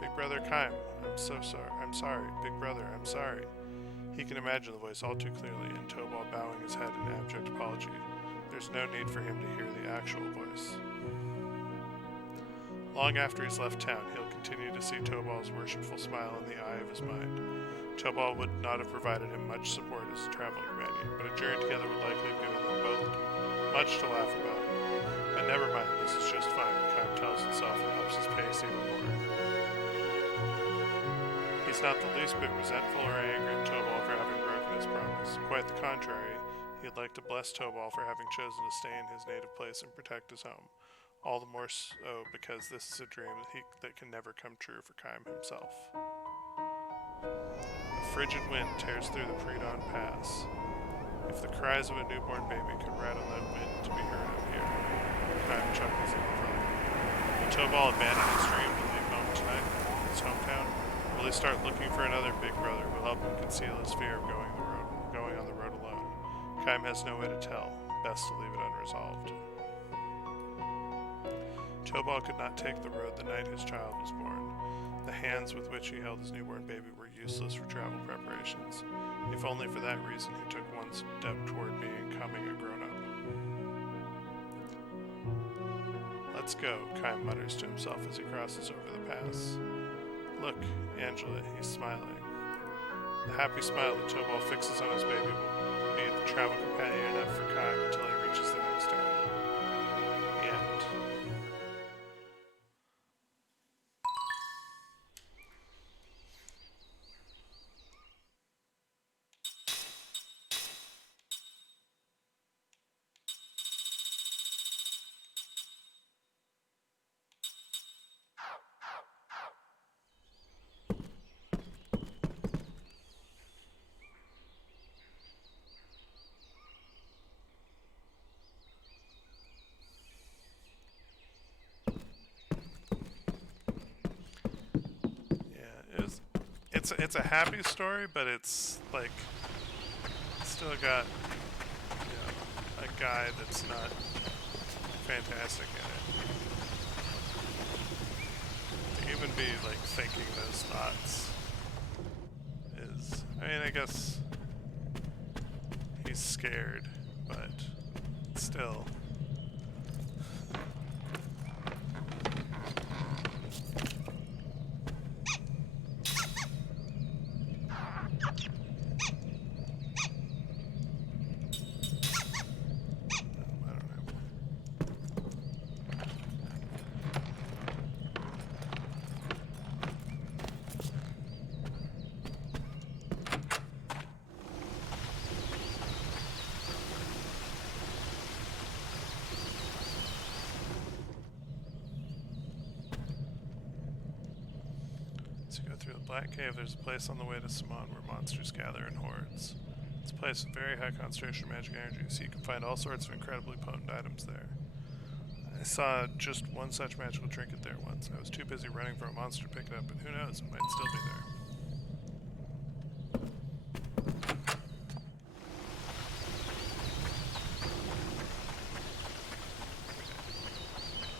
Big brother Kaim, I'm so sorry. I'm sorry. Big brother, I'm sorry. He can imagine the voice all too clearly, and Tobal bowing his head in abject apology. There's no need for him to hear the actual voice. Long after he's left town, he'll continue to see Tobal's worshipful smile in the eye of his mind. Tobal would not have provided him much support as a traveling companion, but a journey together would likely have given them both much to laugh about. But never mind, this is just fine, Kaim tells himself and ups his pace even more. He's not the least bit resentful or angry at Tobal for having broken his promise. Quite the contrary, he'd like to bless Tobal for having chosen to stay in his native place and protect his home. All the more so because this is a dream that can never come true for Kaim himself. A frigid wind tears through the pre-dawn pass. If the cries of a newborn baby could ride on that wind to be heard up here, Kaim chuckles in front. Will Tobal abandon his dream to leave home tonight, his hometown? Will he start looking for another big brother who will help him conceal his fear of going on the road alone? Kaim has no way to tell. Best to leave it unresolved. Tobal could not take the road the night his child was born. The hands with which he held his newborn baby were useless for travel preparations. If only for that reason he took one step toward becoming a grown-up. Let's go, Kaim mutters to himself as he crosses over the pass. Look, Angela, he's smiling. The happy smile that Tobal fixes on his baby will be the travel companion enough for Kaim until he reaches the next town. The end. It's a happy story, but it's like still got a guy that's not fantastic in it. To even be like thinking those thoughts is, I mean, I guess he's scared, but still. To go through the Black Cave, there's a place on the way to Simon where monsters gather in hordes. It's a place with very high concentration of magic energy, so you can find all sorts of incredibly potent items there. I saw just one such magical trinket there once. I was too busy running for a monster to pick it up, but who knows, it might still be there.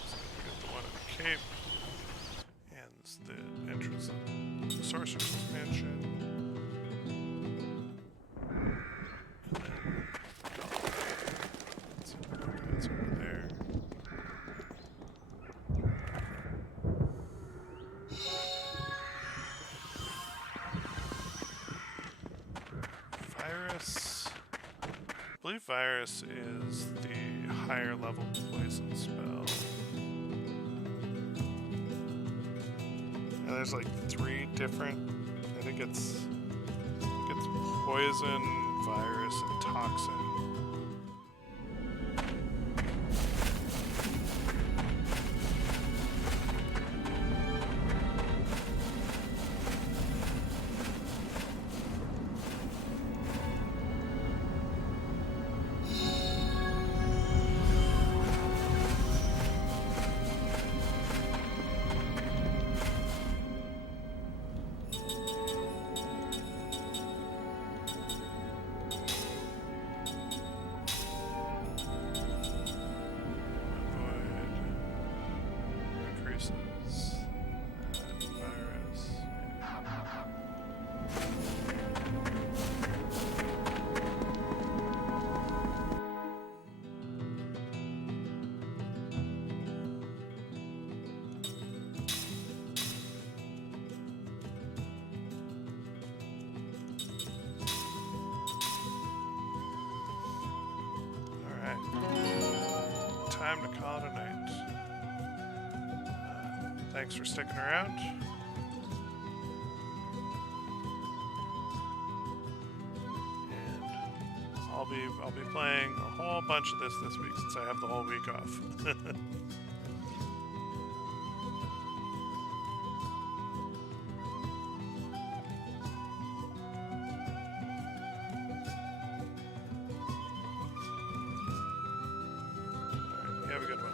So we got the one in the cave. And this is the entrance of the Sorcerer's Mansion. And then let's see, that's over there. believe virus is the higher level poison spell. And there's like 3 different. I think it's poison, virus, and toxin. Time to call it a night. Thanks for sticking around. And I'll be playing a whole bunch of this week since I have the whole week off. Have a good one.